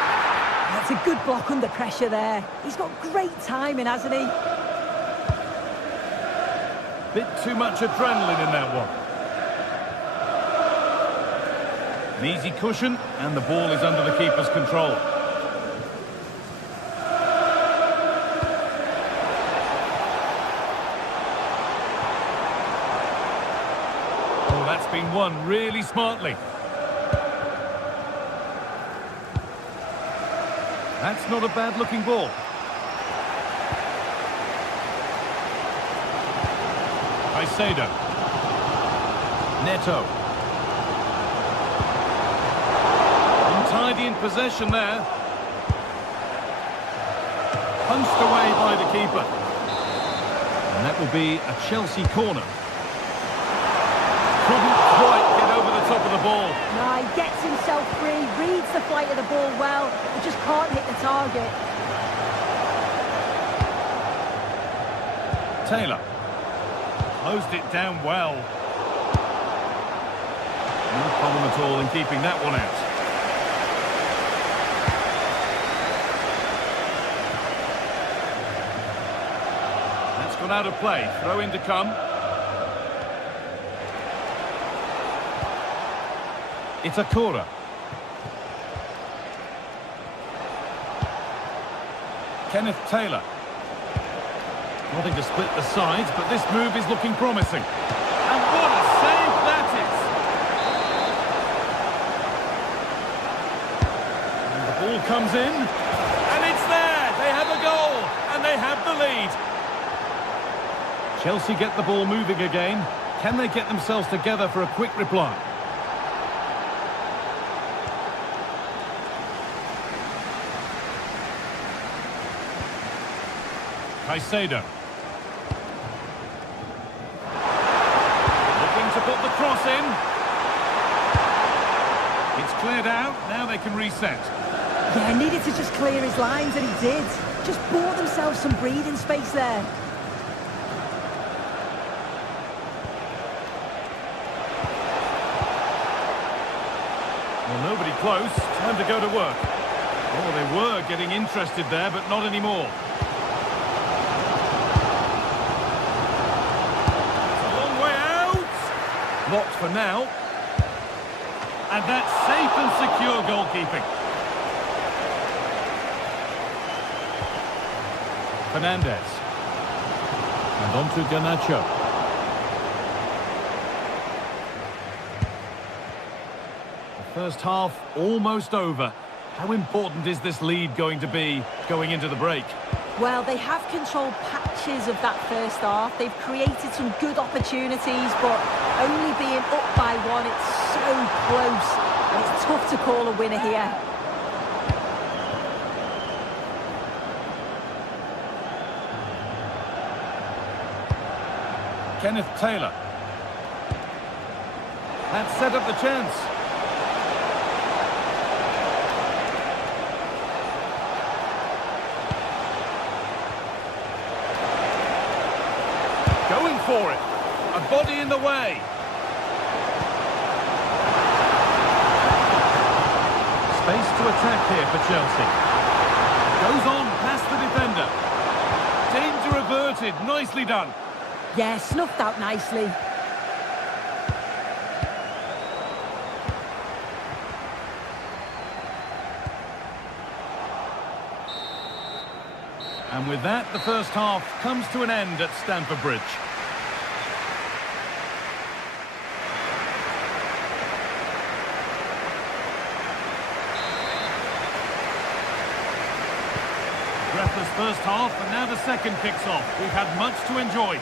That's a good block under pressure there. He's got great timing, hasn't he? Bit too much adrenaline in that one. An easy cushion, and the ball is under the keeper's control. Oh, that's been won really smartly. That's not a bad-looking ball. Caicedo. Neto. Untidy in possession there. Punched away by the keeper. And that will be a Chelsea corner. Couldn't quite get over the top of the ball. No, he gets himself free, reads the flight of the ball well, but just can't hit the target. Taylor. Closed it down well. No problem at all in keeping that one out. That's gone out of play. Throw in to come. It's a corner. Kenneth Taylor. Nothing to split the sides, but this move is looking promising. And what a save that is! And the ball comes in, and it's there! They have a goal, and they have the lead. Chelsea get the ball moving again. Can they get themselves together for a quick reply? Caicedo. To put the cross in. It's cleared out, now they can reset. Yeah, needed to just clear his lines, and he did. Just bought themselves some breathing space there. Well, nobody close, time to go to work. Oh, they were getting interested there, but not anymore. It's a long way out. Blocked for now. And that's safe and secure goalkeeping. Fernandez. And on to Garnacho. The first half almost over. How important is this lead going to be going into the break? Well, they have controlled patches of that first half. They've created some good opportunities, but only being up by one, it's so close. And it's tough to call a winner here. Kenneth Taylor. That set up the chance. Going for it. A body in the way. Space to attack here for Chelsea. Goes on past the defender. Danger averted. Nicely done. Yeah, snuffed out nicely. And with that, the first half comes to an end at Stamford Bridge. Breathless first half, and now the second kicks off. We've had much to enjoy.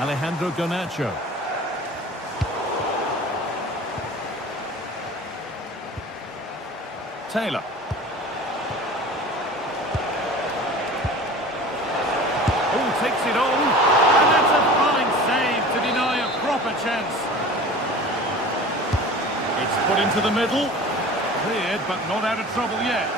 Alejandro Garnacho. Taylor. Oh, takes it on. And that's a fine save to deny a proper chance. It's put into the middle. Cleared, but not out of trouble yet.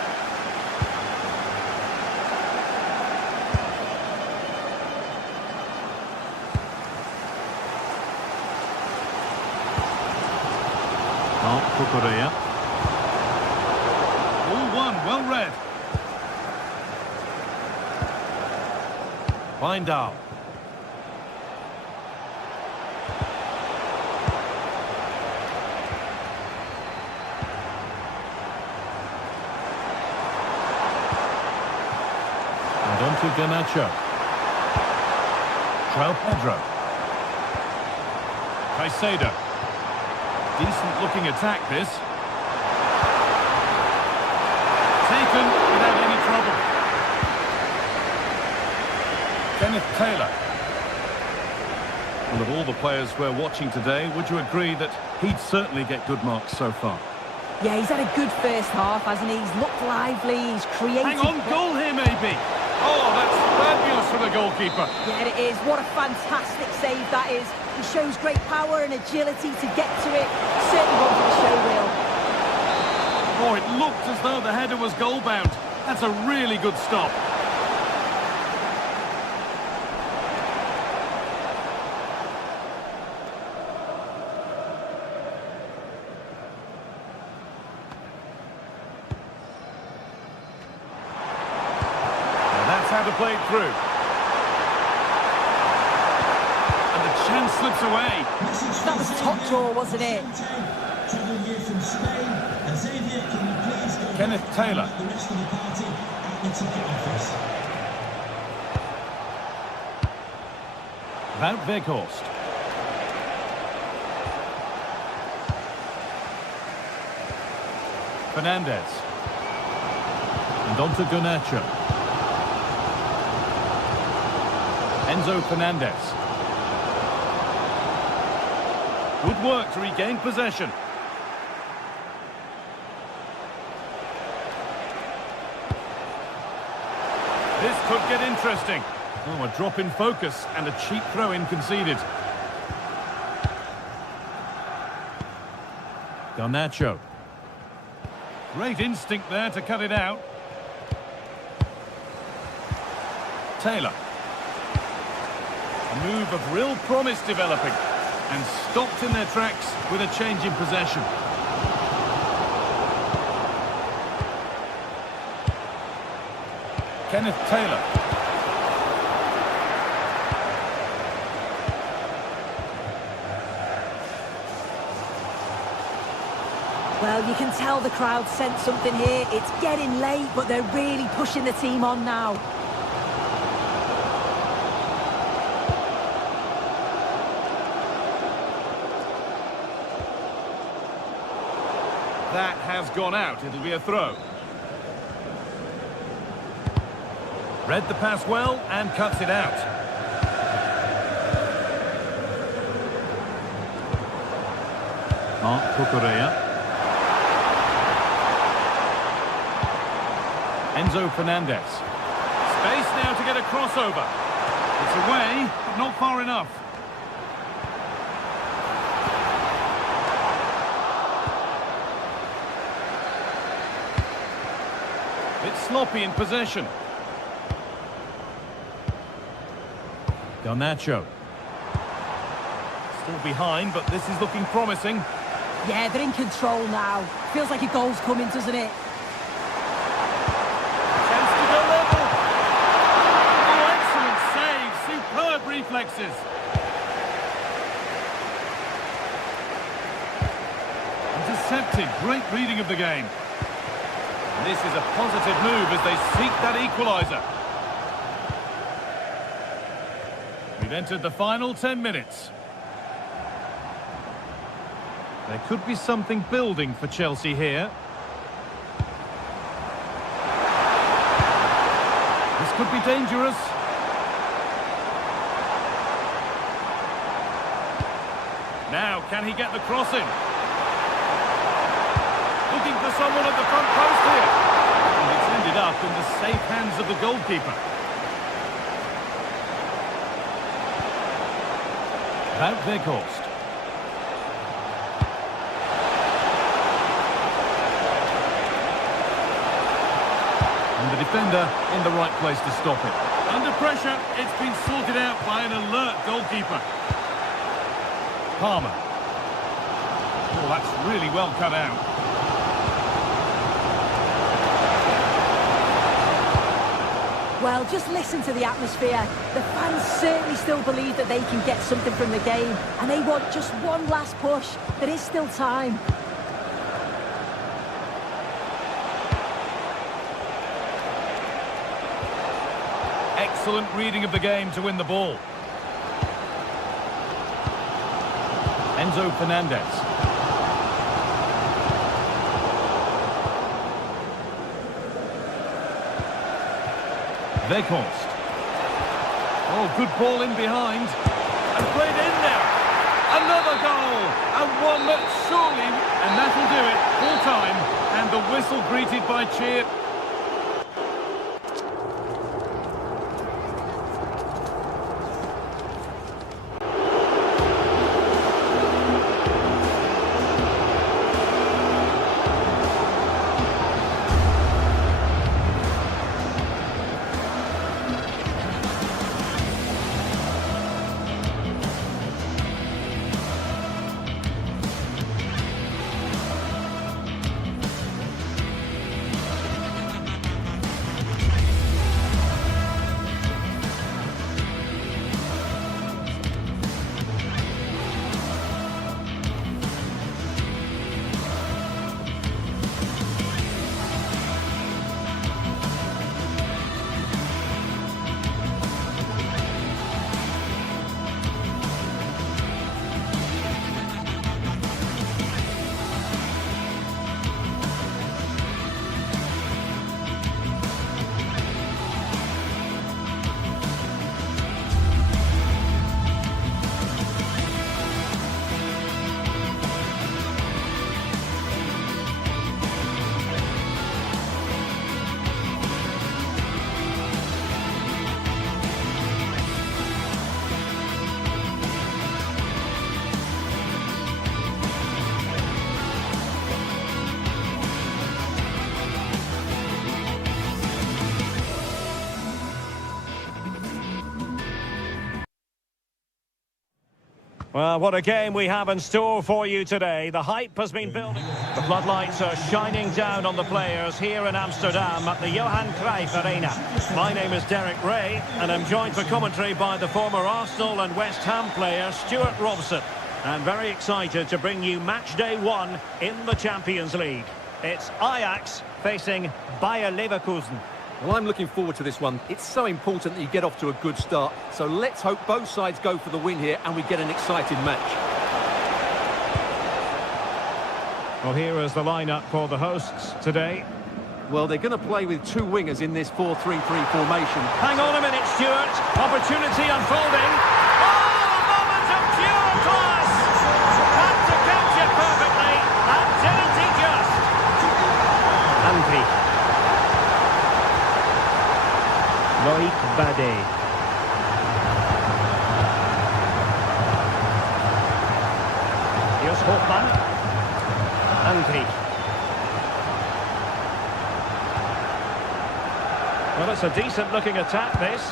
Korea. All one, well read. Windal. And on to Garnacho. João Pedro. Caicedo. Decent looking attack this. Taken without any trouble. Kenneth Taylor. Well, of all the players we're watching today, would you agree that he'd certainly get good marks so far? Yeah, he's had a good first half, hasn't he? He's looked lively, he's created... Hang on, goal here maybe. Oh, that's fabulous from the goalkeeper. Yeah, it is. What a fantastic save that is. He shows great power and agility to get to it. Certainly wanted to show real. Oh, it looked as though the header was goal-bound. That's a really good stop. Now that's how to play it through. Chance slips away. That was top draw, wasn't it? Kenneth Taylor. Wout Weghorst. Fernandez. And on to Garnacho. Enzo Fernandez. Good work to regain possession. This could get interesting. Oh, a drop in focus and a cheap throw-in conceded. Garnacho. Great instinct there to cut it out. Taylor. A move of real promise developing. And stopped in their tracks with a change in possession. Kenneth Taylor. Well, you can tell the crowd sense something here. It's getting late, but they're really pushing the team on now. That has gone out. It'll be a throw. Read the pass well and cuts it out. Mark Cucurella. Enzo Fernandez. Space now to get a crossover. It's away, but not far enough. Bit sloppy in possession. Garnacho. Still behind, but this is looking promising. Yeah, they're in control now. Feels like a goal's coming, doesn't it? Chance to go level. Oh, excellent save. Superb reflexes. Intercepted. Great reading of the game. This is a positive move as they seek that equaliser. We've entered the final 10 minutes. There could be something building for Chelsea here. This could be dangerous. Now, can he get the cross in? Looking for someone at the front post here. And it's ended up in the safe hands of the goalkeeper. Wout Weghorst. And the defender in the right place to stop it. Under pressure, it's been sorted out by an alert goalkeeper. Palmer. Oh, that's really well cut out. Well, just listen to the atmosphere. The fans certainly still believe that they can get something from the game, and they want just one last push. There is still time. Excellent reading of the game to win the ball. Enzo Fernandez. Weghorst. Oh, good ball in behind. And played in now. Another goal. And one that surely... And that'll do it. Full time. And the whistle greeted by cheer. Well, what a game we have in store for you today. The hype has been building. The floodlights are shining down on the players here in Amsterdam at the Johan Cruyff Arena. My name is Derek Ray, and I'm joined for commentary by the former Arsenal and West Ham player Stuart Robson. I'm very excited to bring you match day 1 in the Champions League. It's Ajax facing Bayer Leverkusen. Well, I'm looking forward to this one. It's so important that you get off to a good start. So let's hope both sides go for the win here and we get an exciting match. Well, here is the lineup for the hosts today. Well, they're going to play with 2 wingers in this 4-3-3 formation. Hang on a minute, Stuart. Opportunity unfolding. Oh, a moment of pure class! Had to catch it perfectly, and didn't he just? Andri. Loic Bade. Here's Hofmann. Andri. Well, it's a decent-looking attack, this,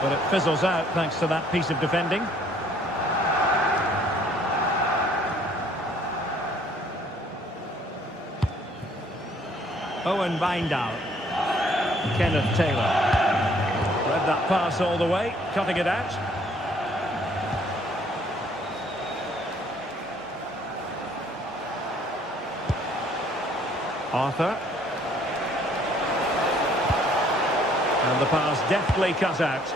but it fizzles out thanks to that piece of defending. Owen Wijndal. Kenneth Taylor. Read that pass all the way, cutting it out. Arthur. And the pass deftly cut out.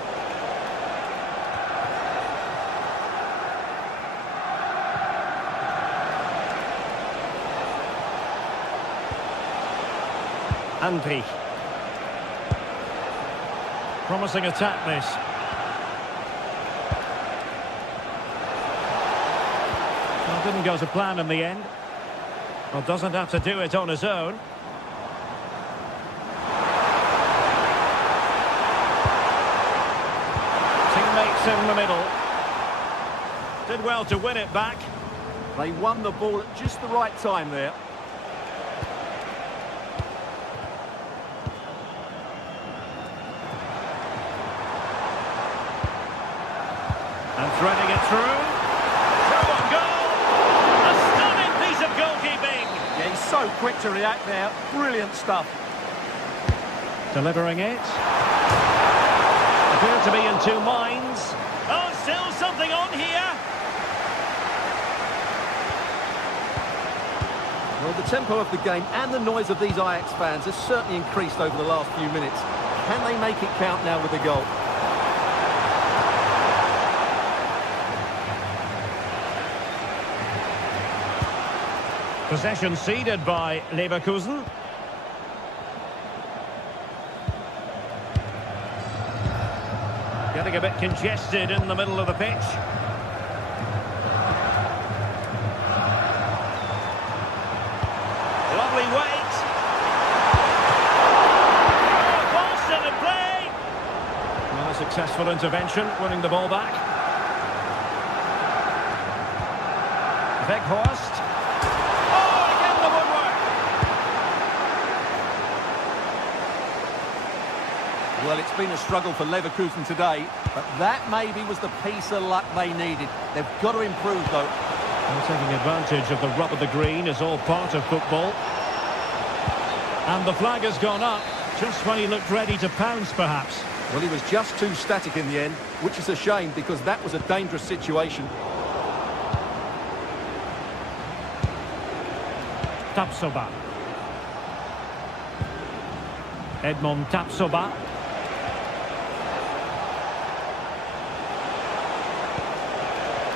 Andri. Promising attack, this. Well, didn't go to plan in the end. Well, doesn't have to do it on his own. Teammates in the middle. Did well to win it back. They won the ball at just the right time there. And threading it through. Through on goal. A stunning piece of goalkeeping. Yeah, he's so quick to react there. Brilliant stuff. Delivering it. Appear to be in 2 minds. Oh, still something on here. Well, the tempo of the game and the noise of these Ajax fans has certainly increased over the last few minutes. Can they make it count now with a goal? Possession ceded by Leverkusen. Getting a bit congested in the middle of the pitch. Lovely weight. Oh, Boston in play. Well, a successful intervention, winning the ball back. Weghorst. Well, it's been a struggle for Leverkusen today, but that maybe was the piece of luck they needed. They've got to improve, though. Well, taking advantage of the rub of the green is all part of football. And the flag has gone up, just when he looked ready to pounce, perhaps. Well, he was just too static in the end, which is a shame because that was a dangerous situation. Tapsoba. Edmond Tapsoba.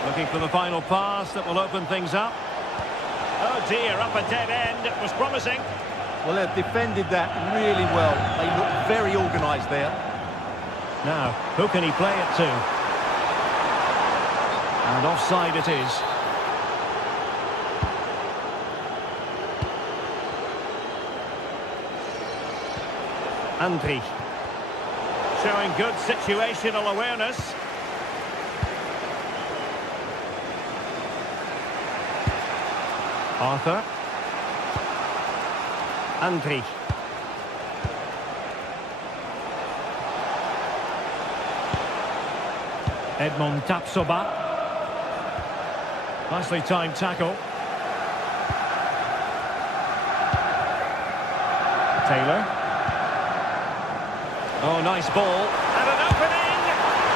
Looking for the final pass that will open things up. Oh dear, up a dead end. It was promising. Well, they've defended that really well. They look very organised there. Now, who can he play it to? And offside it is. Andri. Showing good situational awareness. Arthur. Andri. Edmond Tapsoba. Nicely timed tackle. Taylor. Oh, nice ball. And an opening!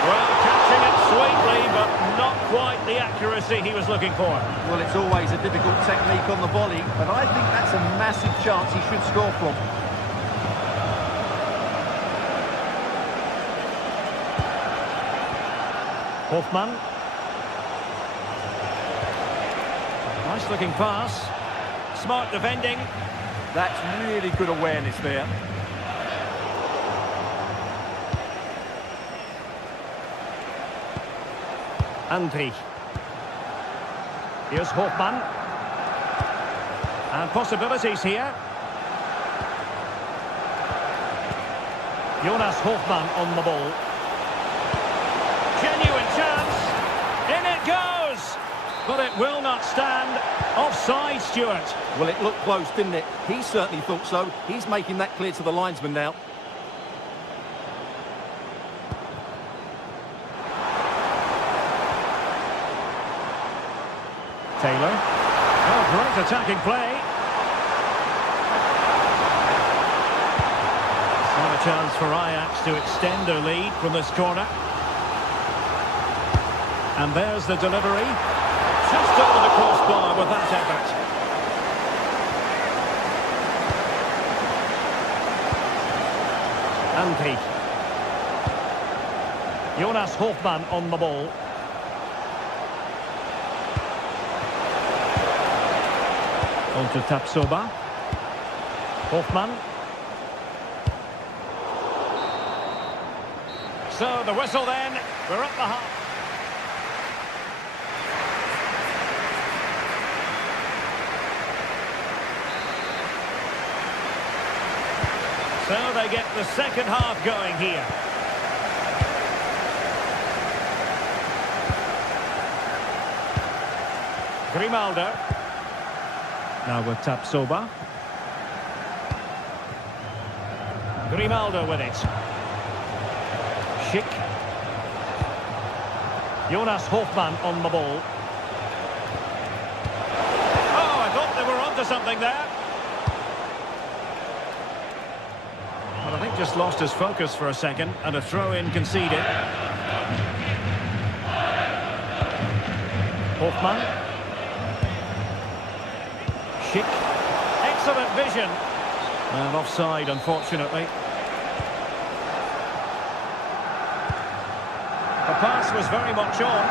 Well, catching it sweetly, but not quite the accuracy he was looking for. Well, it's always a difficult technique on the volley, but I think that's a massive chance he should score from. Hoffmann. Nice looking pass. Smart defending. That's really good awareness there. Andri. Here's Hoffmann. And possibilities here. Jonas Hoffmann on the ball. Genuine chance. In it goes. But it will not stand. Offside, Stuart. Well, it looked close, didn't it? He certainly thought so. He's making that clear to the linesman now. Taylor. Oh, great attacking play. Not a chance for Ajax to extend their lead from this corner. And there's the delivery. Just over the crossbar with that effort. Andri. Jonas Hoffmann on the ball. On to Tapsoba. Hoffmann. So the whistle then. We're at the half. So they get the second half going here. Grimaldo. Now with Tapsoba. Grimaldo with it. Schick. Jonas Hoffmann on the ball. Oh, I thought they were onto something there. Well, I think just lost his focus for a second, and a throw-in conceded. Hoffmann. Schick. Excellent vision. And offside, unfortunately. The pass was very much on.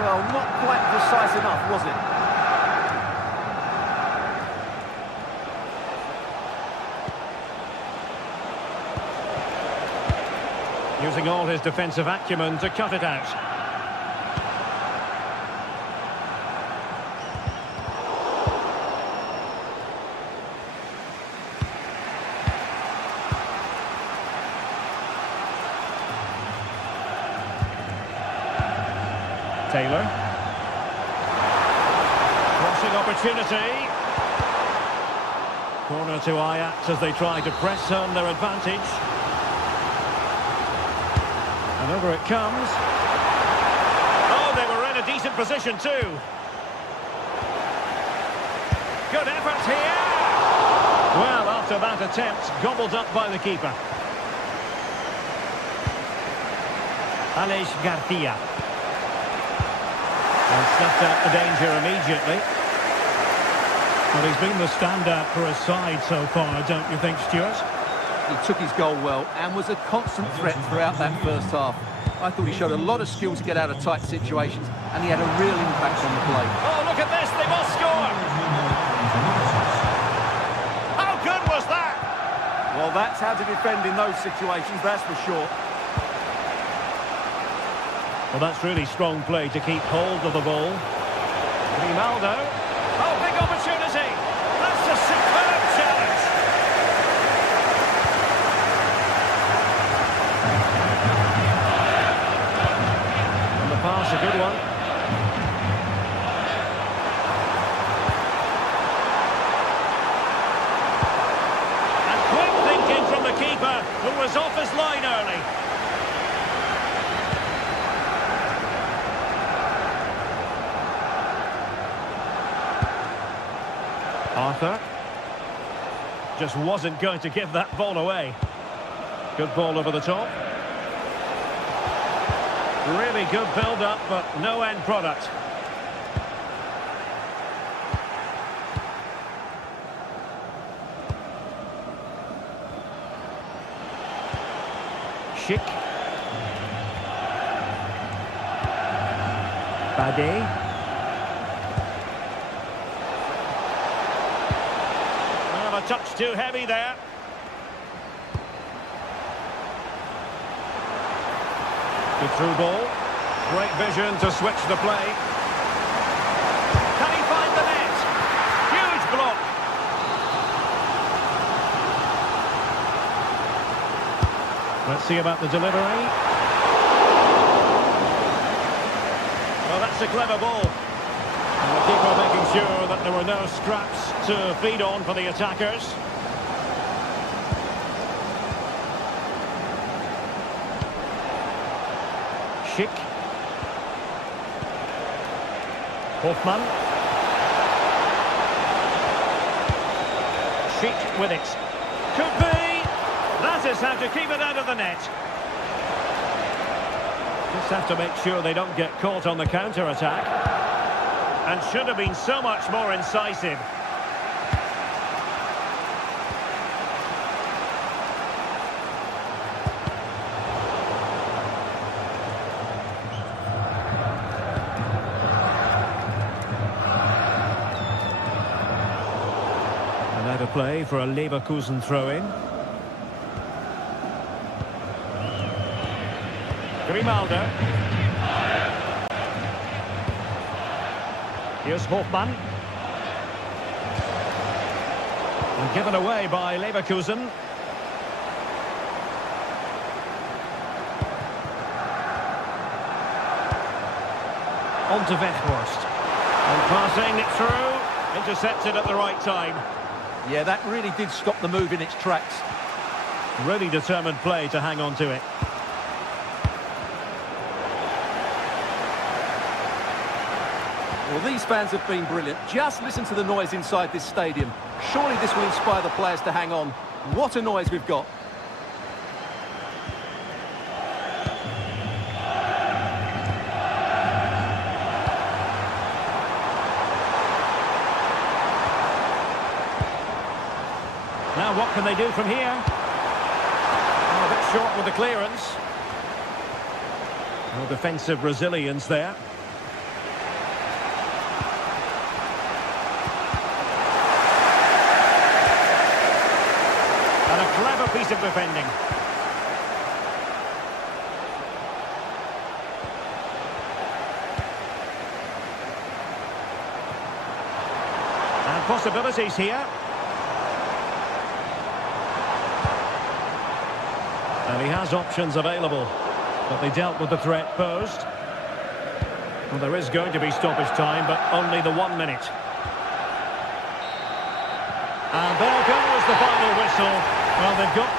Well, not quite precise enough, was it? Using all his defensive acumen to cut it out. Taylor. Crossing opportunity. Corner to Ajax as they try to press home their advantage. And over it comes. Oh, they were in a decent position too. Good effort here. Well, after that attempt, gobbled up by the keeper. Aleix Garcia. And snuffed out the danger immediately. Well, he's been the standout for his side so far, don't you think, Stuart? He took his goal well and was a constant threat throughout that first half. I thought he showed a lot of skill to get out of tight situations, and he had a real impact on the play. Oh, look at this, they must score! How good was that? Well, that's how to defend in those situations, that's for sure. Well, that's really strong play to keep hold of the ball. Grimaldo. Oh, big opportunity! That's a superb challenge! And the pass, a good one. And quick thinking from the keeper, who was off his line early. Arthur. Just wasn't going to give that ball away. Good ball over the top. Really good build-up, but no end product. Schick. Bade. Well, a touch too heavy there. Good through ball. Great vision to switch the play. Can he find the net? Huge block. Let's see about the delivery. Well, that's a clever ball. And the keeper making sure that there were no scraps to feed on for the attackers. Schick. Hofmann. Schick with it. Could be. That is how to keep it out of the net. Just have to make sure they don't get caught on the counter-attack. And should have been so much more incisive. And out of play for a Leverkusen throw-in. Grimaldo. Here's Hofmann. And given away by Leverkusen. On to Weghorst. And passing it through. Intercepted at the right time. Yeah, that really did stop the move in its tracks. Really determined play to hang on to it. Well, these fans have been brilliant. Just listen to the noise inside this stadium. Surely this will inspire the players to hang on. What a noise we've got. Now what can they do from here? Oh, a bit short with the clearance. No defensive resilience there. And a clever piece of defending. And possibilities here. And he has options available, but they dealt with the threat posed. Well, there is going to be stoppage time, but only the 1 minute. And there goes the final whistle. Well, they've got...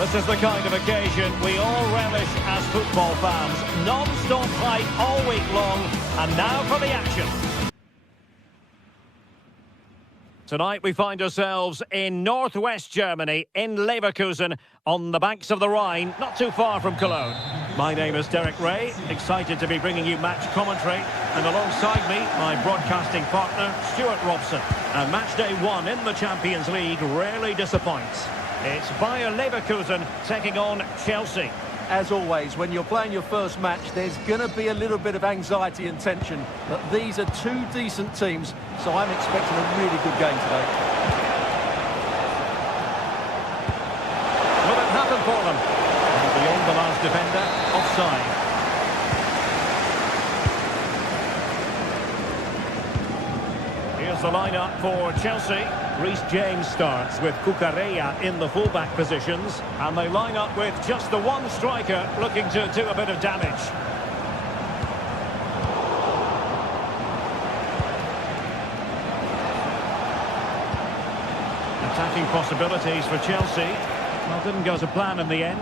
This is the kind of occasion we all relish as football fans. Non-stop hype all week long, and now for the action. Tonight we find ourselves in northwest Germany, in Leverkusen, on the banks of the Rhine, not too far from Cologne. My name is Derek Ray, excited to be bringing you match commentary, and alongside me, my broadcasting partner, Stuart Robson. And match day 1 in the Champions League rarely disappoints. It's Bayer Leverkusen taking on Chelsea. As always, when you're playing your first match, there's going to be a little bit of anxiety and tension. But these are two decent teams, so I'm expecting a really good game today. Will it happen for them? And beyond the last defender, offside. Here's the lineup for Chelsea. Reece James starts with Cucurella in the fullback positions, and they line up with just the one striker looking to do a bit of damage. Attacking possibilities for Chelsea. Well, didn't go to plan in the end.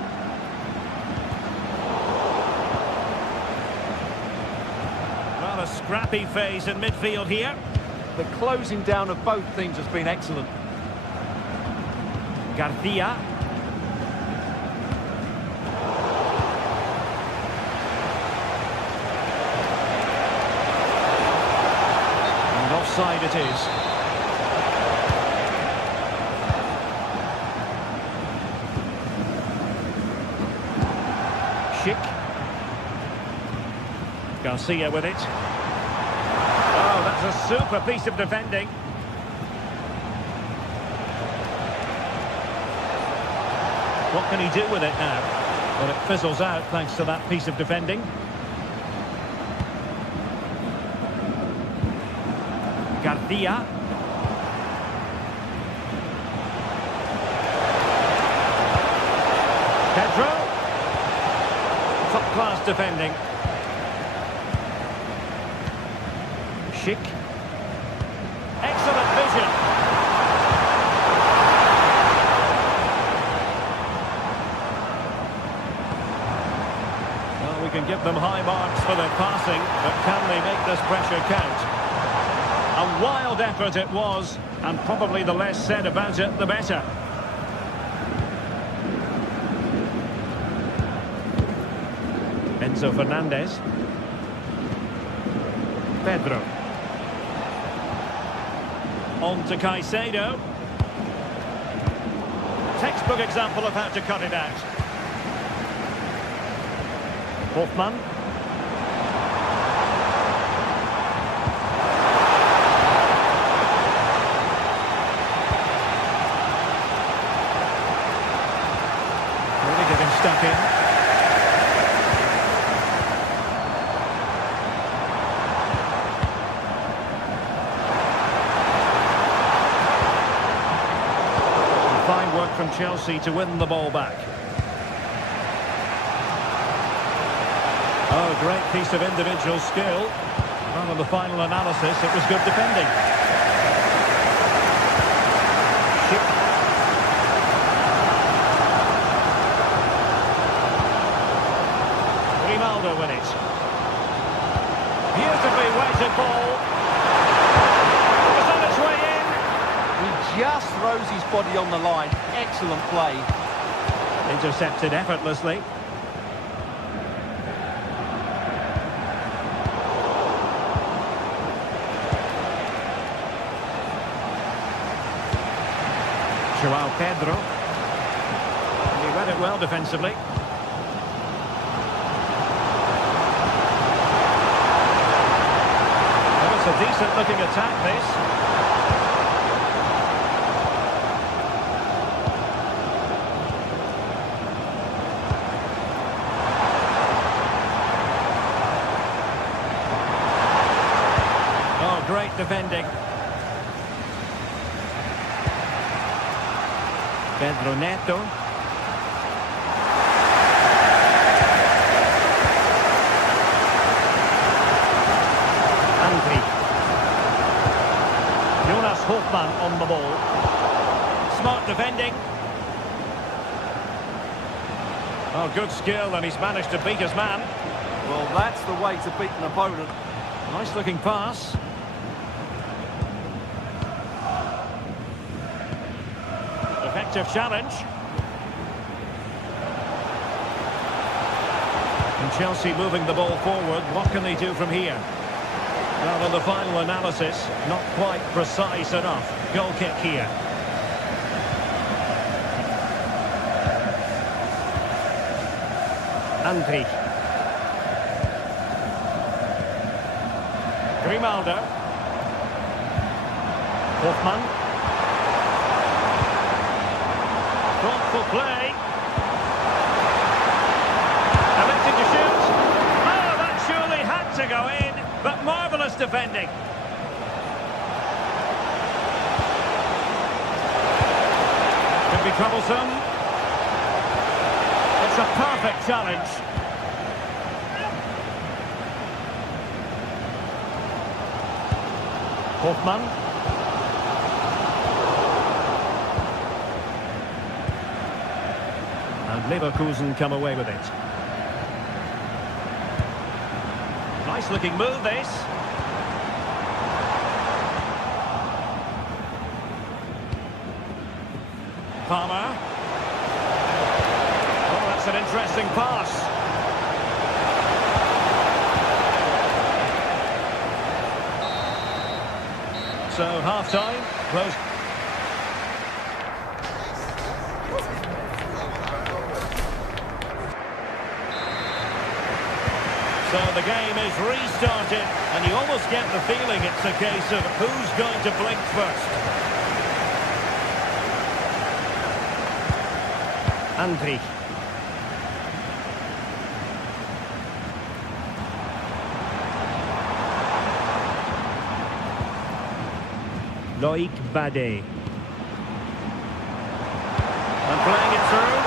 Well, a scrappy phase in midfield here. The closing down of both teams has been excellent. Garcia. And offside it is. Schick. Garcia with it. Oh, that's a super piece of defending. What can he do with it now? Well, it fizzles out thanks to that piece of defending. Garcia. Pedro. Top-class defending. Schick. Excellent vision. Well, we can give them high marks for their passing, but can they make this pressure count? A wild effort it was, and probably the less said about it, the better. Enzo Fernandez. Pedro. On to Caicedo. Textbook example of how to cut it out. Hoffman. Really get him stuck in. Fine work from Chelsea to win the ball back. Oh, great piece of individual skill. Well, in the final analysis, it was good defending. Schick. Grimaldo with it. Beautifully weighted ball. It was on its way in. He just throws his body on the line. Excellent play. Intercepted effortlessly. Joao Pedro. And he read it well defensively. Well, it's a decent looking attack, this. Great defending. Pedro Neto. Andri. Jonas Hoffman on the ball. Smart defending. Oh, good skill, and he's managed to beat his man. Well, that's the way to beat an opponent. Nice looking pass. Effective challenge. And Chelsea moving the ball forward. What can they do from here? Well, in the final analysis, not quite precise enough. Goal kick here. Andri. Grimaldo. Hoffmann. Thoughtful play. Electing to shoot. Oh, that surely had to go in, but marvellous defending. Could be troublesome. It's a perfect challenge. Hoffmann. And Leverkusen come away with it. Nice looking move, this. Palmer. Oh, that's an interesting pass. So, half-time, close. So the game is restarted, and you almost get the feeling it's a case of who's going to blink first. Andri. Loic Bade. And playing it through.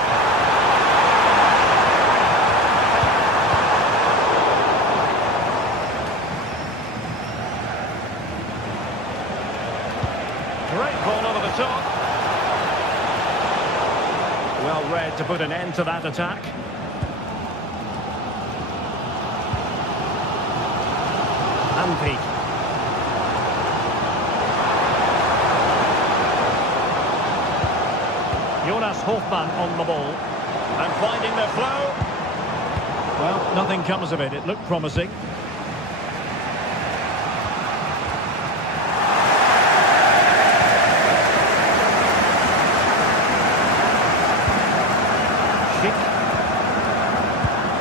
Great ball over the top. Well read to put an end to that attack. Andri. Jonas Hoffmann on the ball. And finding their flow. Well, nothing comes of it. It looked promising.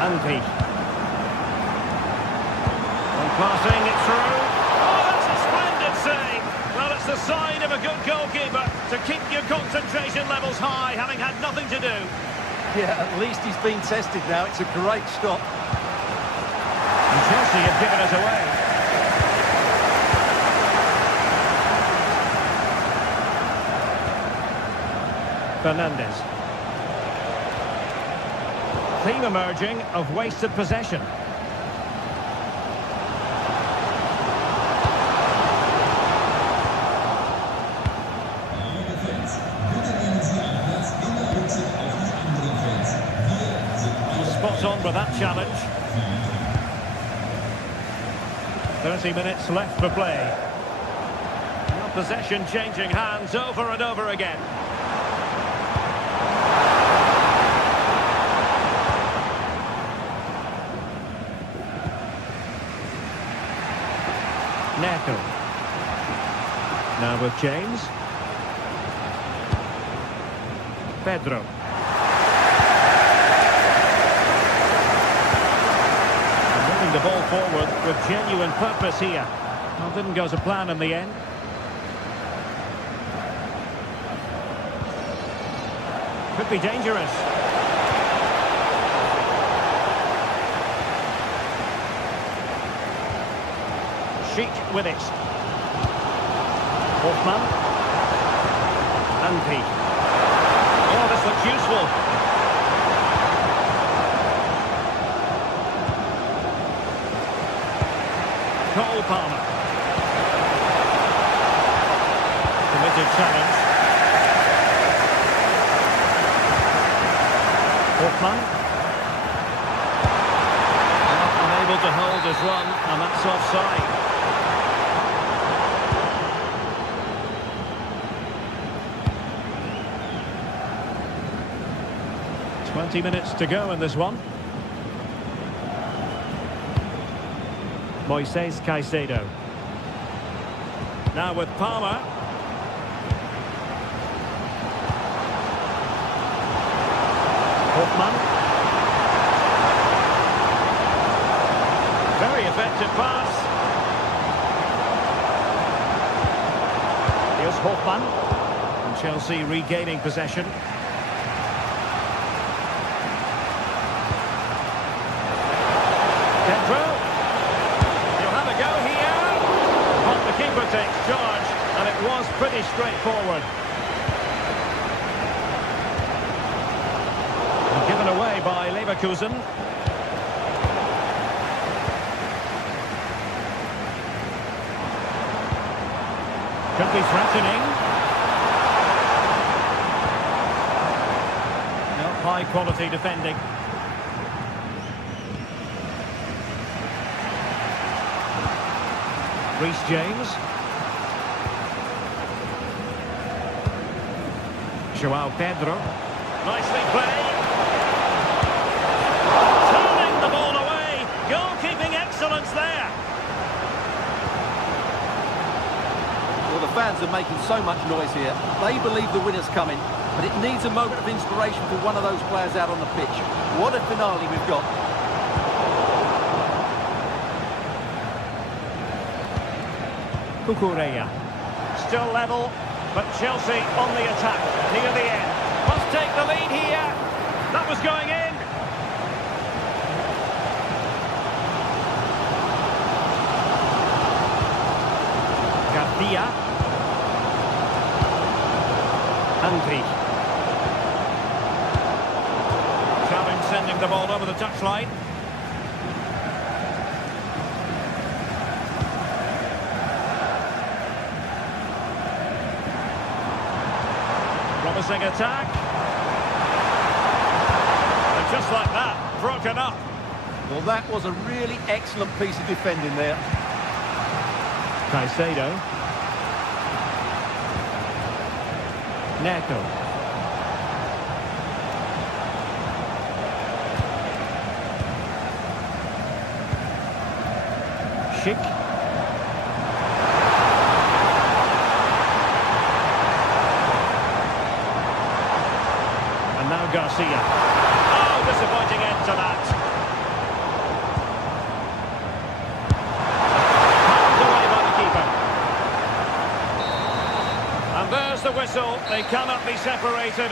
Andri. And passing it through. Oh, that's a splendid save. Well, it's the sign of a good goalkeeper to keep your concentration levels high, having had nothing to do. Yeah, at least he's been tested now. It's a great stop. And Chelsea have given us away. Fernandes. Theme emerging of wasted possession. Spot on with that challenge. 30 minutes left for play. Now possession changing hands over and over again. Neto. Now with James. Pedro. And moving the ball forward with genuine purpose here. Well, didn't go to plan in the end. Could be dangerous. Sheik with it. Hoffmann. Andri. Oh, this looks useful. Cole Palmer. Committed challenge. Hoffmann. Unable to hold his run, and that's offside. 20 minutes to go in this one. Moises Caicedo. Now with Palmer. Hofmann. Very effective pass. Here's Hofmann. And Chelsea regaining possession. Pedro. He'll have a go here. But the keeper takes charge, and it was pretty straightforward. And given away by Leverkusen. Could be threatening. No, high quality defending. Reece James. João Pedro. Nicely played. Turning the ball away. Goalkeeping excellence there. Well, the fans are making so much noise here. They believe the winner's coming, but it needs a moment of inspiration for one of those players out on the pitch. What a finale we've got. Cucurella. Still level, but Chelsea on the attack near the end. Must take the lead here. That was going in. Garcia. Andri. Challenge sending the ball over the touchline. Promising attack. And just like that, broken up. Well, that was a really excellent piece of defending there. Caicedo. Neto. Schick. And now Garcia. Oh, disappointing end to that. Knocked away by the keeper. And there's the whistle. They cannot be separated.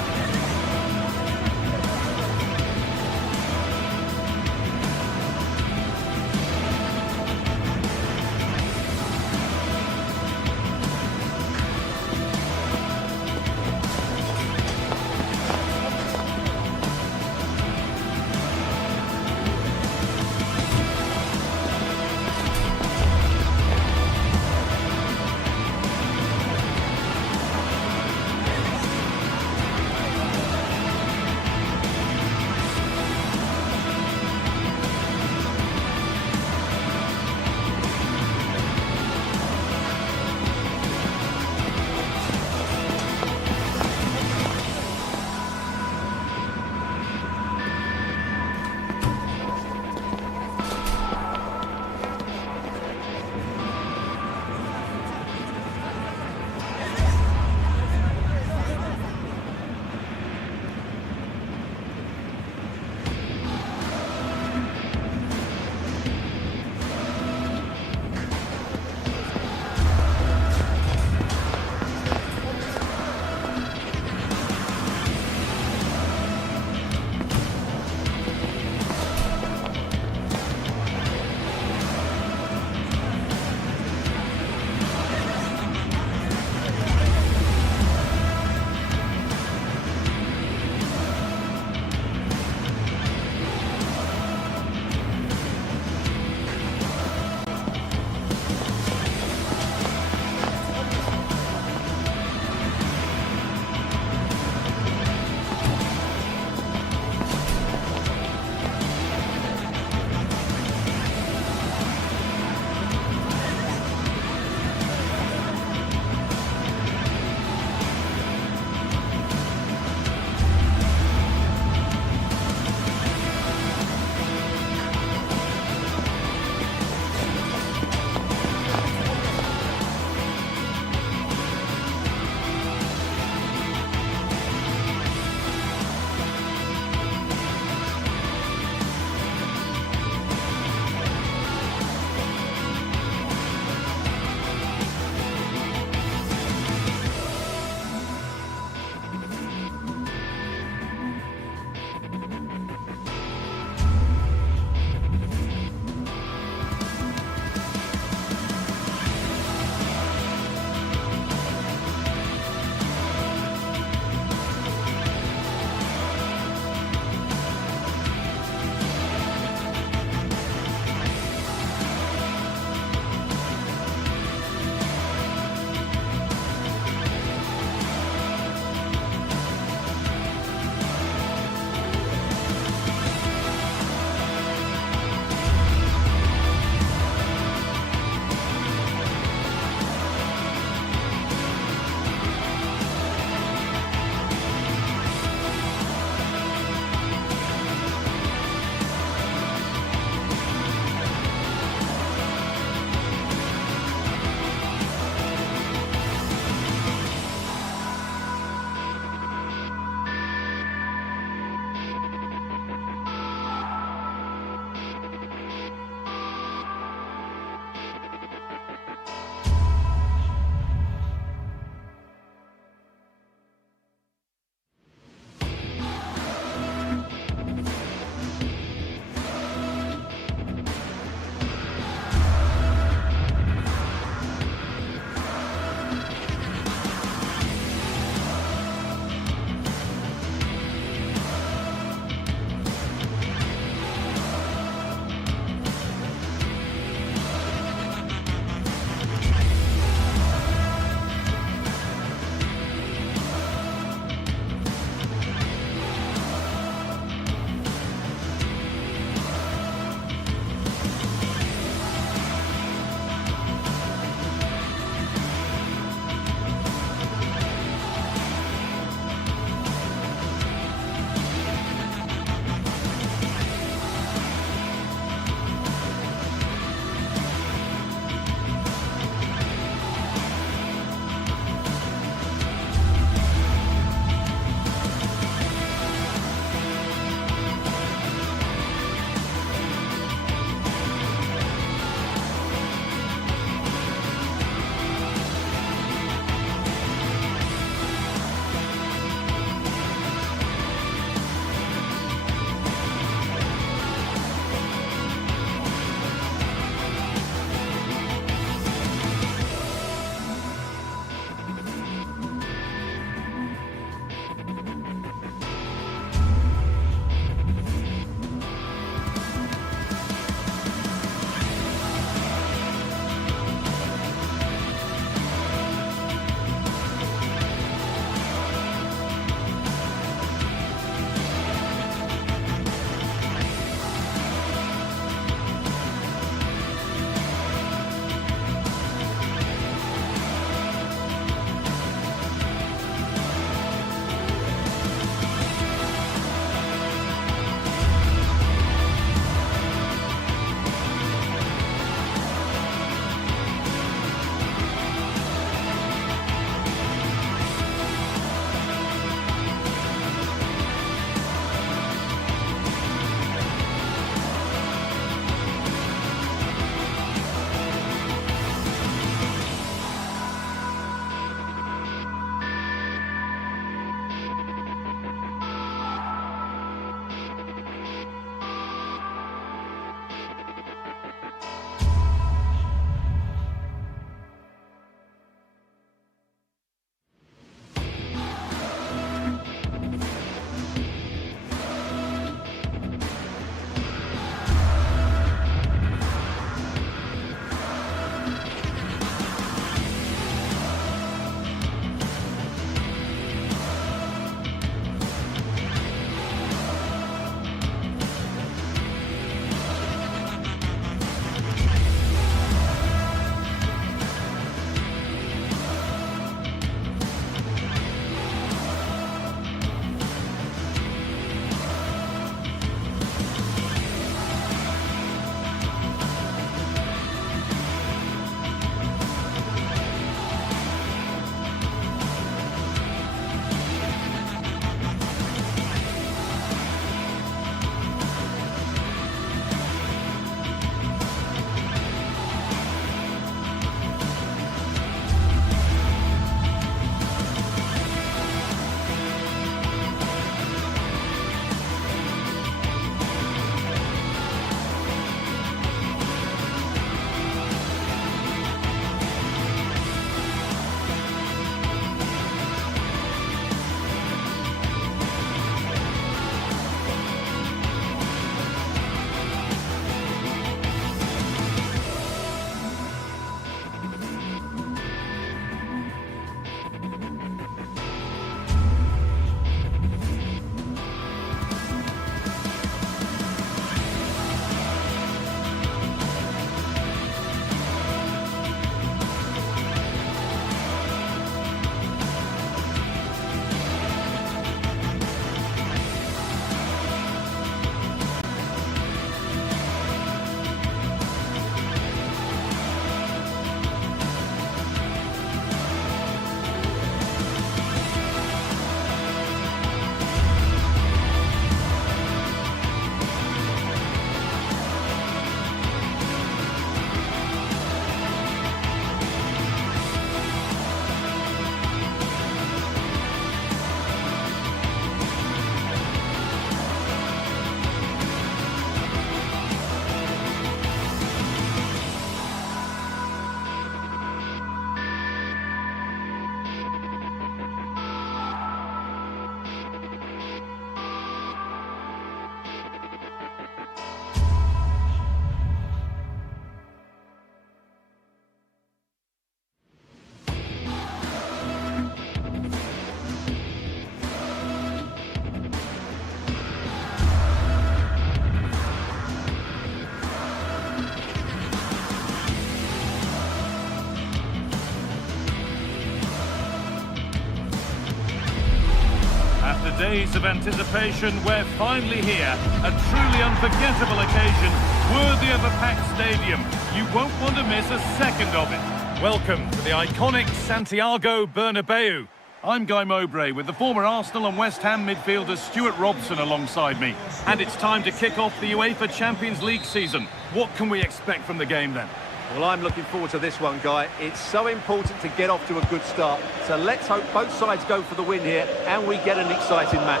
sense of anticipation. We're finally here. A truly unforgettable occasion, worthy of a packed stadium. You won't want to miss a second of it. Welcome to the iconic Santiago Bernabeu. I'm Guy Mowbray with the former Arsenal and West Ham midfielder Stuart Robson alongside me. And it's time to kick off the UEFA Champions League season. What can we expect from the game then? Well, I'm looking forward to this one, Guy. It's so important to get off to a good start. So let's hope both sides go for the win here and we get an exciting match.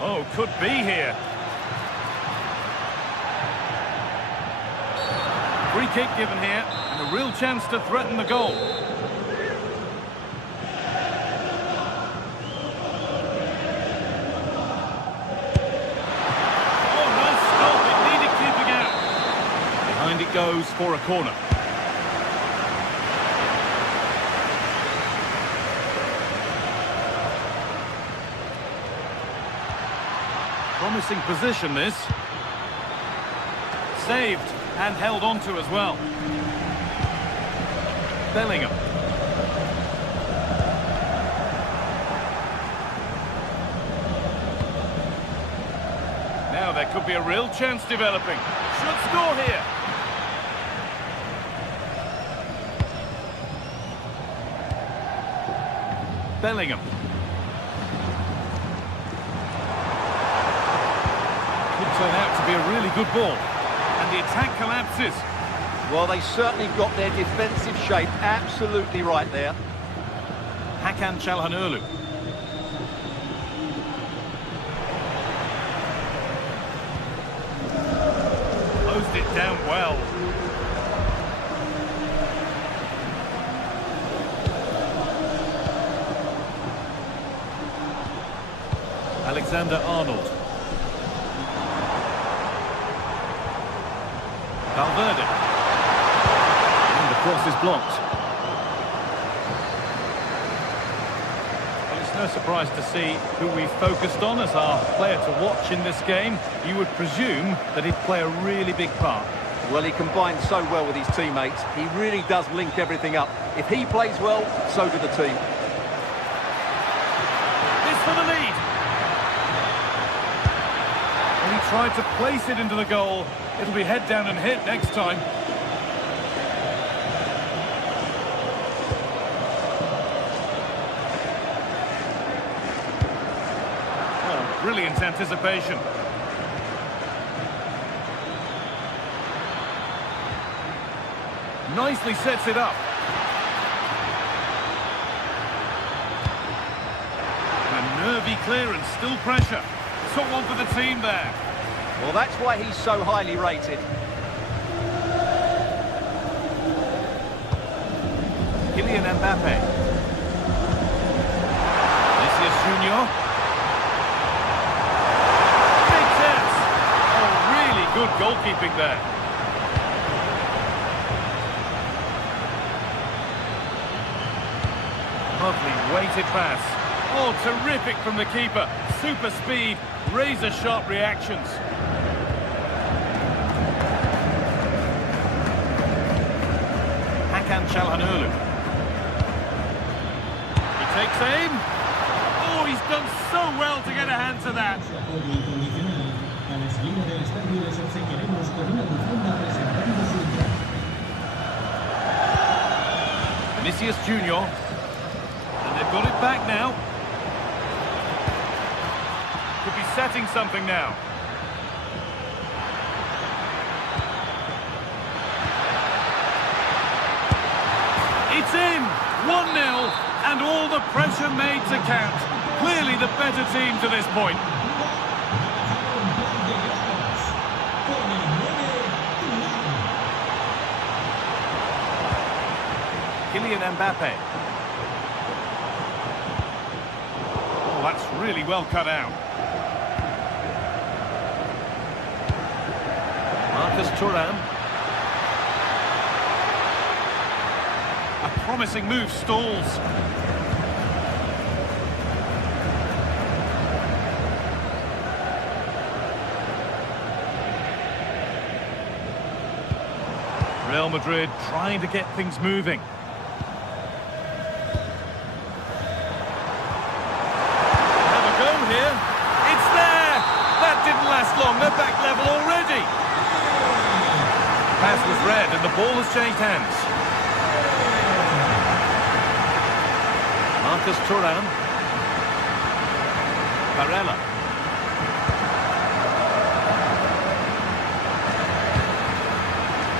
Oh, could be here. Free kick given here, and a real chance to threaten the goal. Oh, nice stop, it needed keeping out. Behind it goes for a corner. Promising position this. Saved. And held on to as well. Bellingham. Now there could be a real chance developing. Should score here. Bellingham. Could turn out to be a really good ball. And the attack collapses. Well, they certainly got their defensive shape absolutely right there. Hakan Çalhanoğlu. Closed it down well. Alexander-Arnold. Valverde. And the cross is blocked. Well, it's no surprise to see who we focused on as our player to watch in this game. You would presume that he'd play a really big part. Well, he combines so well with his teammates. He really does link everything up. If he plays well, so do the team. This for the lead. And he tried to place it into the goal. It'll be head down and hit next time. Oh, brilliant anticipation. Nicely sets it up. A nervy clearance, still pressure. Took one for the team there. Well, that's why he's so highly rated. Kylian Mbappe. Vinicius Junior. Big chance. Oh, really good goalkeeping there. Lovely weighted pass. Oh, terrific from the keeper. Super speed, razor-sharp reactions. Hakan Çalhanoğlu. He takes aim. Oh, he's done so well to get a hand to that. Vinicius Junior. And they've got it back now. Could be setting something now. It's in! 1-0, and all the pressure made to count. Clearly the better team to this point. Kylian Mbappe. Oh, that's really well cut out. Marcus Thuram. A promising move stalls. Real Madrid trying to get things moving. We're back level already. Pass was read and the ball has changed hands. Marcus Thuram. Barella.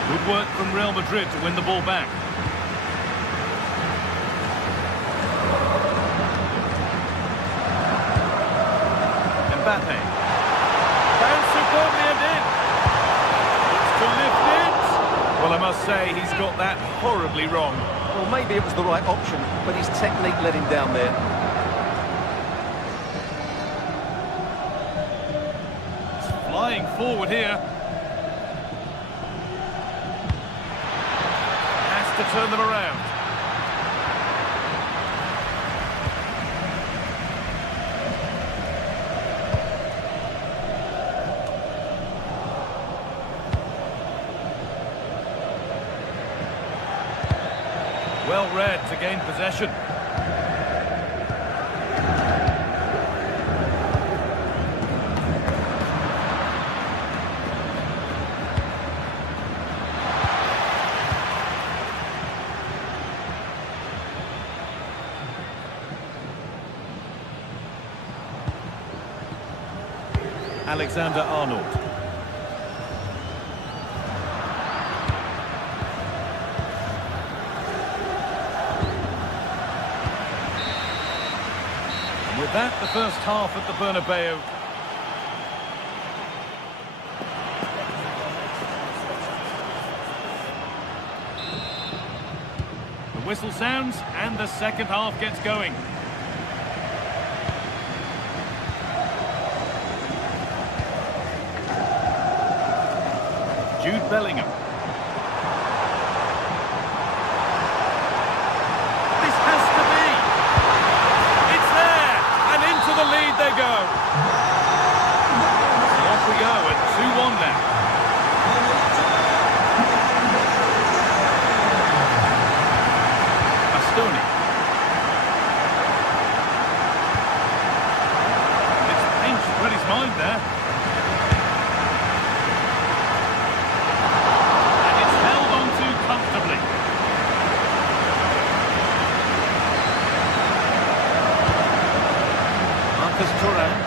Good work from Real Madrid to win the ball back. Mbappe. Found superbly and in. Looks to lift it. Well, I must say, he's got that horribly wrong. Well, maybe it was the right option, but his technique let him down there. He's flying forward here. Has to turn them around. Well read to gain possession. Alexander-Arnold. With that, the first half at the Bernabeu. The whistle sounds and the second half gets going. Jude Bellingham. This has to be. It's there, and into the lead they go. So off we go at 2-1 now. Bastoni. It's pinched Reddy's mind there. Comfortably. Marcus Thuram.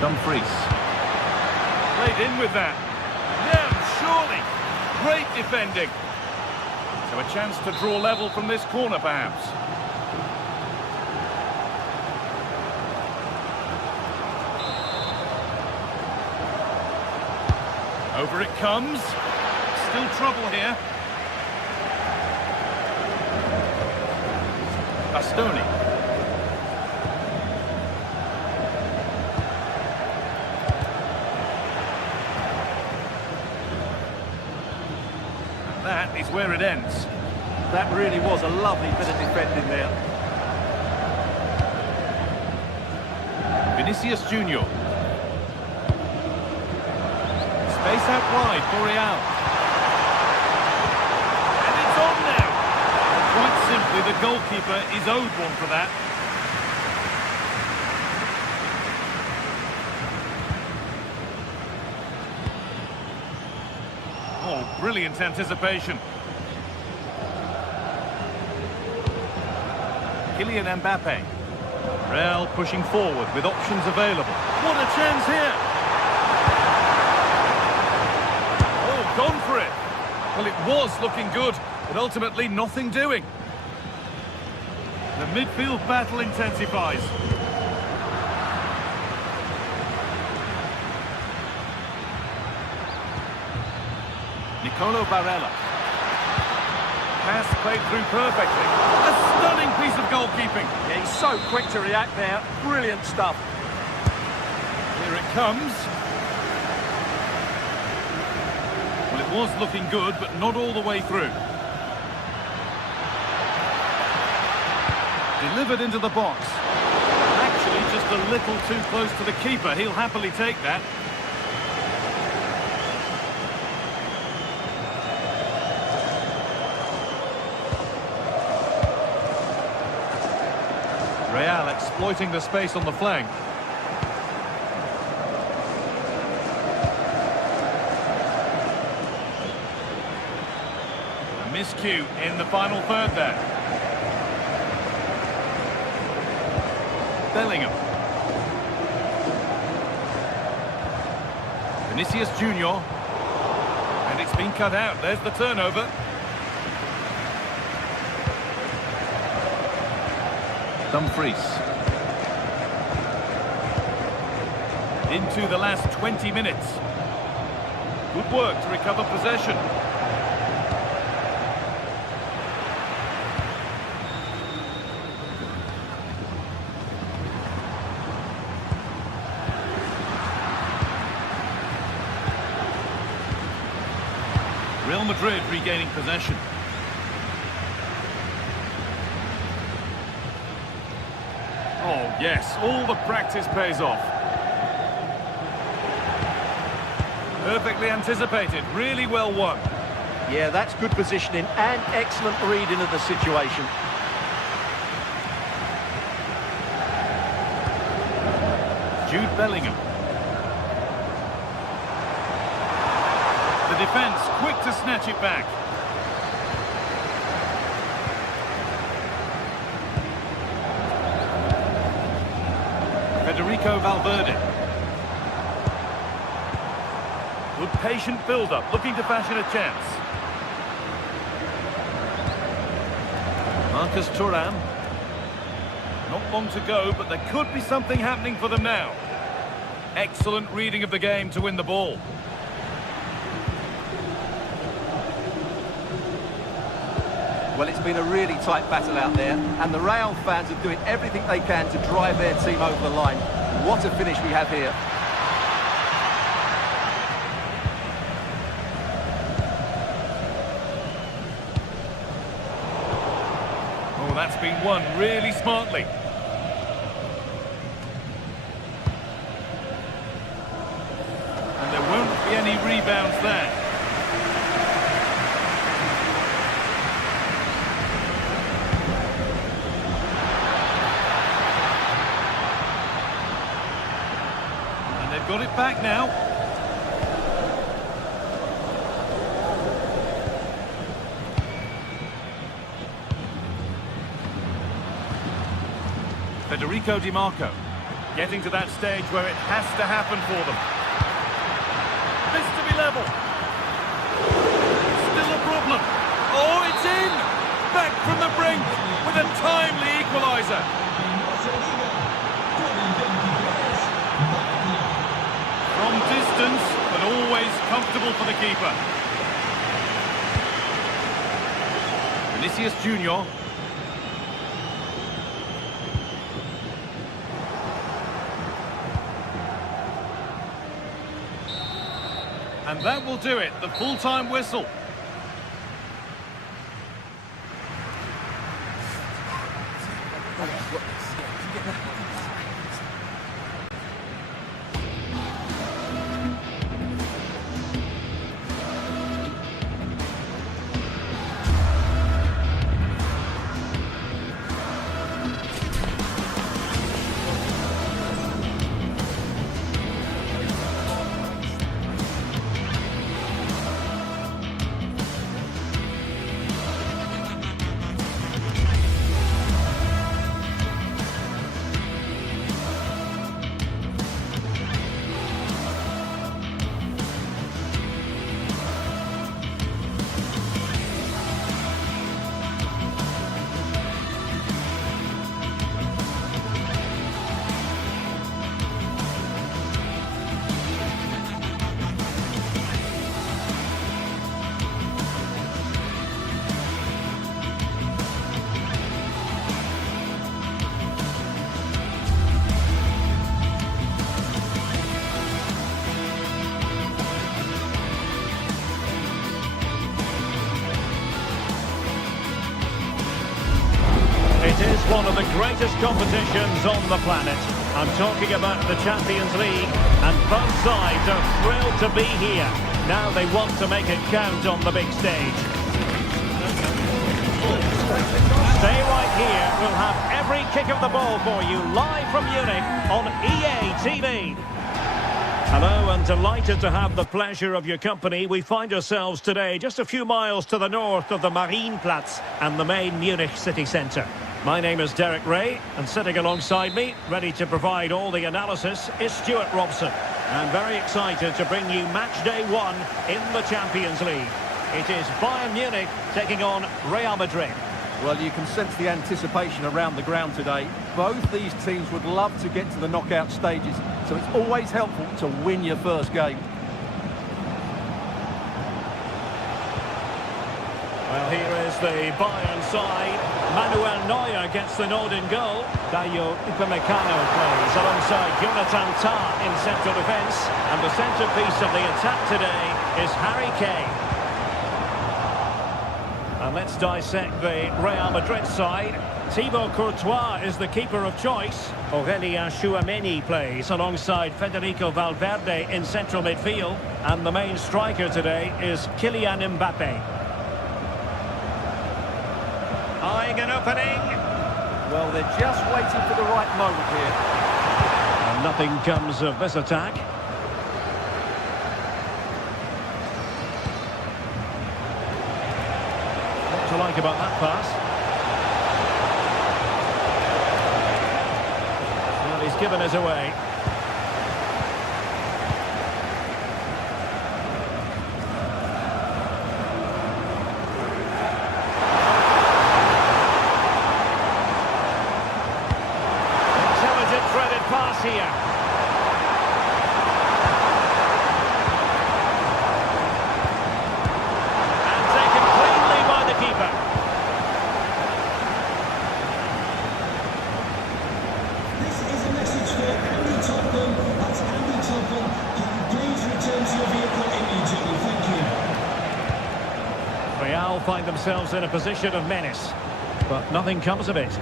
Dumfries. Played in with that. Yeah, surely. Great defending. So a chance to draw level from this corner, perhaps. Over it comes. Still trouble here. Bastoni. And that is where it ends. That really was a lovely bit of defending there. Vinicius Junior. Space out wide for Real. And it's on now. Quite simply, the goalkeeper is owed one for that. Oh, brilliant anticipation. Kylian Mbappe. Real pushing forward with options available. What a chance here. Gone for it. Well, it was looking good, but ultimately nothing doing. The midfield battle intensifies. Nicolo Barella. Pass played through perfectly. A stunning piece of goalkeeping. Yeah, he's so quick to react there. Brilliant stuff. Here it comes. It was looking good, but not all the way through. Delivered into the box. Actually, just a little too close to the keeper. He'll happily take that. Real exploiting the space on the flank. A miscue in the final third there. Bellingham. Vinicius Junior. And it's been cut out. There's the turnover. Dumfries. Into the last 20 minutes. Good work to recover possession. Real Madrid regaining possession. Oh, yes, all the practice pays off. Perfectly anticipated, really well won. Yeah, that's good positioning and excellent reading of the situation. Jude Bellingham. The defence quick to snatch it back. Federico Valverde. Good patient build-up, looking to fashion a chance. Marcus Thuram. Not long to go, but there could be something happening for them now. Excellent reading of the game to win the ball. Well, it's been a really tight battle out there, and the Real fans are doing everything they can to drive their team over the line. What a finish we have here. Oh, that's been won really smartly. And there won't be any rebounds there. Got it back now. Federico Di Marco getting to that stage where it has to happen for them. This to be level. Still a problem. Oh, it's in! Back from the brink with a timely equaliser. From distance, but always comfortable for the keeper. Vinicius Junior. And that will do it, the full-time whistle. It is one of the greatest competitions on the planet. I'm talking about the Champions League, and both sides are thrilled to be here. Now they want to make it count on the big stage. Stay right here, we'll have every every kick of the ball for you live from Munich on EA TV. Hello and delighted to have the pleasure of your company. We find ourselves today just a few miles to the north of the Marienplatz and the main Munich city centre. My name is Derek Ray, and sitting alongside me, ready to provide all the analysis, is Stuart Robson. I'm very excited to bring you match day 1 in the Champions League. It is Bayern Munich taking on Real Madrid. Well, you can sense the anticipation around the ground today. Both these teams would love to get to the knockout stages, so it's always helpful to win your first game. Well, here is the Bayern side. Manuel Neuer gets the nod in goal. Dayo Upamecano plays alongside Jonathan Tah in central defence. And the centrepiece of the attack today is Harry Kane. And let's dissect the Real Madrid side. Thibaut Courtois is the keeper of choice. Aurélien Tchouameni plays alongside Federico Valverde in central midfield. And the main striker today is Kylian Mbappe. Eyeing an opening. Well, they're just waiting for the right moment here. And nothing comes of this attack. What to like about that pass? Well, he's given us away. Pass here. And taken cleanly by the keeper. This is a message for Andy Topham. That's Andy Topham. Please return to your vehicle immediately. Thank you. Real find themselves in a position of menace, but nothing comes of it.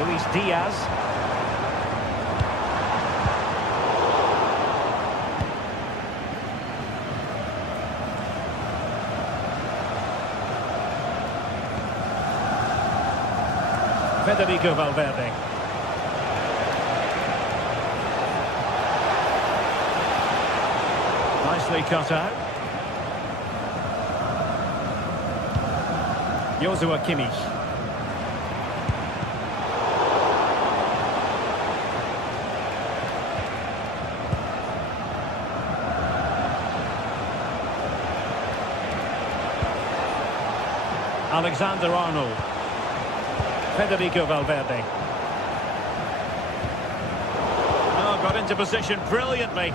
Luis Diaz. Federico Valverde. Nicely cut out. Joshua Kimmich. Alexander-Arnold. Federico Valverde. Oh, got into position brilliantly.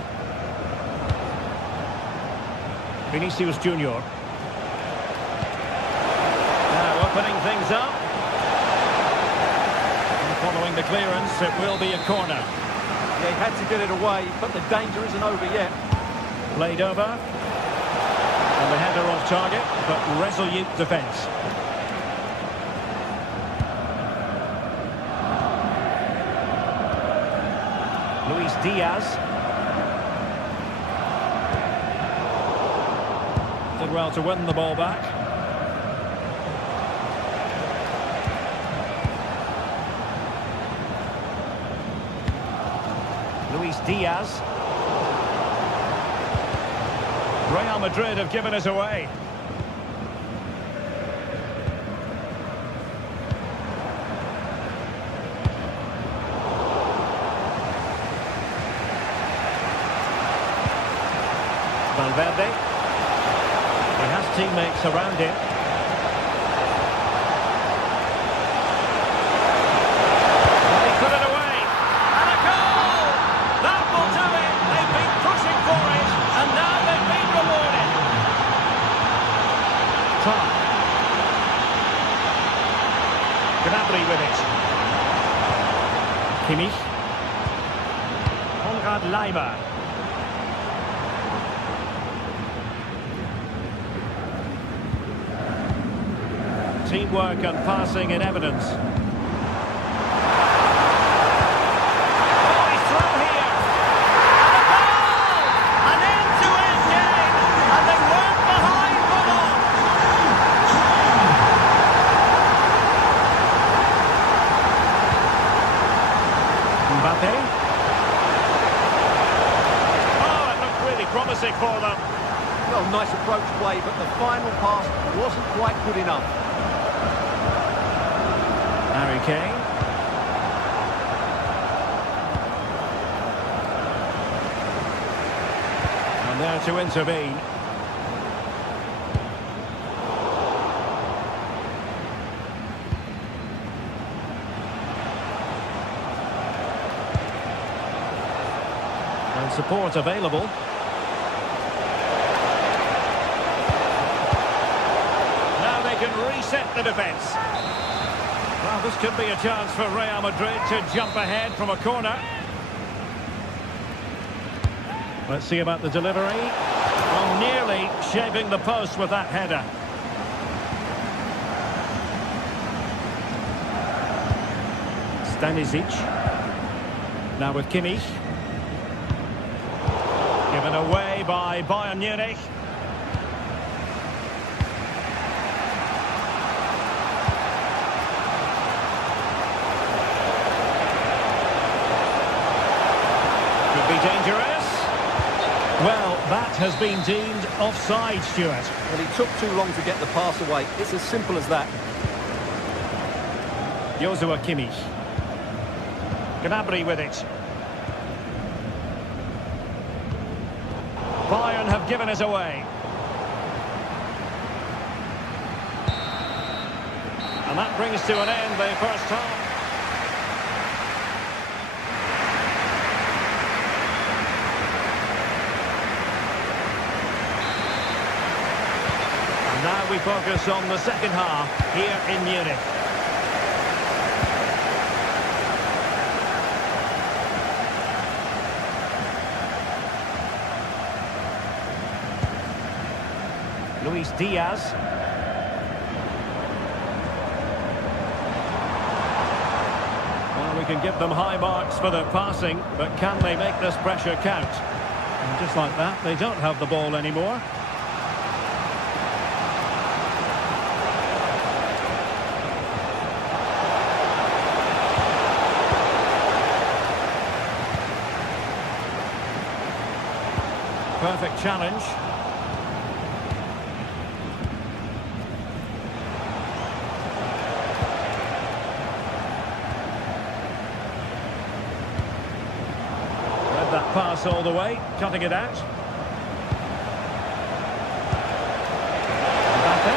Vinicius Junior. Now opening things up. And following the clearance, it will be a corner. Yeah, he had to get it away, but the danger isn't over yet. Played over. And the header off target, but resolute defence. Luis Diaz. Did well to win the ball back. Luis Diaz. Real Madrid have given us away. Valverde. He has teammates around him. And he put it away. And a goal! That will do it. They've been pushing for it, and now they've been rewarded. Tah. Gnabry with it. Kimmich. Konrad Leimer. Teamwork and passing in evidence. Oh, he's through here. And a goal! An end-to-end game, and they weren't behind for long. play, but the final pass wasn't quite good enough. Harry Kane. And there to intervene. And support available. Now they can reset the defence. Well, this could be a chance for Real Madrid to jump ahead from a corner. Let's see about the delivery. Well, nearly shaving the post with that header. Stanisic. Now with Kimmich. Given away by Bayern Munich. Could be dangerous. Well, that has been deemed offside, Stuart. Well, he took too long to get the pass away. It's as simple as that. Joshua Kimmich. Gnabry with it. Bayern have given us away. And that brings to an end the first half. And now we focus on the second half here in Munich. Luis Diaz. Well, we can give them high marks for their passing, but can they make this pressure count? And just like that, they don't have the ball anymore. Perfect challenge. That pass all the way, cutting it out. Mbappe.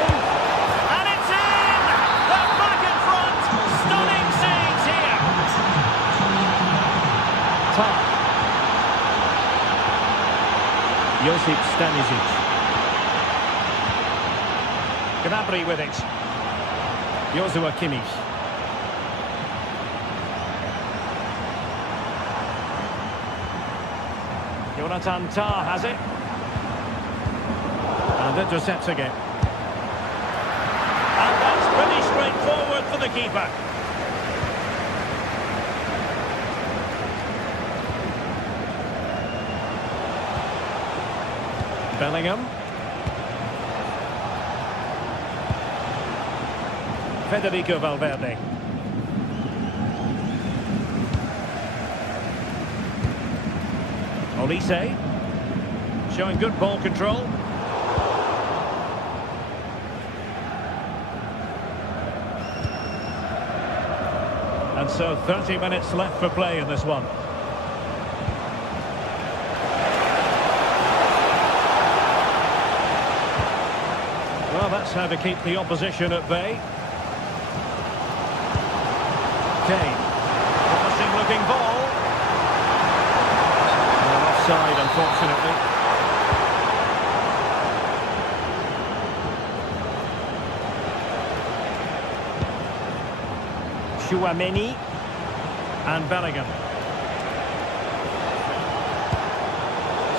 And it's in! They're back in front! Stunning scenes here! Top. Josip Stanisic. Gnabry with it. Joshua Kimmich. Jonathan Tah has it. And intercepts again. And that's pretty straightforward for the keeper. Bellingham. Federico Valverde. Olise, showing good ball control. And so 30 minutes left for play in this one. Well, that's how to keep the opposition at bay. Kane, promising looking ball. Offside, unfortunately. Chouameni and Bellingham.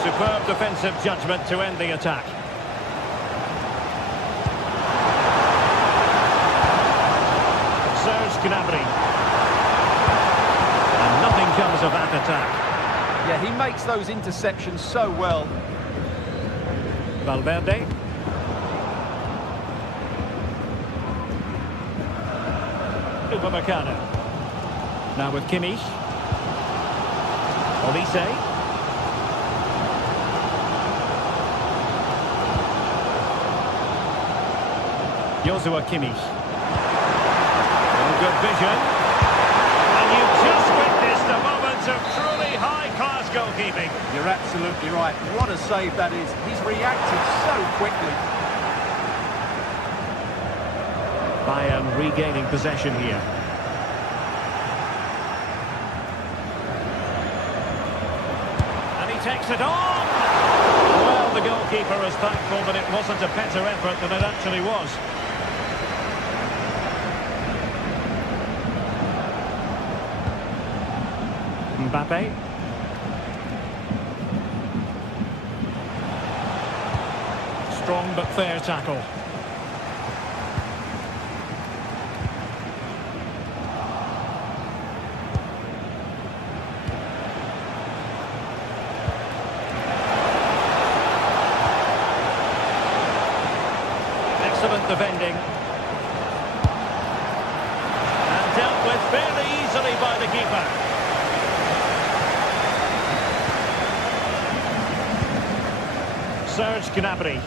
Superb defensive judgment to end the attack. Serge Gnabry. And nothing comes of that attack. Yeah, he makes those interceptions so well. Valverde. Upamecano. Now with Kimmich. Olise. Joshua Kimmich. Good vision. And you've just witnessed a moment of truly high-class goalkeeping. You're absolutely right. What a save that is. He's reacted so quickly. Bayern regaining possession here. And he takes it on! Well, the goalkeeper is thankful that it wasn't a better effort than it actually was. Mbappe. Strong but fair tackle. Excellent defending. And dealt with fairly easily by the keeper. Serge Gnabry.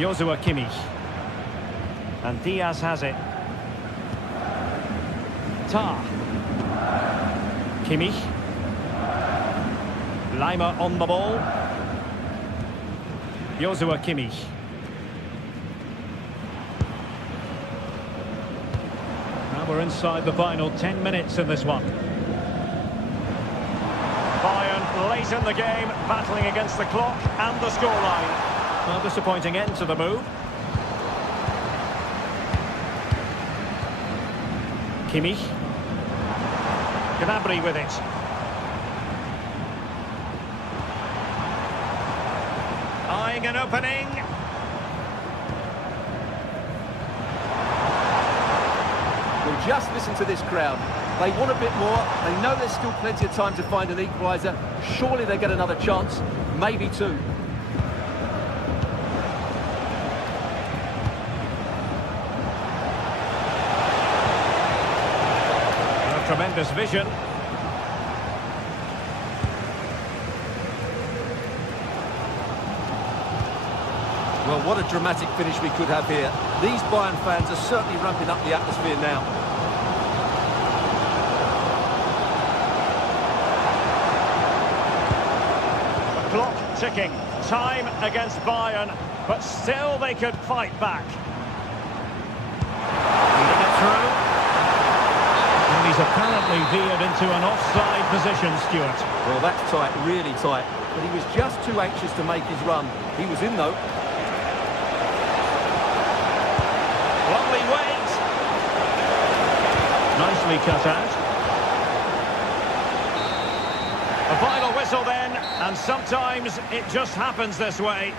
Joshua Kimmich. And Diaz has it. Tah. Kimmich. Lima on the ball. Joshua Kimmich. Now we're inside the final 10 minutes in this one. Bayern late in the game, battling against the clock and the scoreline. Well, disappointing end to the move. Kimmich. Gnabry with it. Eyeing an opening. Well, just listen to this crowd. They want a bit more. They know there's still plenty of time to find an equaliser. Surely they get another chance, maybe two. Tremendous vision. Well, what a dramatic finish we could have here. These Bayern fans are certainly ramping up the atmosphere now. The clock ticking. Time against Bayern, but still they could fight back. Leading it through. And he's apparently veered into an offside position, Stuart. Well, that's tight, really tight. But he was just too anxious to make his run. He was in, though. Lovely weight. Nicely cut out. A final whistle then, and sometimes it just happens this way.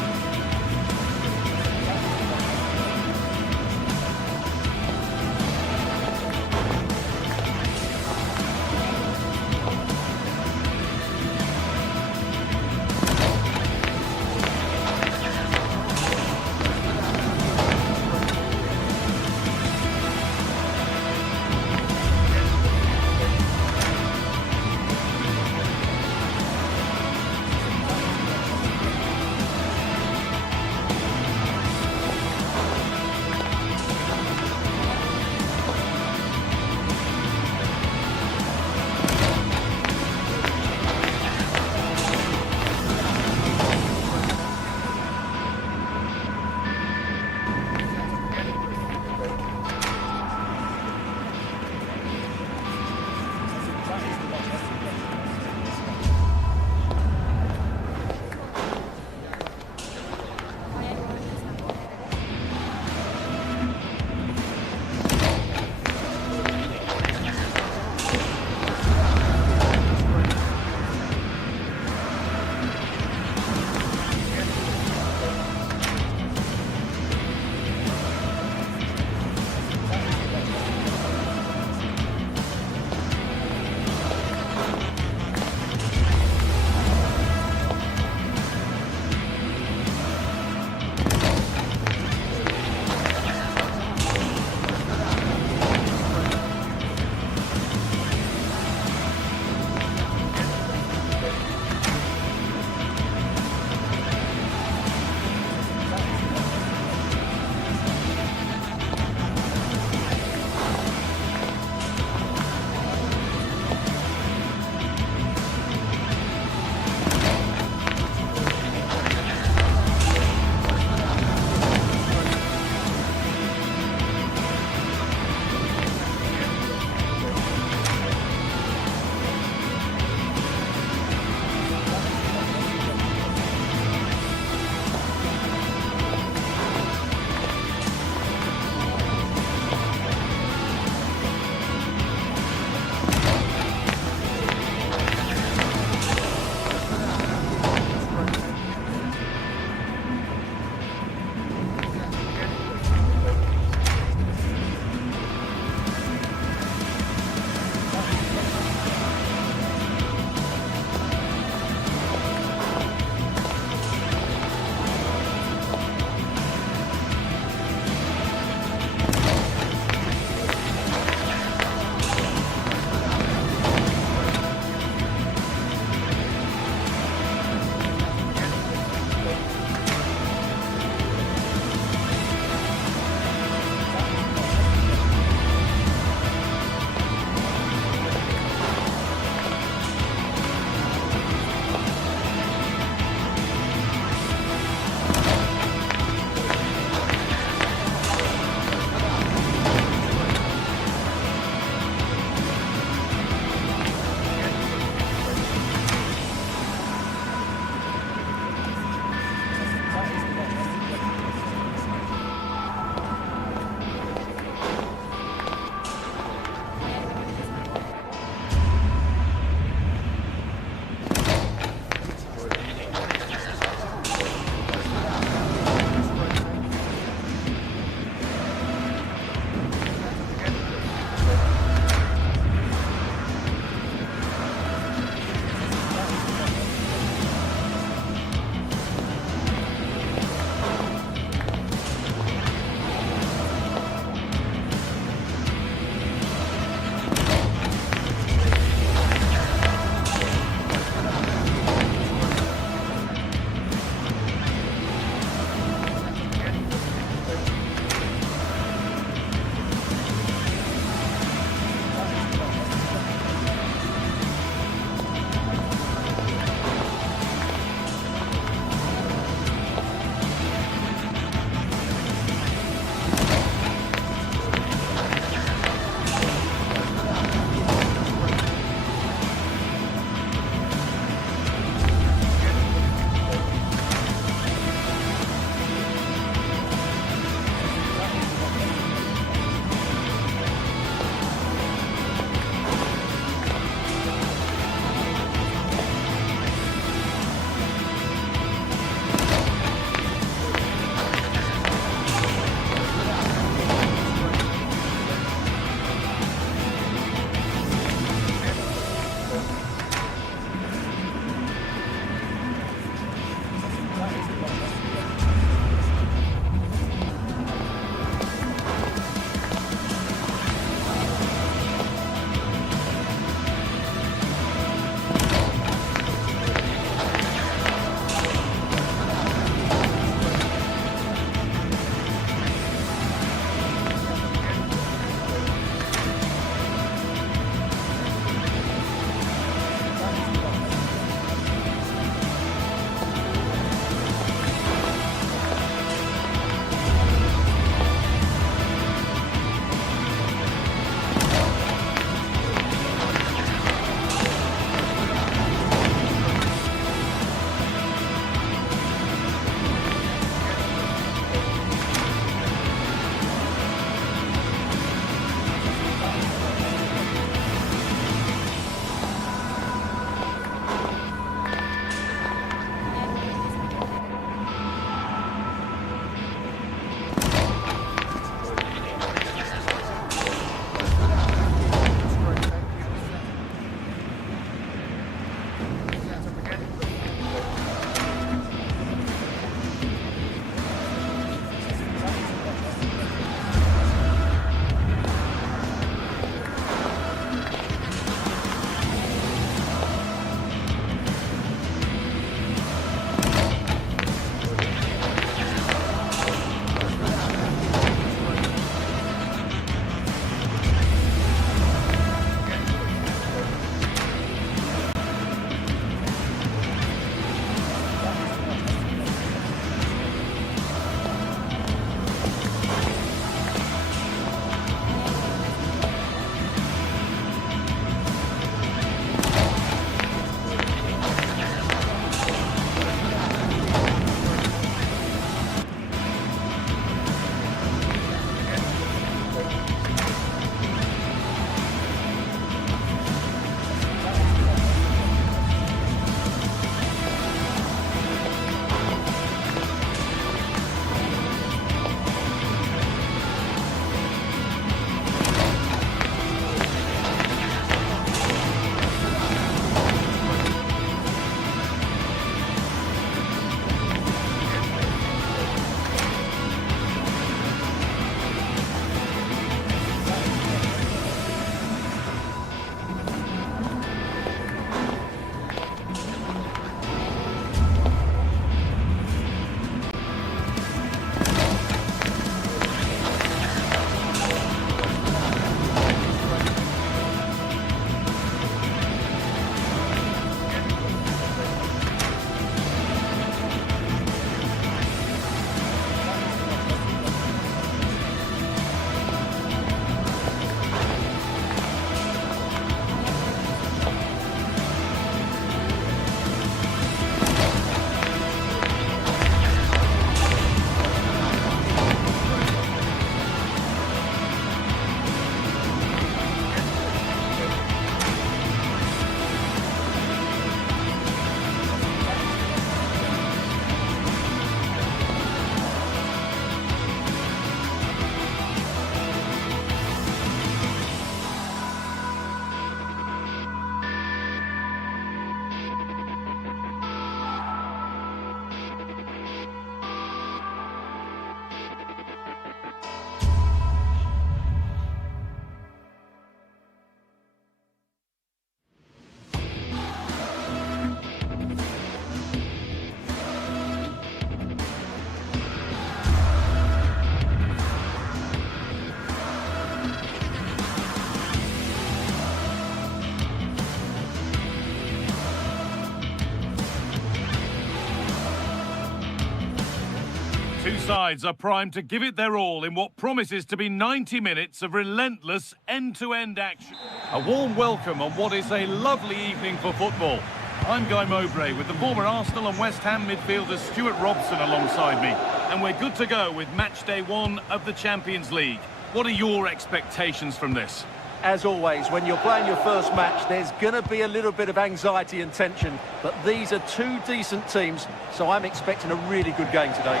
Two sides are primed to give it their all in what promises to be 90 minutes of relentless end-to-end action. A warm welcome on what is a lovely evening for football. I'm Guy Mowbray with the former Arsenal and West Ham midfielder Stuart Robson alongside me. And we're good to go with match day 1 of the Champions League. What are your expectations from this? As always, when you're playing your first match, there's going to be a little bit of anxiety and tension. But these are two decent teams, so I'm expecting a really good game today.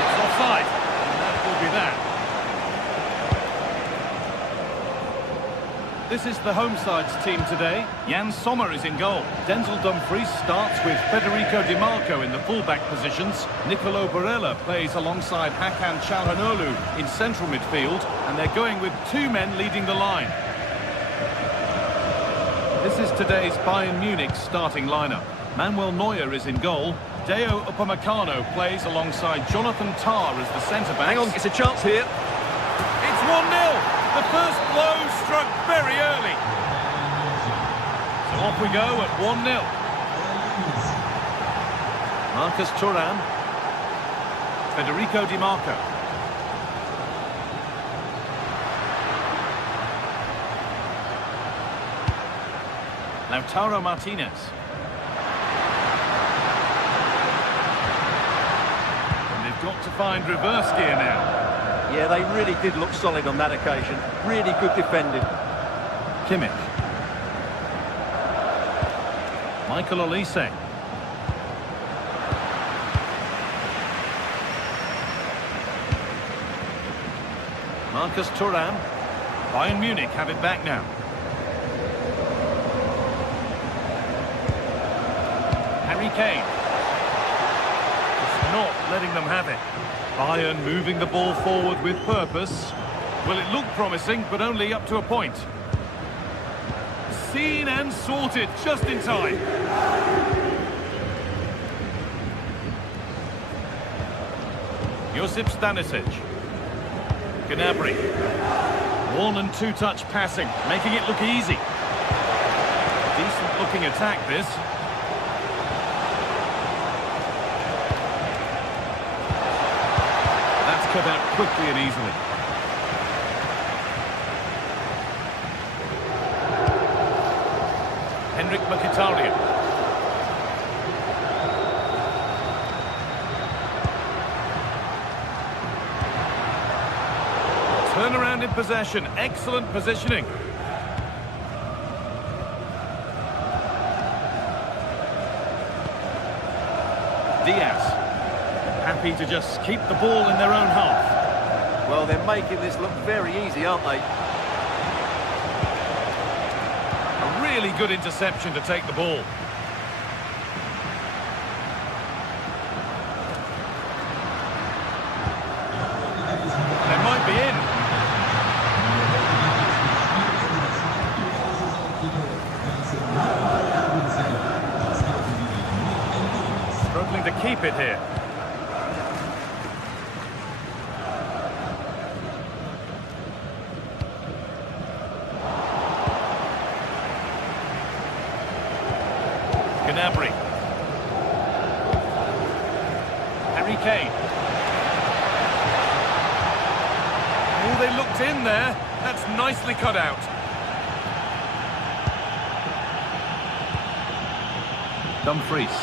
It's offside, and that will be that. This is the home side's team today. Jan Sommer is in goal. Denzel Dumfries starts with Federico Di Marco in the full-back positions. Nicolo Barella plays alongside Hakan Çalhanoğlu in central midfield, and they're going with two men leading the line. This is today's Bayern Munich starting lineup. Manuel Neuer is in goal. Deo Upamecano plays alongside Jonathan Tah as the centre-back. Hang on, it's a chance here. It's 1-0. The first blow struck very early. So off we go at 1-0. Marcus Thuram. Federico Di Marco. Lautaro Martinez. And they've got to find reverse gear now. Yeah, they really did look solid on that occasion. Really good defending. Kimmich. Michael Olise. Marcus Thuram. Bayern Munich have it back now. Harry Kane. Just not letting them have it. Bayern moving the ball forward with purpose. Well, it looked promising, but only up to a point. Seen and sorted just in time. Josip Stanisic. Gnabry. One and two touch passing, making it look easy. Decent looking attack this. Cut out quickly and easily. Henrik Mkhitaryan. Turnaround in possession, excellent positioning. Diaz. Happy to just keep the ball in their own half. Well, they're making this look very easy, aren't they? A really good interception to take the ball. They might be in. Struggling to keep it here. Gnabry. Harry Kane. Oh, they looked in there. That's nicely cut out. Dumfries.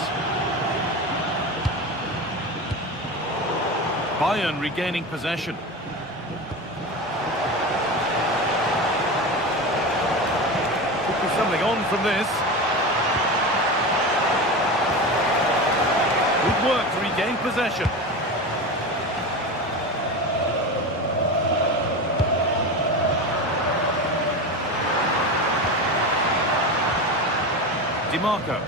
Bayern regaining possession. Could be something on from this. Good work to regain possession. Di Marco.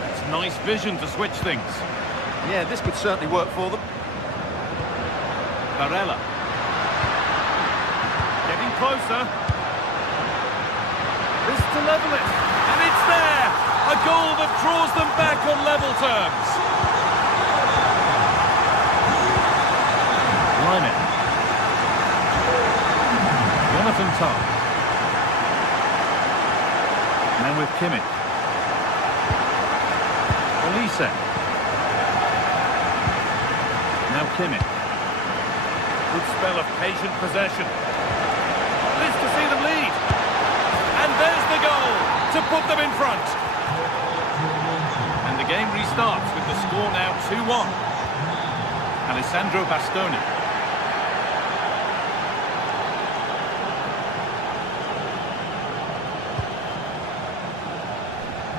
That's nice vision to switch things. Yeah, this could certainly work for them. Barella. Getting closer. This to level it. And it's there! A goal that draws them back on level terms. Lyman. Jonathan Tah. And with Kimmich. Stanisic. Now Kimmich. Good spell of patient possession. Pleased to see them lead. And there's the goal to put them in front. And the game restarts with the score now 2-1. Alessandro Bastoni.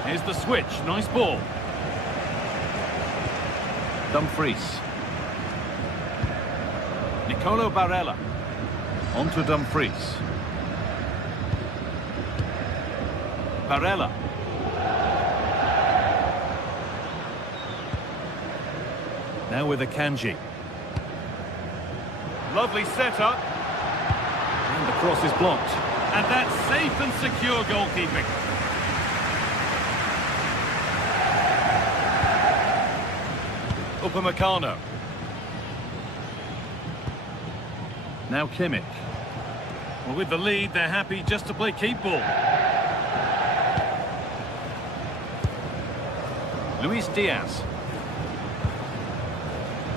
Here's the switch. Nice ball. Dumfries. Nicolo Barella. On to Dumfries. Barella. Now with Akanji. Lovely setup. And the cross is blocked. And that's safe and secure goalkeeping. Upamecano. Now Kimmich. Well, with the lead, they're happy just to play keep ball. Luis Diaz.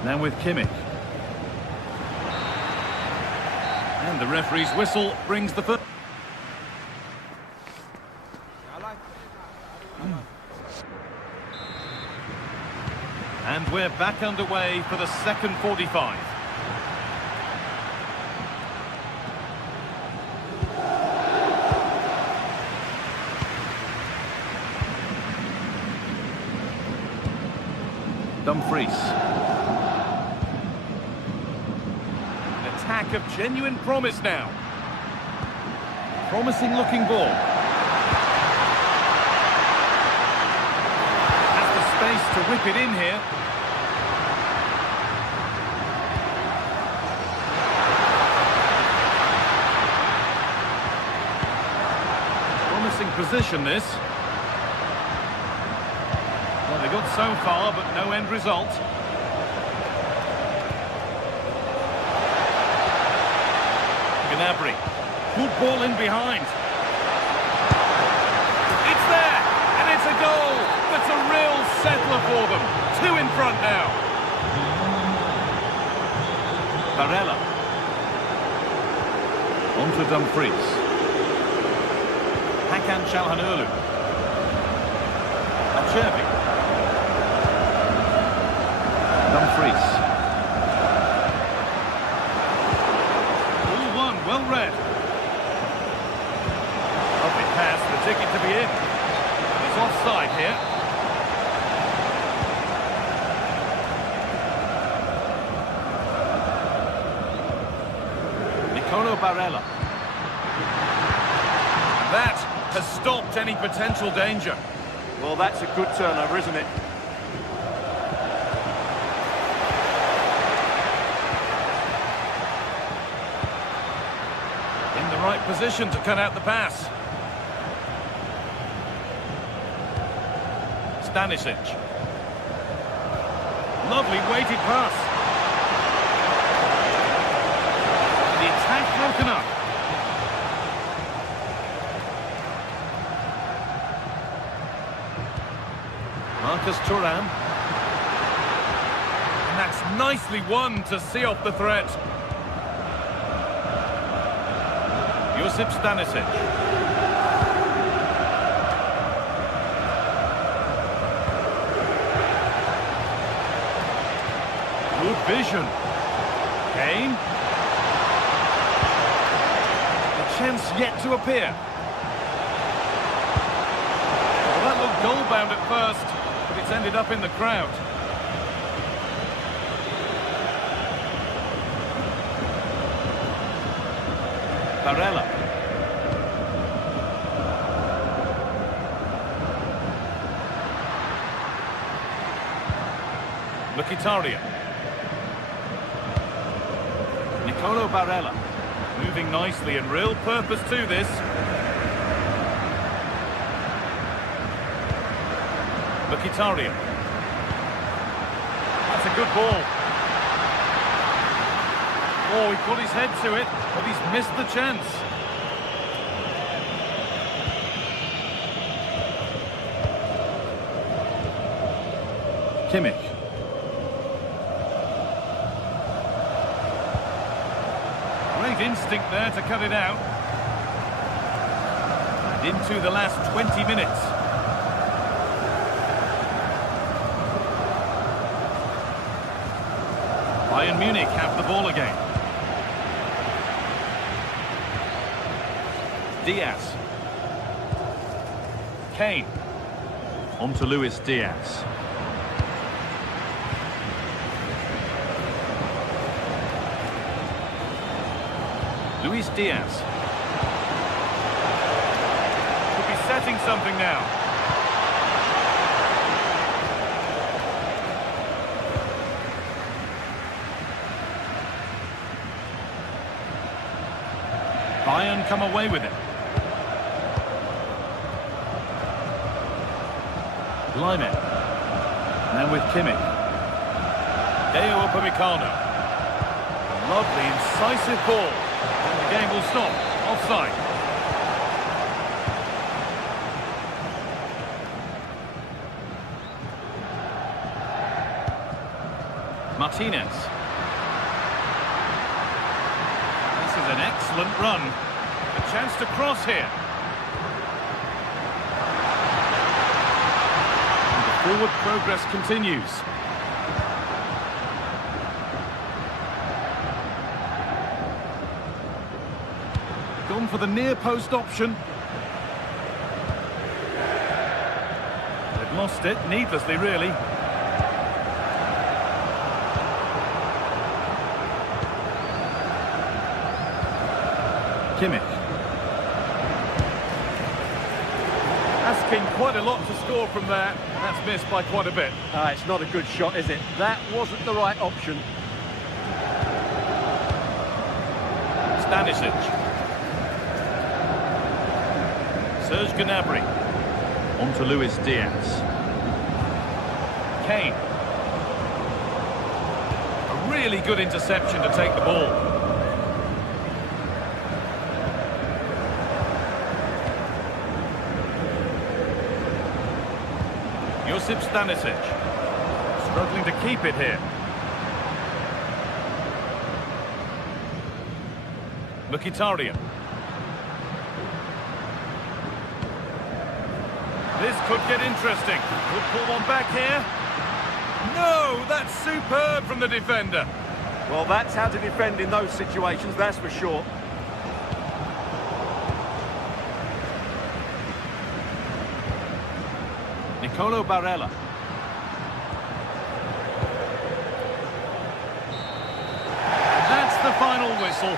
Now with Kimmich. And the referee's whistle brings the first. And we're back underway for the second 45. Dumfries. An attack of genuine promise now. Promising looking ball. Has the space to whip it in here. Promising position this. Well, they got so far, but no end result. Gnabry. Good ball in behind. It's there, and it's a goal. That's a real settler for them. 2 in front now. Barella. On to Dumfries. Hakan Çalhanoğlu. Acerbi. Dumfries. All one, well read. Lovely pass, the ticket to be in. He's offside here. Nicolo Barella. That has stopped any potential danger. Well, that's a good turnover, isn't it? In the right position to cut out the pass. Stanisic. Lovely weighted pass. The attack broken up. Marcus Thuram. And that's nicely won to see off the threat. Josip Stanisic. Good vision. Kane. A chance yet to appear. Well, that looked goal-bound at first, but it's ended up in the crowd. Barella. Mkhitaryan. Nicolo Barella. Moving nicely and real purpose to this. Mkhitaryan. That's a good ball. Oh, he put his head to it, but he's missed the chance. Kimmich. Great instinct there to cut it out. And into the last 20 minutes. Bayern Munich have the ball again. Diaz. Kane. On to Luis Diaz. Luis Diaz. Could be setting something now. Bayern come away with it. Lyman. Now with Kimmich. Deo Upamecano. Lovely, incisive ball. And the game will stop. Offside. Martinez. This is an excellent run. A chance to cross here. And the forward progress continues. Gone for the near post option. They've lost it, needlessly really. Kimmich. Asking quite a lot to score from there. That's missed by quite a bit. It's not a good shot, is it? That wasn't the right option. Stanisic. Serge Gnabry. On to Luis Diaz. Kane. A really good interception to take the ball. Josip Stanisic. Struggling to keep it here. Mkhitaryan. This could get interesting. Could pull one back here. No, that's superb from the defender. Well, that's how to defend in those situations, that's for sure. Nicolo Barella. That's the final whistle.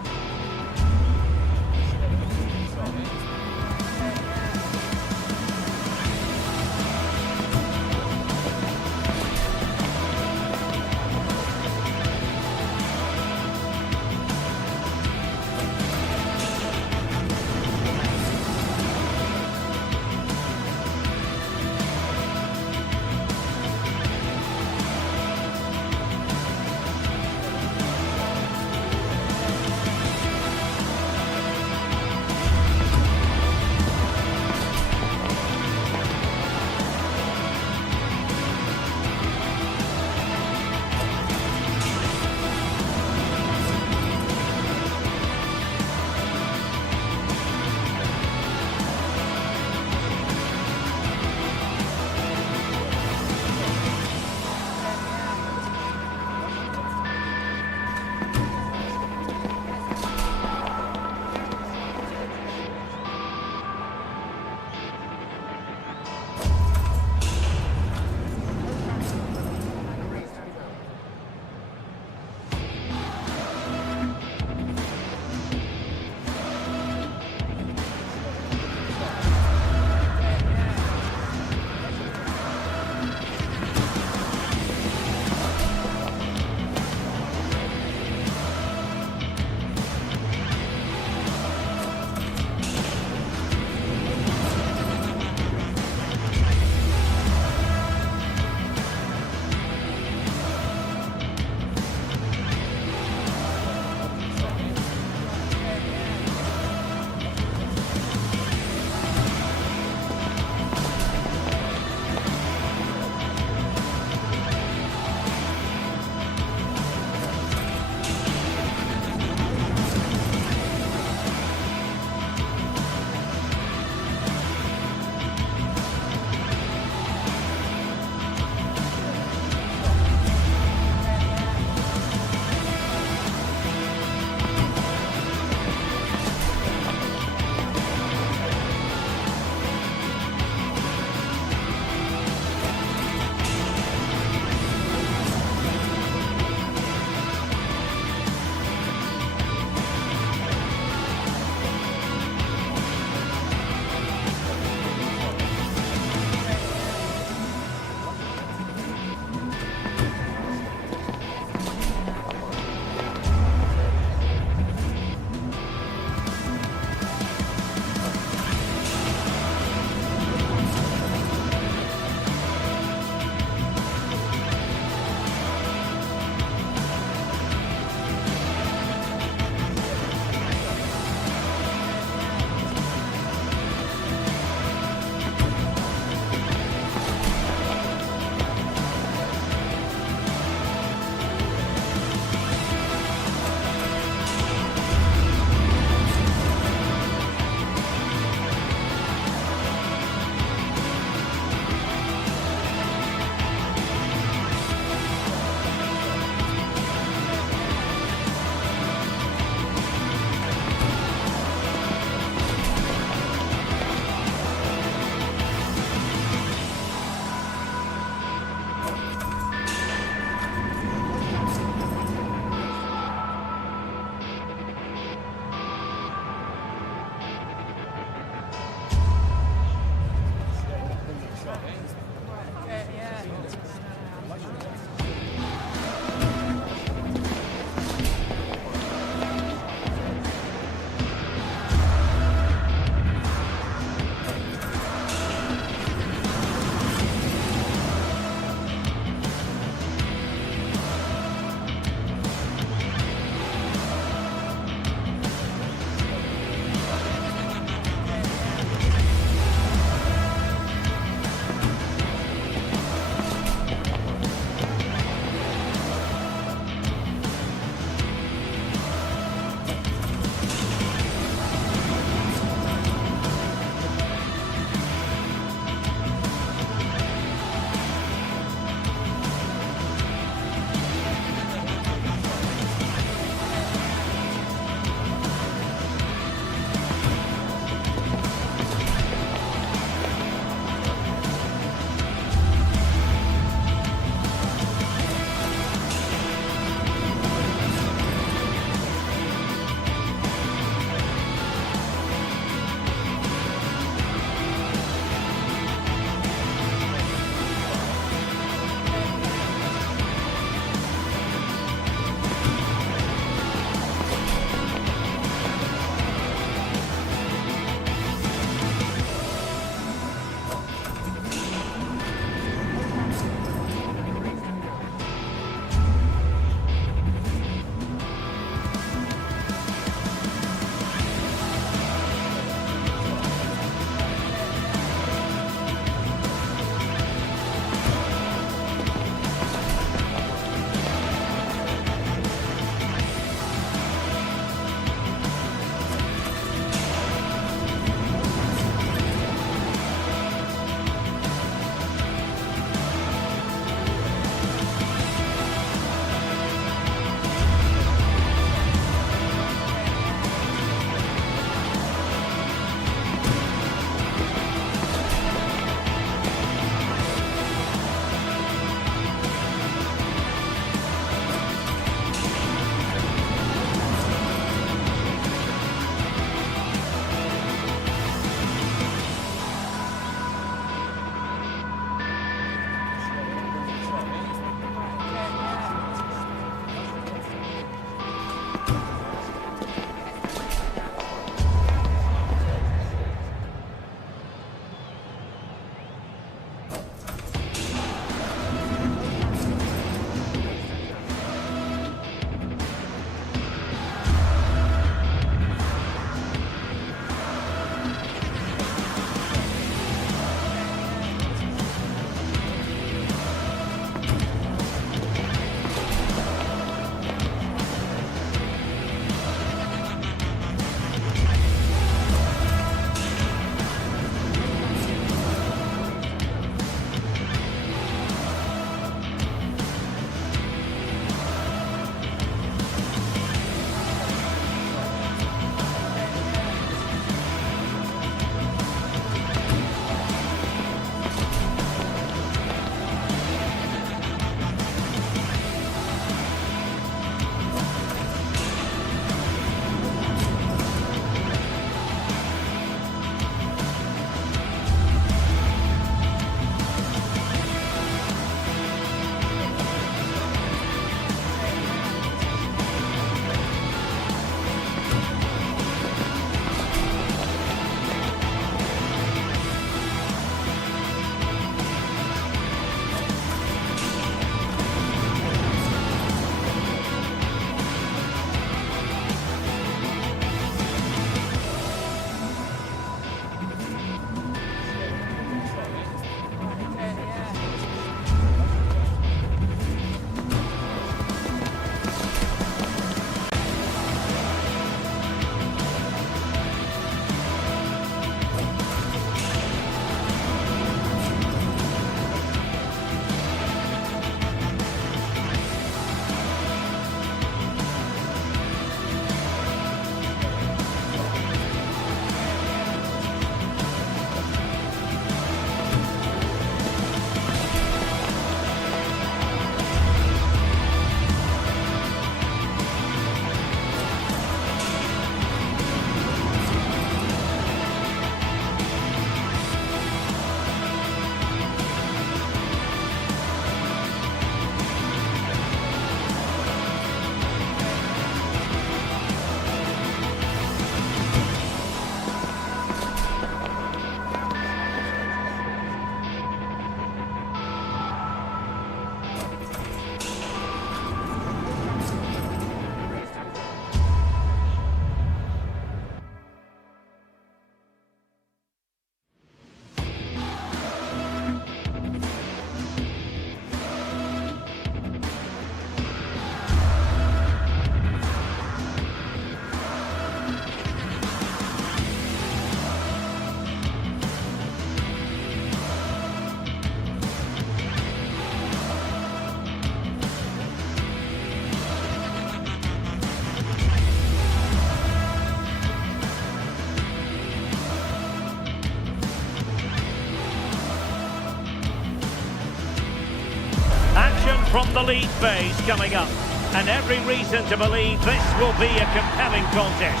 from the league phase coming up. And every reason to believe this will be a compelling contest.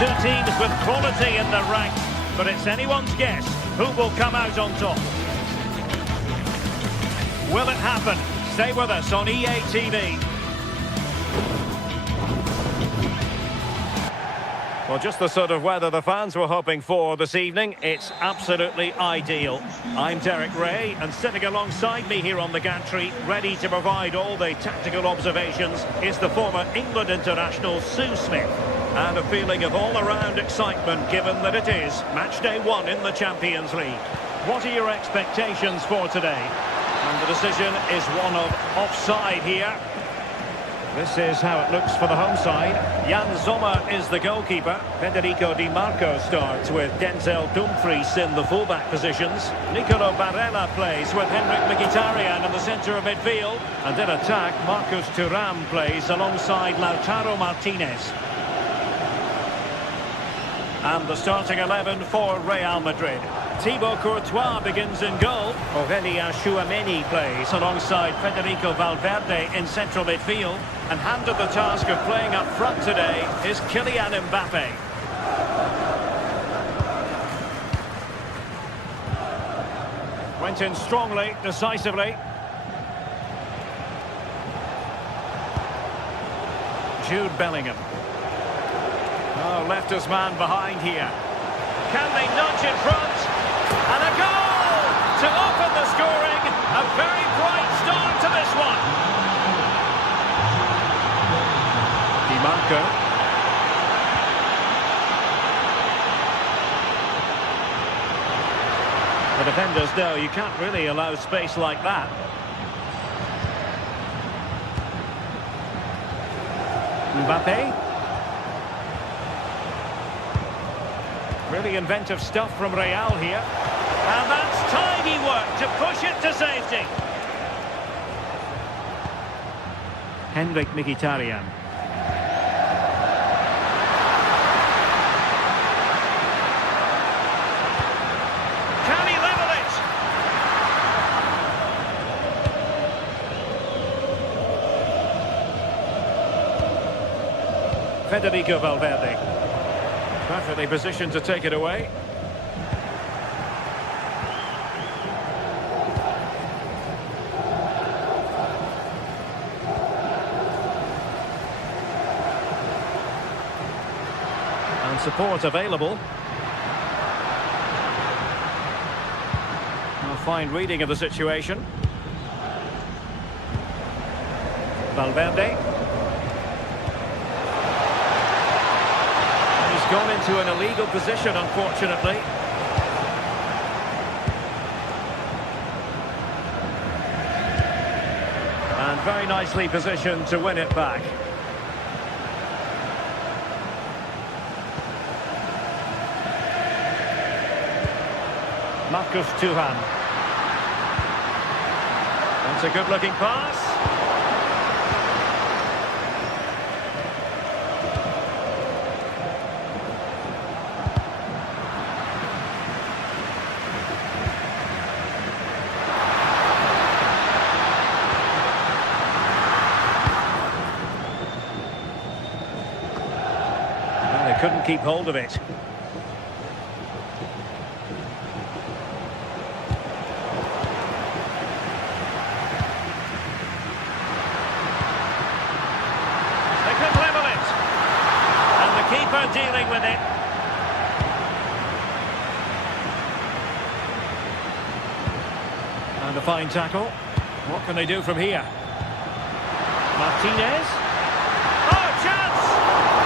Two teams with quality in their ranks, but it's anyone's guess who will come out on top. Will it happen? Stay with us on EA TV. Well, just the sort of weather the fans were hoping for this evening. It's absolutely ideal. I'm Derek Ray, and sitting alongside me here on the gantry, ready to provide all the tactical observations, is the former England international Sue Smith. And a feeling of all-around excitement, given that it is match day 1 in the Champions League. What are your expectations for today? And the decision is one of offside here. This is how it looks for the home side. Jan Sommer is the goalkeeper. Federico Di Marco starts with Denzel Dumfries in the fullback positions. Nicolo Barella plays with Henrik Mkhitaryan in the centre of midfield. And in attack, Marcus Thuram plays alongside Lautaro Martinez. And the starting 11 for Real Madrid. Thibaut Courtois begins in goal. Aurélien Tchouameni plays alongside Federico Valverde in central midfield. And handed the task of playing up front today is Kylian Mbappe. Went in strongly, decisively. Jude Bellingham. Oh, left his man behind here. Can they nudge in front? And a goal to open the scoring. A very bright start to this one. Di Marco. The defenders know you can't really allow space like that. Mbappe. Really inventive stuff from Real here. And that's tidy work to push it to safety. Henrik Mkhitaryan. Can he level it? Federico Valverde. Perfectly positioned to take it away. And support available. A fine reading of the situation. Valverde. Gone into an illegal position, unfortunately. And very nicely positioned to win it back. Marcus Thuram. That's a good-looking pass. Couldn't keep hold of it. They could level it. And the keeper dealing with it. And a fine tackle. What can they do from here? Martinez. Oh, chance!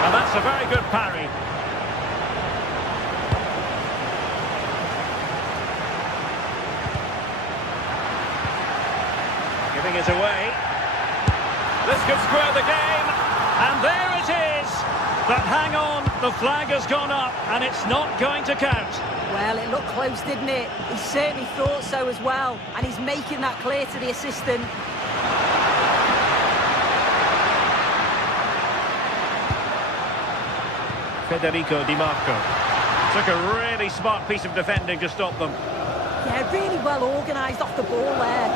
And that's a very good parry. Giving it away. This could square the game. And there it is. But hang on, the flag has gone up and it's not going to count. Well, it looked close, didn't it? He certainly thought so as well. And he's making that clear to the assistant. Federico Di Marco. Took a really smart piece of defending to stop them. Yeah, really well organised off the ball there.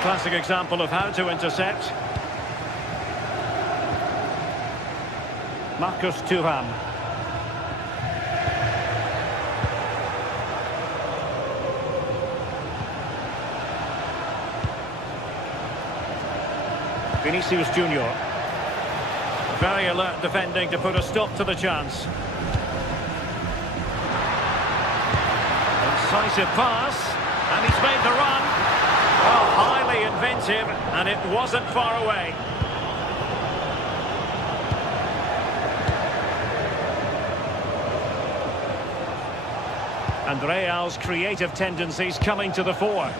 classic example of how to intercept. Marcus Thuram. Vinicius Junior. Very alert defending to put a stop to the chance. Incisive pass, and he's made the run. Oh, highly inventive, and it wasn't far away. And Real's creative tendencies coming to the fore.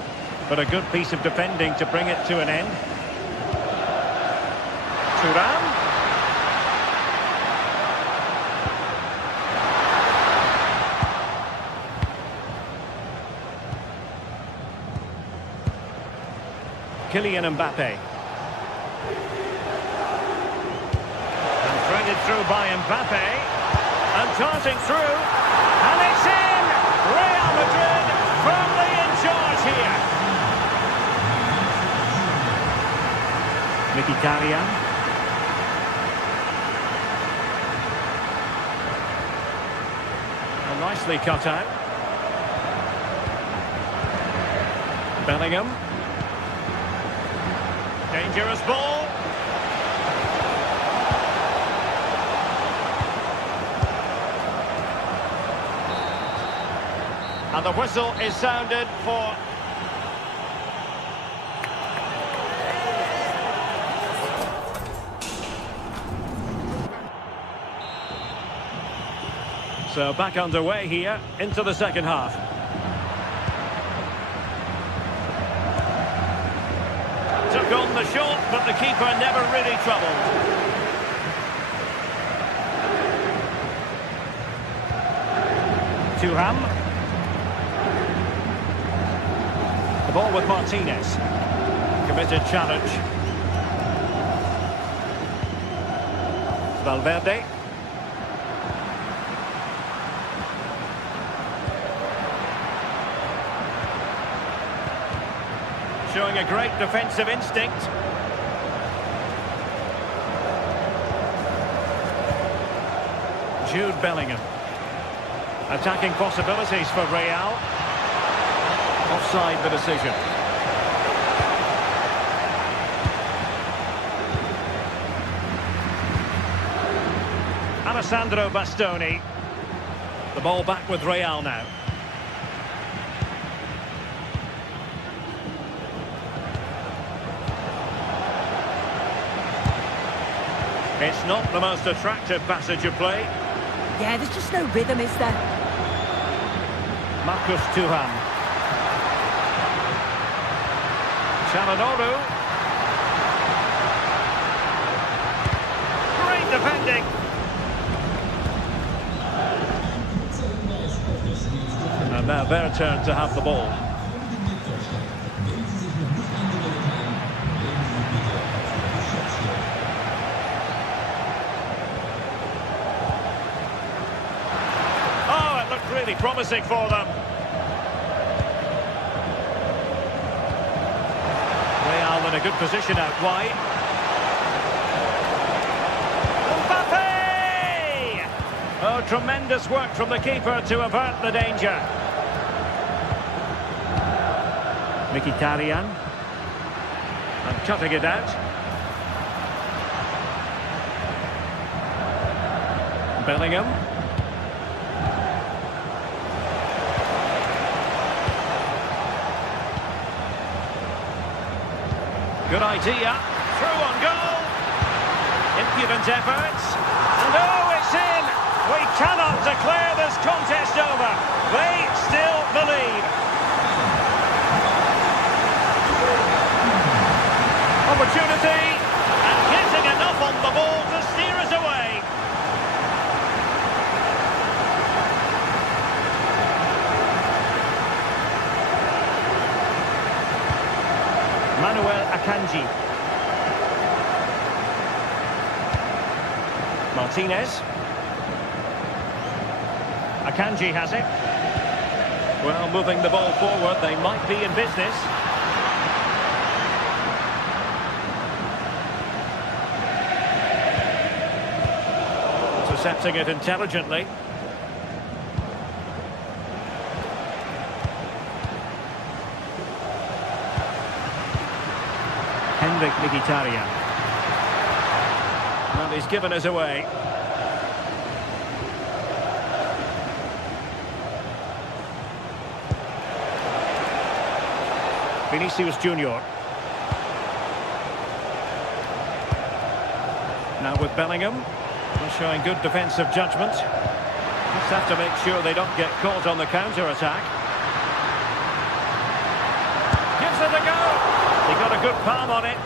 But a good piece of defending to bring it to an end. Thuram. Kylian Mbappe. And threaded through by Mbappe. And darting through. And it's in! Real Madrid firmly in charge here. Mkhitaryan. And nicely cut out. Bellingham. Dangerous ball. And the whistle is sounded for... So back underway here into the second half. Took on the shot, but the keeper never really troubled. Thuram. The ball with Martinez. Committed challenge. Valverde. Showing a great defensive instinct. Jude Bellingham. Attacking possibilities for Real. Offside the decision. Alessandro Bastoni. The ball back with Real now. It's not the most attractive passage of play. Yeah, there's just no rhythm, is there? Marcus Thuram. Çalhanoğlu. Great defending. And now their turn to have the ball. Really promising for them. Real in a good position out wide. Mbappe! Oh, tremendous work from the keeper to avert the danger. Mkhitaryan. And cutting it out. Bellingham. Good idea. Through on goal. Impudent efforts. And oh, it's in! We cannot declare this contest over. They still believe. Opportunity. And getting enough on the ball to steer us away. Akanji. Martinez. Akanji has it. Well, moving the ball forward, they might be in business. Intercepting it intelligently. Henrik Mkhitaryan. Well, he's given us away. Vinicius Junior. Now with Bellingham. They're showing good defensive judgment. Just have to make sure they don't get caught on the counter-attack. Gives it a go. He got a good palm on it.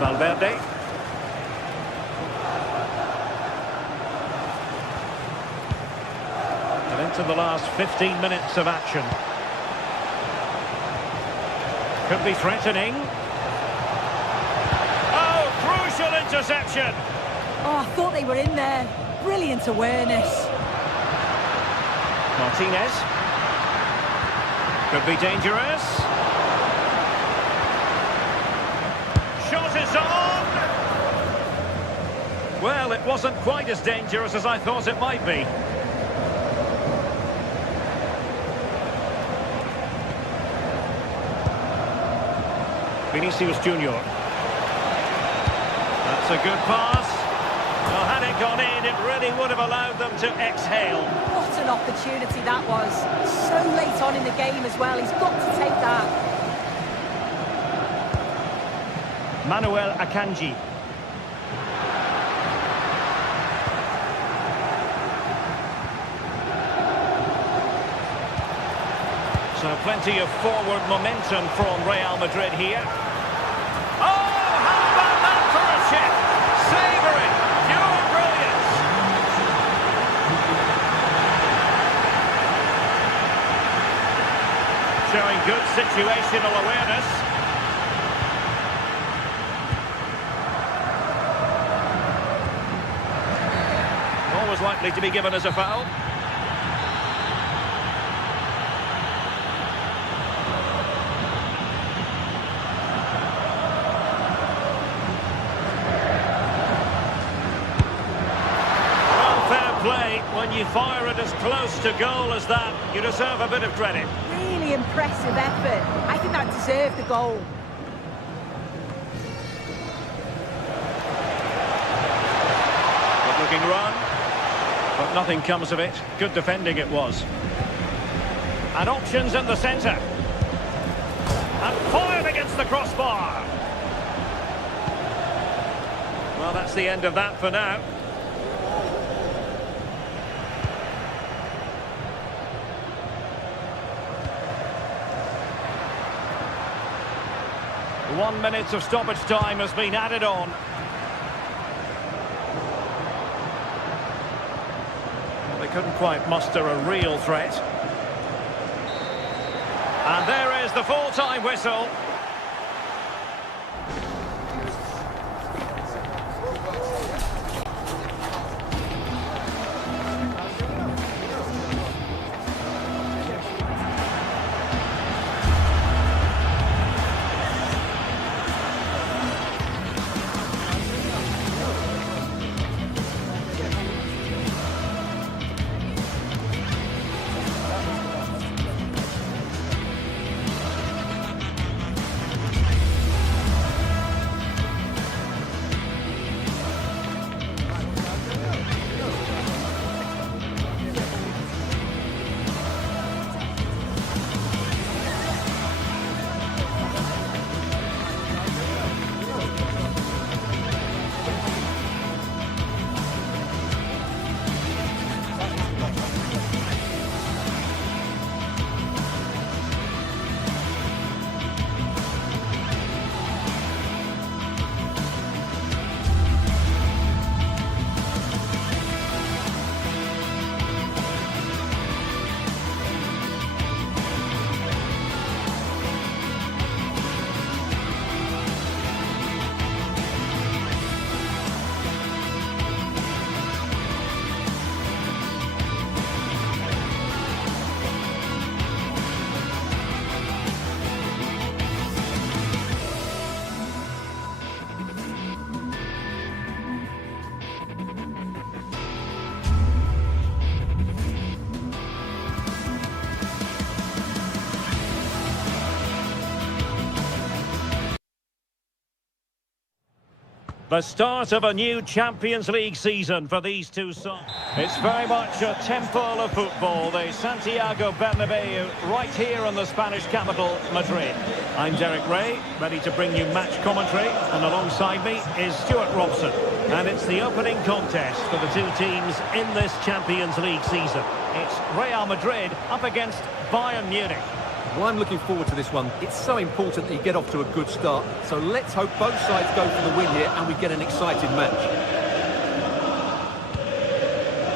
Valverde. And into the last 15 minutes of action. Could be threatening. Oh, crucial interception. Oh, I thought they were in there. Brilliant awareness. Martinez. Could be dangerous. Shot is on. Well, it wasn't quite as dangerous as I thought it might be. Vinicius Junior. That's a good pass. Well, had it gone in, it really would have allowed them to exhale. What an opportunity that was. So late on in the game as well. He's got to take that. Manuel Akanji. So plenty of forward momentum from Real Madrid here. Oh, how about that for a chip? Savouring, pure brilliance. Showing good situational awareness. Always likely to be given as a foul. When you fire it as close to goal as that, you deserve a bit of credit. Really impressive effort. I think that deserved the goal. Good-looking run, but nothing comes of it. Good defending it was. And options in the centre. And fired against the crossbar. Well, that's the end of that for now. One minute of stoppage time has been added on. Well, they couldn't quite muster a real threat. And there is the full-time whistle. The start of a new Champions League season for these two sides. It's very much a temple of football, the Santiago Bernabeu, right here in the Spanish capital, Madrid. I'm Derek Ray, ready to bring you match commentary, and alongside me is Stuart Robson. And it's the opening contest for the two teams in this Champions League season. It's Real Madrid up against Bayern Munich. Well, I'm looking forward to this one. It's so important that you get off to a good start. So let's hope both sides go for the win here and we get an exciting match.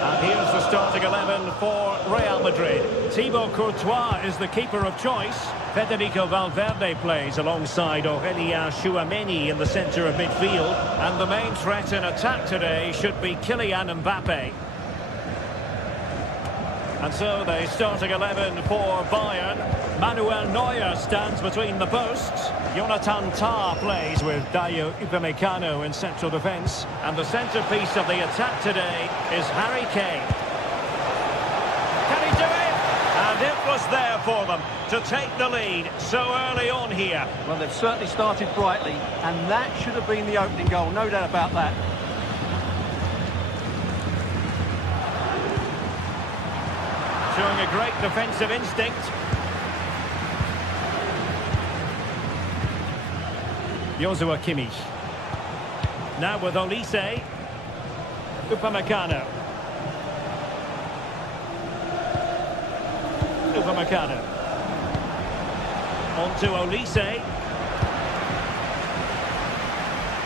And here's the starting 11 for Real Madrid. Thibaut Courtois is the keeper of choice. Federico Valverde plays alongside Aurélien Tchouaméni in the centre of midfield. And the main threat in attack today should be Kylian Mbappe. And so the starting 11 for Bayern. Manuel Neuer stands between the posts. Jonathan Tah plays with Dayo Upamecano in central defence. And the centrepiece of the attack today is Harry Kane. Can he do it? And it was there for them to take the lead so early on here. Well, they've certainly started brightly, and that should have been the opening goal, no doubt about that. Showing a great defensive instinct. Joshua Kimmich. Now with Olise. Upamecano. Upamecano. On to Olise.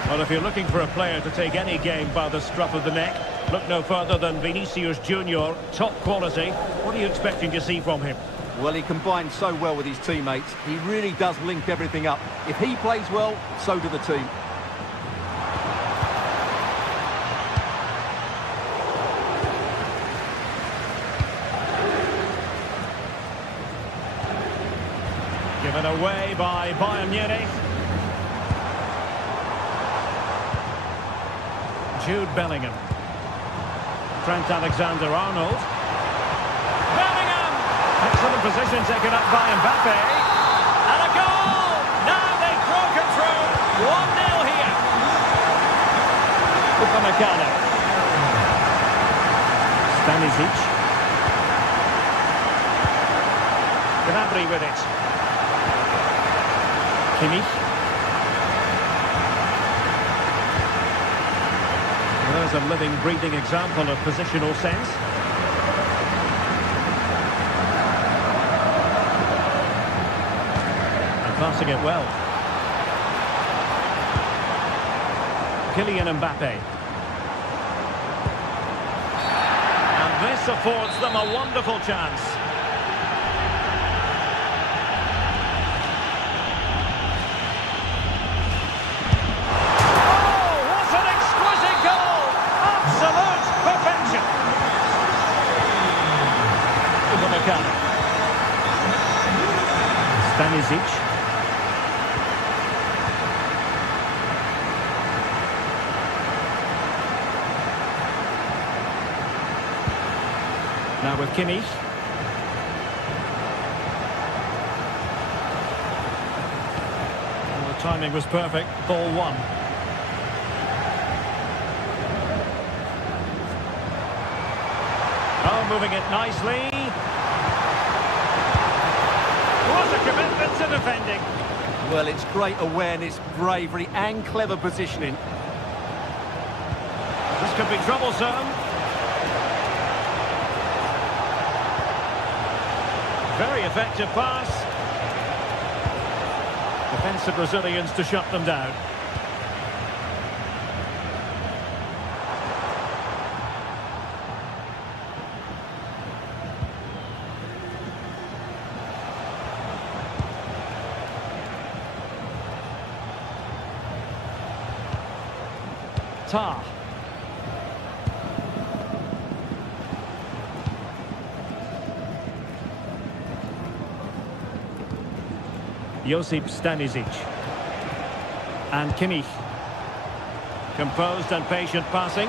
Well, if you're looking for a player to take any game by the scruff of the neck, look no further than Vinicius Junior, top quality. What are you expecting to see from him? Well, he combines so well with his teammates. He really does link everything up. If he plays well, so do the team. Given away by Bayern Munich. Jude Bellingham. Trent Alexander-Arnold. Bellingham! Excellent position taken up by Mbappe. And a goal! Now they've broken through. 1-0 here. Upamecano. Stanisic. Gnabry with it. Kimmich. There's a living, breathing example of positional sense. And passing it well. Kylian Mbappe. And this affords them a wonderful chance. Stanisic. Now with Kimmich. Well, the timing was perfect. Ball one. Oh, moving it nicely. What a commitment to defending. Well, it's great awareness, bravery and clever positioning. This could be troublesome. Very effective pass. Defensive Brazilians to shut them down. Tah. Josip Stanisic. And Kimmich. Composed and patient passing.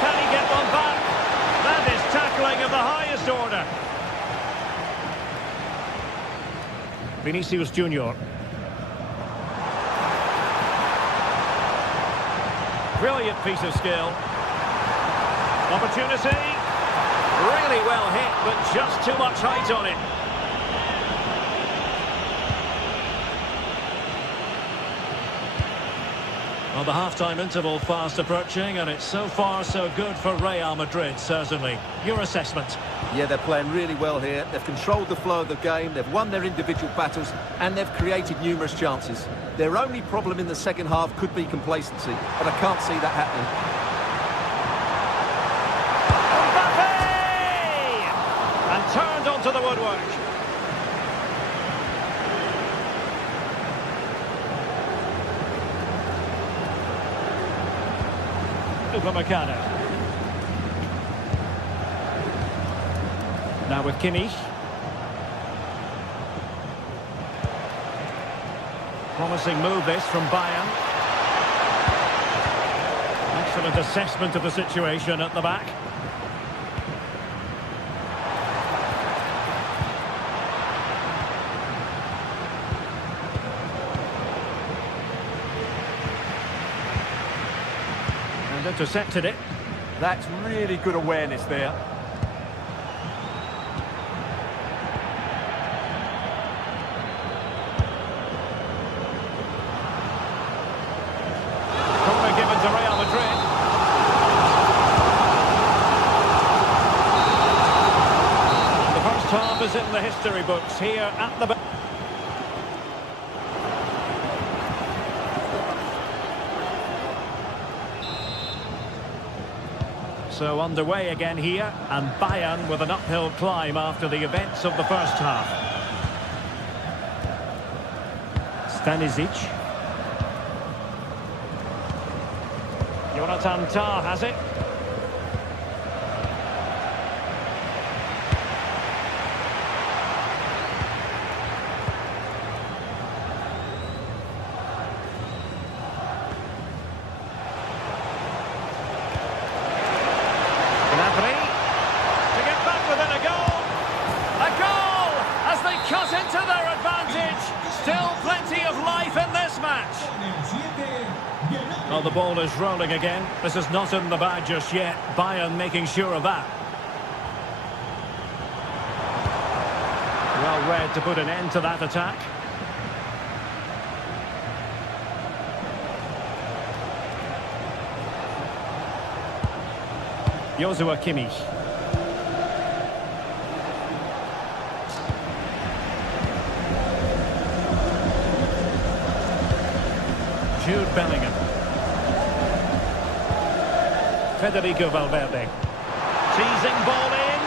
Can he get one back? That is tackling of the highest order. Vinicius Junior. Brilliant piece of skill. Opportunity. Really well hit, but just too much height on it. Well, the half-time interval fast approaching, and it's so far so good for Real Madrid, certainly. Your assessment? Yeah, they're playing really well here. They've controlled the flow of the game, they've won their individual battles, and they've created numerous chances. Their only problem in the second half could be complacency, but I can't see that happening. Mbappe! And turned onto the woodwork. Upamecano. Now with Kimmich. Promising move this from Bayern. Excellent assessment of the situation at the back. And intercepted it. That's really good awareness there. Corner given to Real Madrid. And the first half is in the history books here at the back. So underway again here, and Bayern with an uphill climb after the events of the first half. Stanisic. Jonathan Tah has it. Cut into their advantage. Still plenty of life in this match. Well, the ball is rolling again. This is not in the bag just yet. Bayern making sure of that. Well read to put an end to that attack. Joshua Kimmich. Jude Bellingham. Federico Valverde. Teasing ball in.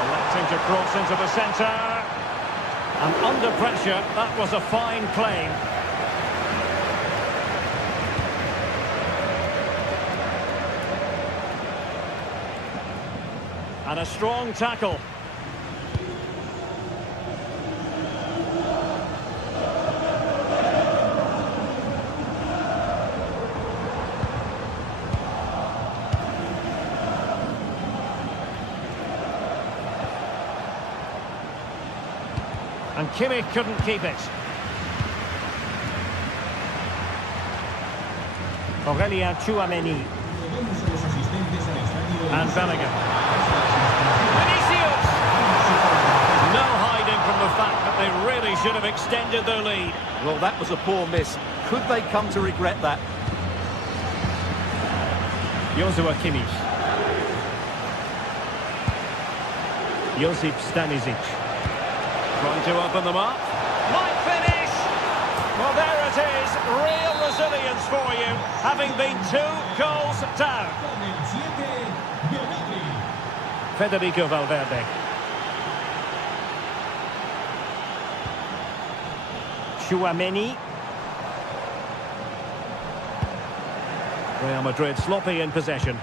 Electing to cross into the centre. And under pressure, that was a fine claim. And a strong tackle. And Kimmich couldn't keep it. Aurelien Tchouameni. And Bellingham. Vinicius! No hiding from the fact that they really should have extended their lead. Well, that was a poor miss. Could they come to regret that? Joshua Kimmich. Josip Stanisic. Trying to open them up. Might finish! Well, there it is. Real resilience for you, having been 2 goals down. Federico Valverde. Tchouameni. Real Madrid sloppy in possession.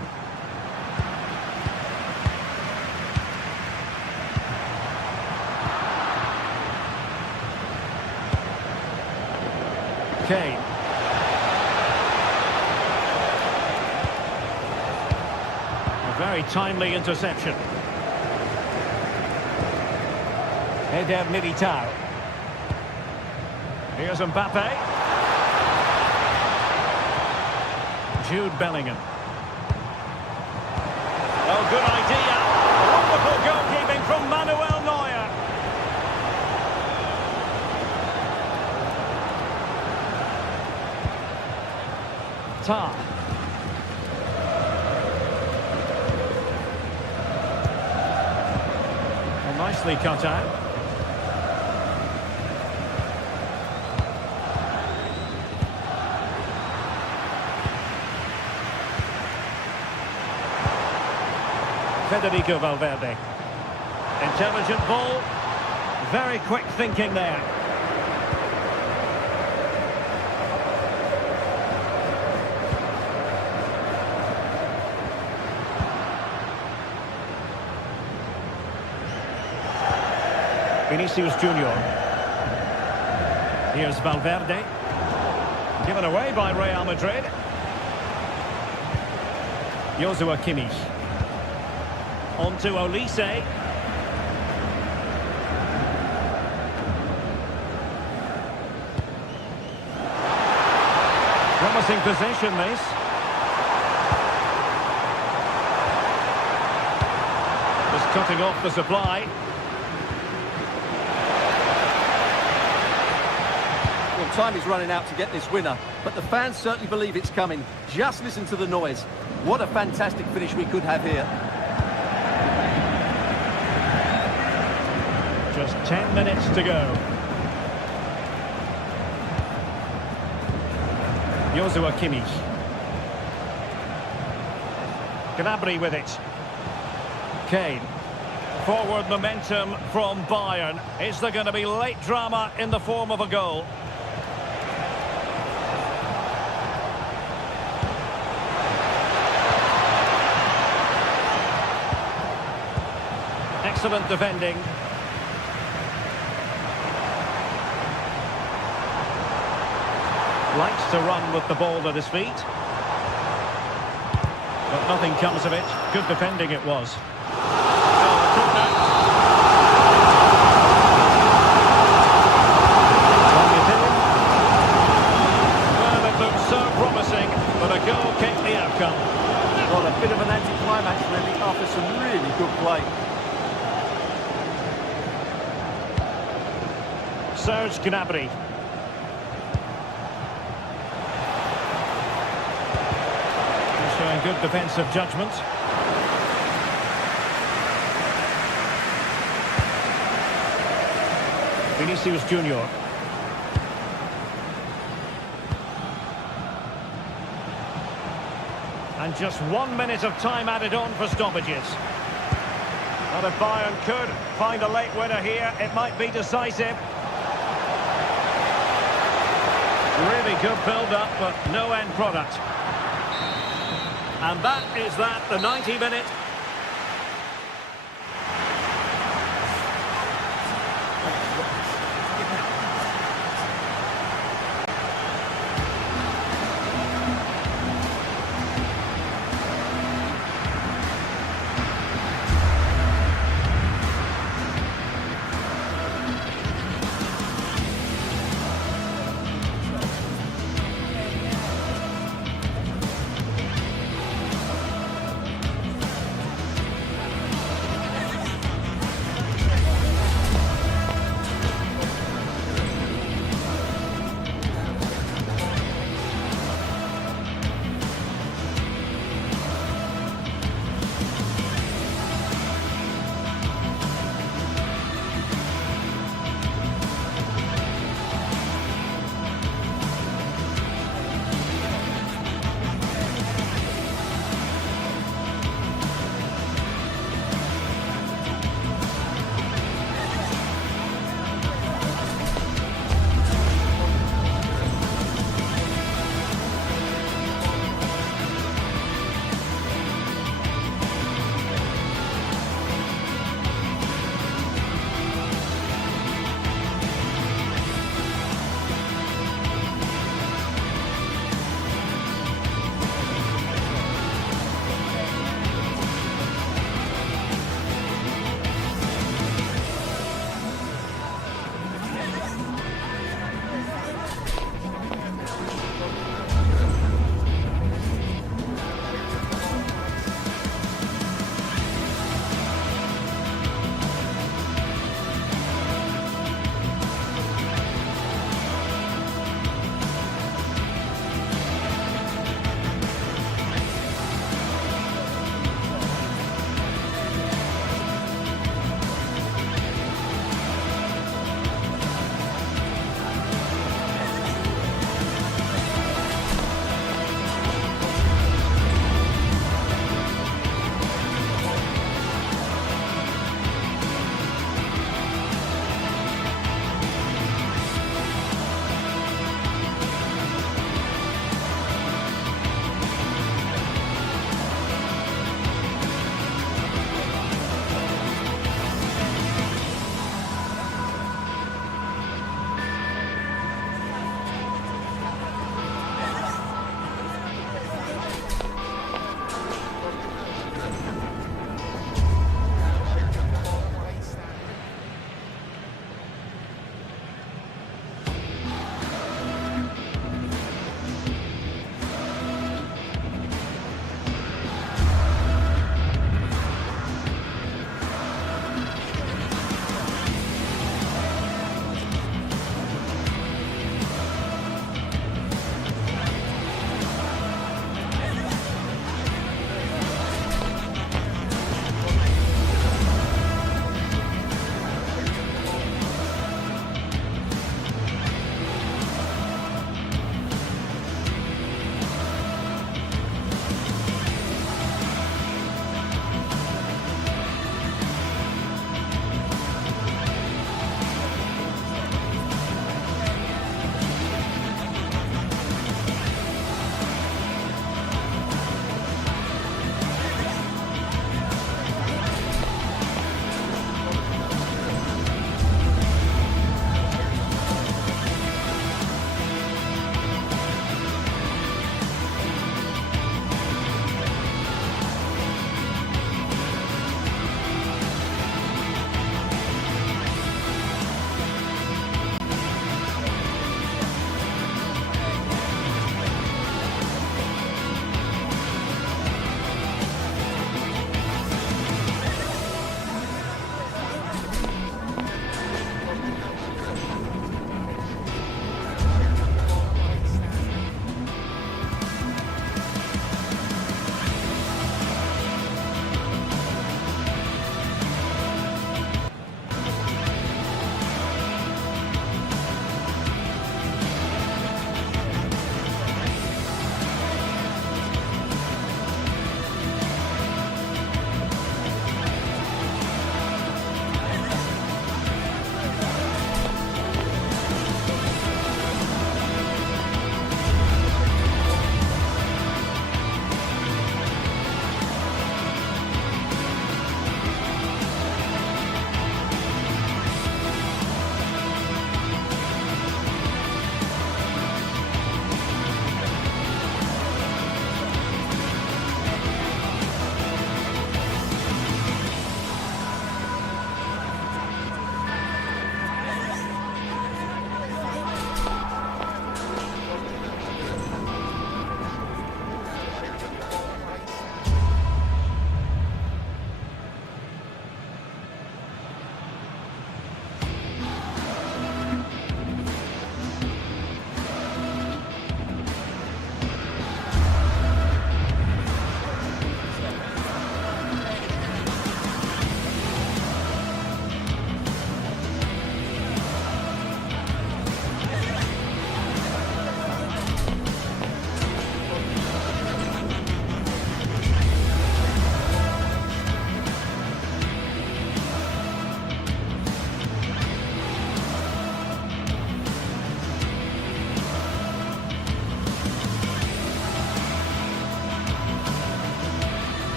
Kane. A very timely interception. Eder Militao. Here's Mbappe. Jude Bellingham. Oh, good idea. Wonderful goalkeeping from Manuel Neuer. Tar. Well, nicely cut out. Federico Valverde. Intelligent ball. Very quick thinking there. Vinicius Junior. Here's Valverde. Given away by Real Madrid. Joshua Kimmich. On to Olise. Promising possession, this. Just cutting off the supply. Well, time is running out to get this winner, but the fans certainly believe it's coming. Just listen to the noise. What a fantastic finish we could have here. Just 10 minutes to go. Joshua Kimmich. Gnabry with it. Kane. Forward momentum from Bayern. Is there going to be late drama in the form of a goal? Excellent defending. Likes to run with the ball at his feet. But nothing comes of it. Good defending it was. Well, it looked so promising, but a goal kicked the outcome. Well, a bit of an anticlimax really after some really good play. Serge Gnabry. Showing good defensive judgment. Vinicius Junior. And just 1 minute of time added on for stoppages. And if Bayern could find a late winner here, it might be decisive. Really good build-up, but no end product. And that is that, the 90 minutes.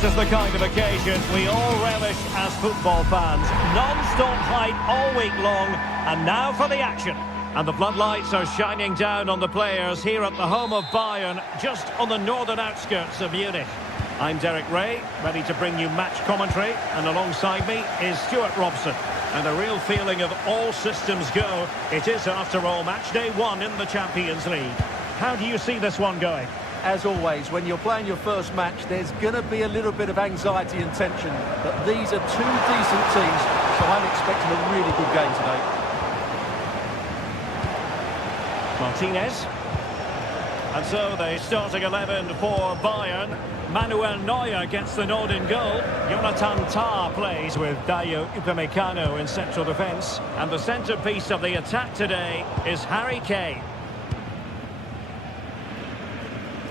This is the kind of occasion we all relish as football fans. Non-stop hype all week long, and now for the action. And the floodlights are shining down on the players here at the home of Bayern, just on the northern outskirts of Munich. I'm Derek Ray, ready to bring you match commentary, and alongside me is Stuart Robson. And a real feeling of all systems go. It is, after all, match day 1 in the Champions League. How do you see this one going? As always, when you're playing your first match, there's going to be a little bit of anxiety and tension. But these are two decent teams, so I'm expecting a really good game today. Martinez. And so the starting 11 for Bayern. Manuel Neuer gets the nod in goal. Jonathan Tah plays with Dayo Upamecano in central defence. And the centrepiece of the attack today is Harry Kane.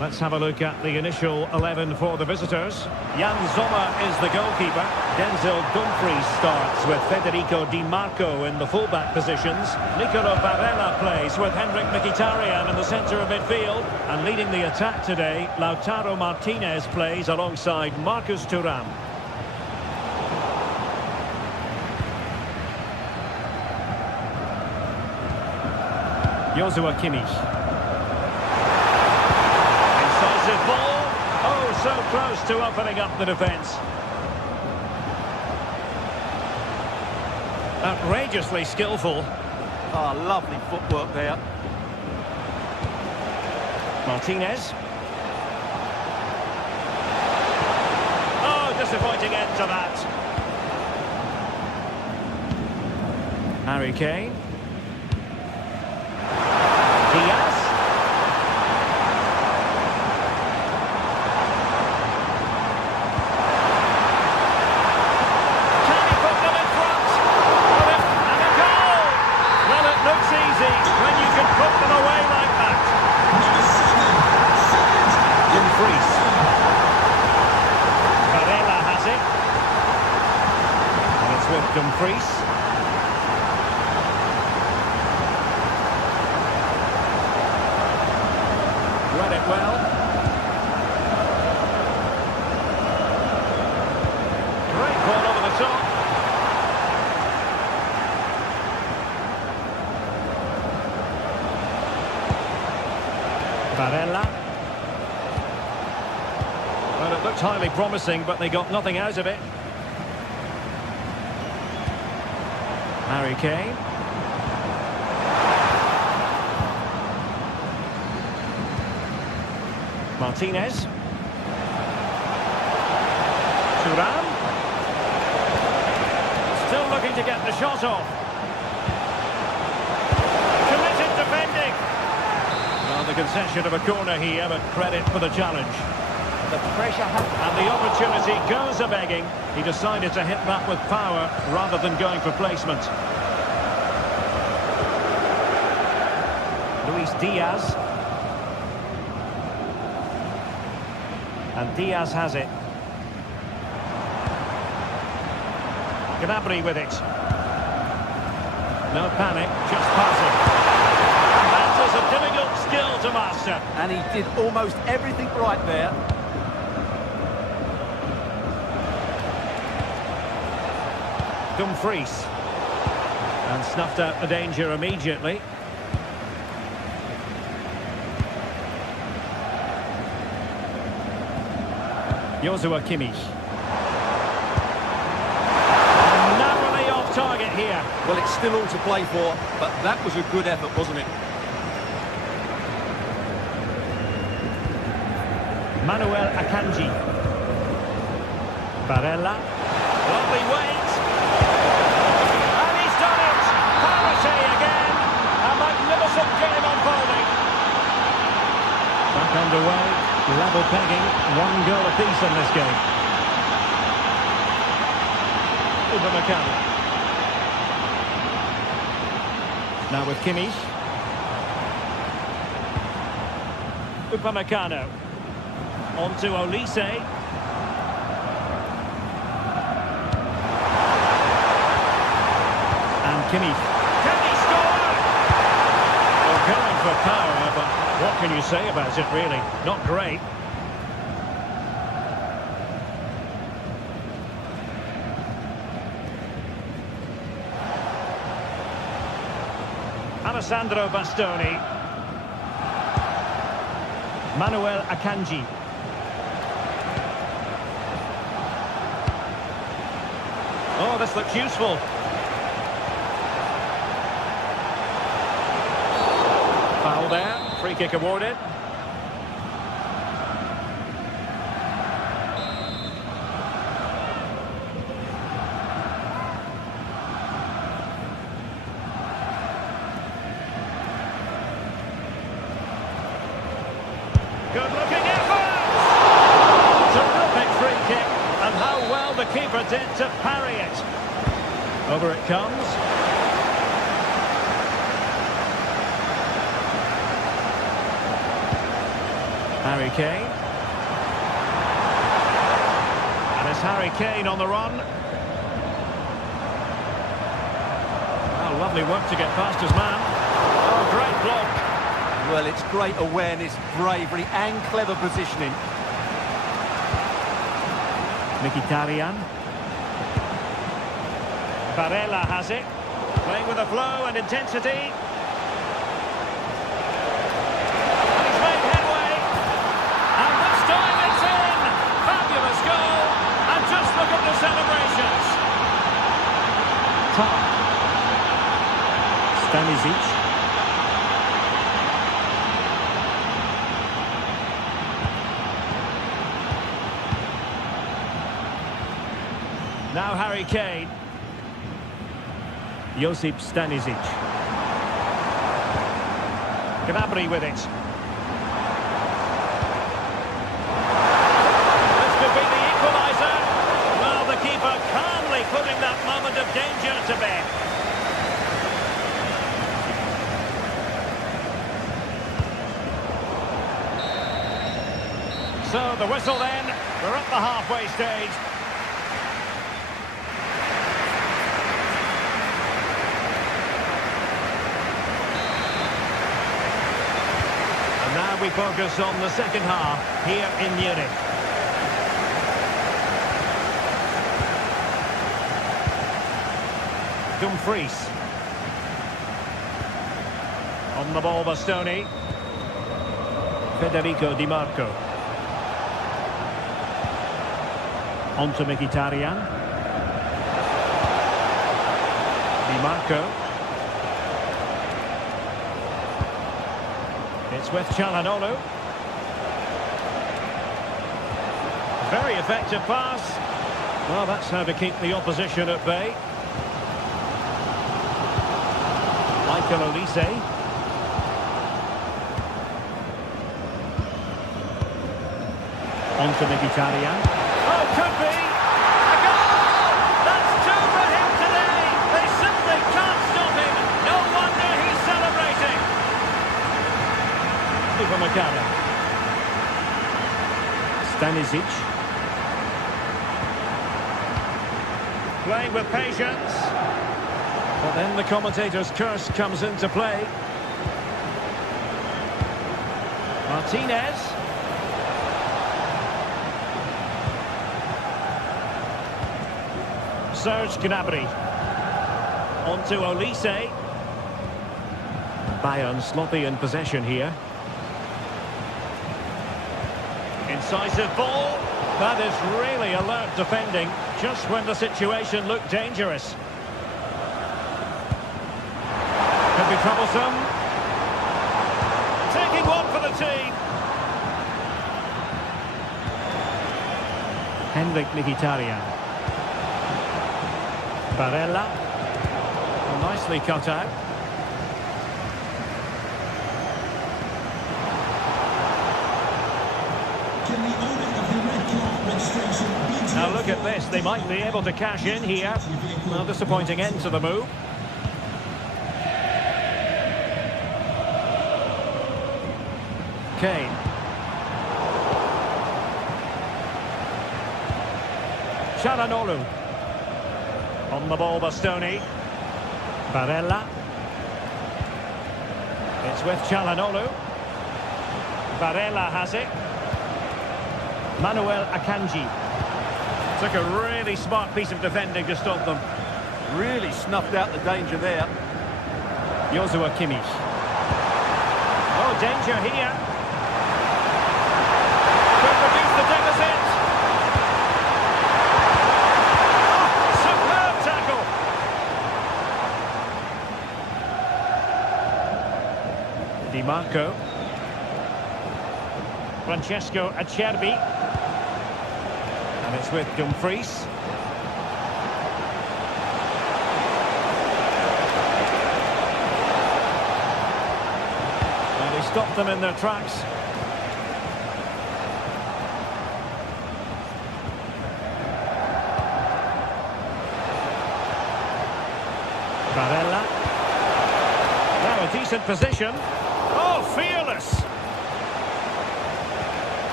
Let's have a look at the initial 11 for the visitors. Jan Sommer is the goalkeeper. Denzel Dumfries starts with Federico Di Marco in the fullback positions. Nicolo Barella plays with Henrik Mkhitaryan in the centre of midfield. And leading the attack today, Lautaro Martinez plays alongside Marcus Thuram. Joshua Kimmich. Ball. Oh, so close to opening up the defence. Outrageously skillful. Ah, lovely footwork there. Martinez. Oh, disappointing end to that. Harry Kane. Diaz. Dumfries. Read it well. Great ball over the top. Barella. Well, it looked highly promising, but they got nothing out of it. Harry Kane. Martinez. Thuram. Still looking to get the shot off. Committed defending. Well, the concession of a corner here, but credit for the challenge. The pressure and the opportunity goes a-begging. He decided to hit that with power rather than going for placement. Luis Diaz. And Diaz has it. Gnabry with it. No panic, just passing. And that is a difficult skill to master. And he did almost everything right there. Dumfries. And snuffed out the danger immediately. Joshua Kimmich. Narrowly off target here. Well, it's still all to play for, but that was a good effort, wasn't it? Manuel Akanji. Barella. Lovely weight. And he's done it. Parity again. A magnificent game unfolding. Back underway. Level pegging. 1 goal apiece in this game. Upamecano. Now with Kimmich. Upamecano. On to Olise. And Kimmich. Can he score? Well, going for power, but what can you say about it, really? Not great. Alessandro Bastoni. Manuel Akanji. Oh, this looks useful. Foul there. Free kick awarded. Good-looking effort! Terrific free kick, and how well the keeper did to parry it. Over it comes. Harry Kane. And it's Harry Kane on the run. Oh, lovely work to get past his man. Oh, great block. Well, it's great awareness, bravery and clever positioning. Mkhitaryan. Barella has it. Playing with a flow and intensity. And he's made headway. And this time it's in. Fabulous goal. And just look at the celebrations. Top. Stanisic. Now Harry Kane. Josip Stanisic. Gnabry with it. This could be the equaliser. Well, the keeper calmly putting that moment of danger to bed. So the whistle then. We're at the halfway stage. Now we focus on the second half here in Munich. Dumfries. On the ball, Bastoni. Federico Di Marco. On to Mkhitaryan. Di Marco. It's with Çalhanoğlu. Very effective pass. Well, that's how to keep the opposition at bay. Michael Olise. On to Mkhitaryan. Oh, could be! A goal! That's two for him today! They simply can't stop him! No wonder he's celebrating! For Makara. Stanisic. Playing with patience. But then the commentator's curse comes into play. Martinez. Serge Gnabry. On to Olise. Bayern sloppy in possession here. Incisive ball. That is really alert defending, just when the situation looked dangerous. Could be troublesome. Taking one for the team. Henrik Mkhitaryan. Barella. Well, nicely cut out. Now look at this, they might be able to cash in here. Well, disappointing end to the move. Kane. Çalhanoğlu. On the ball, Bastoni. Barella. It's with Çalhanoğlu. Barella has it. Manuel Akanji. Took a really smart piece of defending to stop them. Really snuffed out the danger there. Joshua Kimmich. Oh, danger here. Could reduce the deficit. Oh, superb tackle. Di Marco. Francesco Acerbi. And it's with Dumfries. And he stopped them in their tracks. Barella. Now a decent position. Oh, fearless!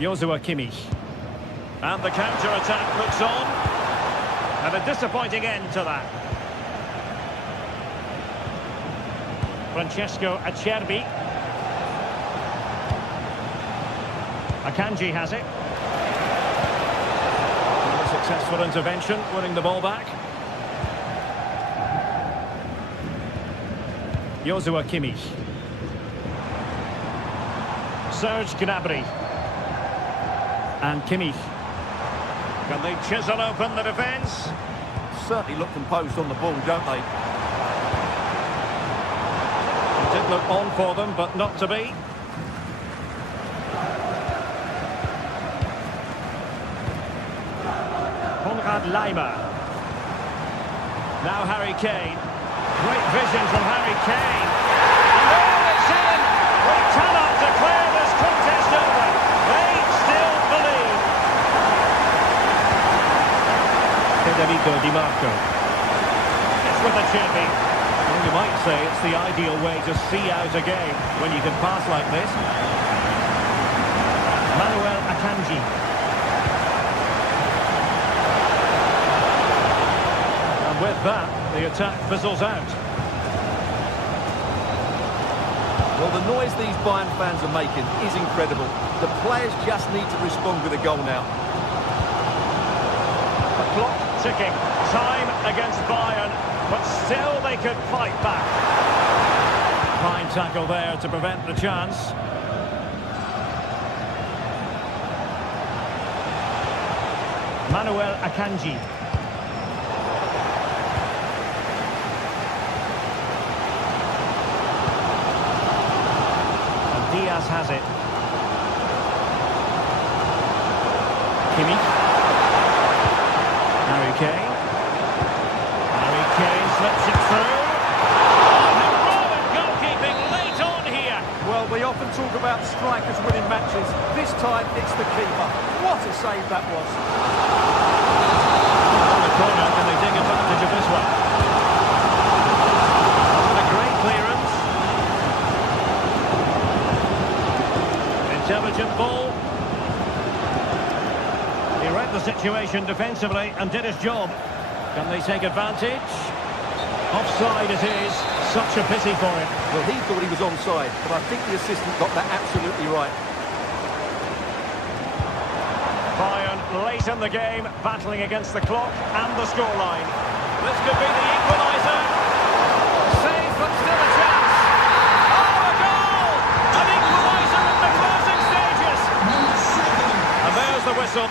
Joshua Kimmich. And the counter-attack looks on. And a disappointing end to that. Francesco Acerbi. Akanji has it. And a successful intervention, winning the ball back. Joshua Kimmich. Serge Gnabry. And Kimmich. Can they chisel open the defence? Certainly look composed on the ball, don't they? It did look on for them, but not to be. Konrad Laimer. Now Harry Kane. Great vision from Harry Kane. And there it's in! We cannot declare this contest over. They still believe. Federico Di Marco. It's with Acerbi. Well, you might say it's the ideal way to see out a game when you can pass like this. Manuel Akanji. And with that, the attack fizzles out. Well, the noise these Bayern fans are making is incredible. The players just need to respond with a goal now. The clock ticking. Time against Bayern, but still they could fight back. Fine tackle there to prevent the chance. Manuel Akanji. And Diaz has it. Kimmich. Harry Kane. Harry Kane slips it through. Oh, heroic goalkeeping late on here. Well, we often talk about strikers winning matches. This time, it's the keeper. What a save that was. On the corner, can they take advantage of this one? With a great clearance. Intelligent ball. He read the situation defensively and did his job. Can they take advantage? Offside it is. Such a pity for him. Well, he thought he was onside, but I think the assistant got that absolutely right. Bayern late in the game, battling against the clock and the scoreline. This could be the equaliser. Save, but still a chance. Oh, a goal! An equaliser in the closing stages. And there's the whistle.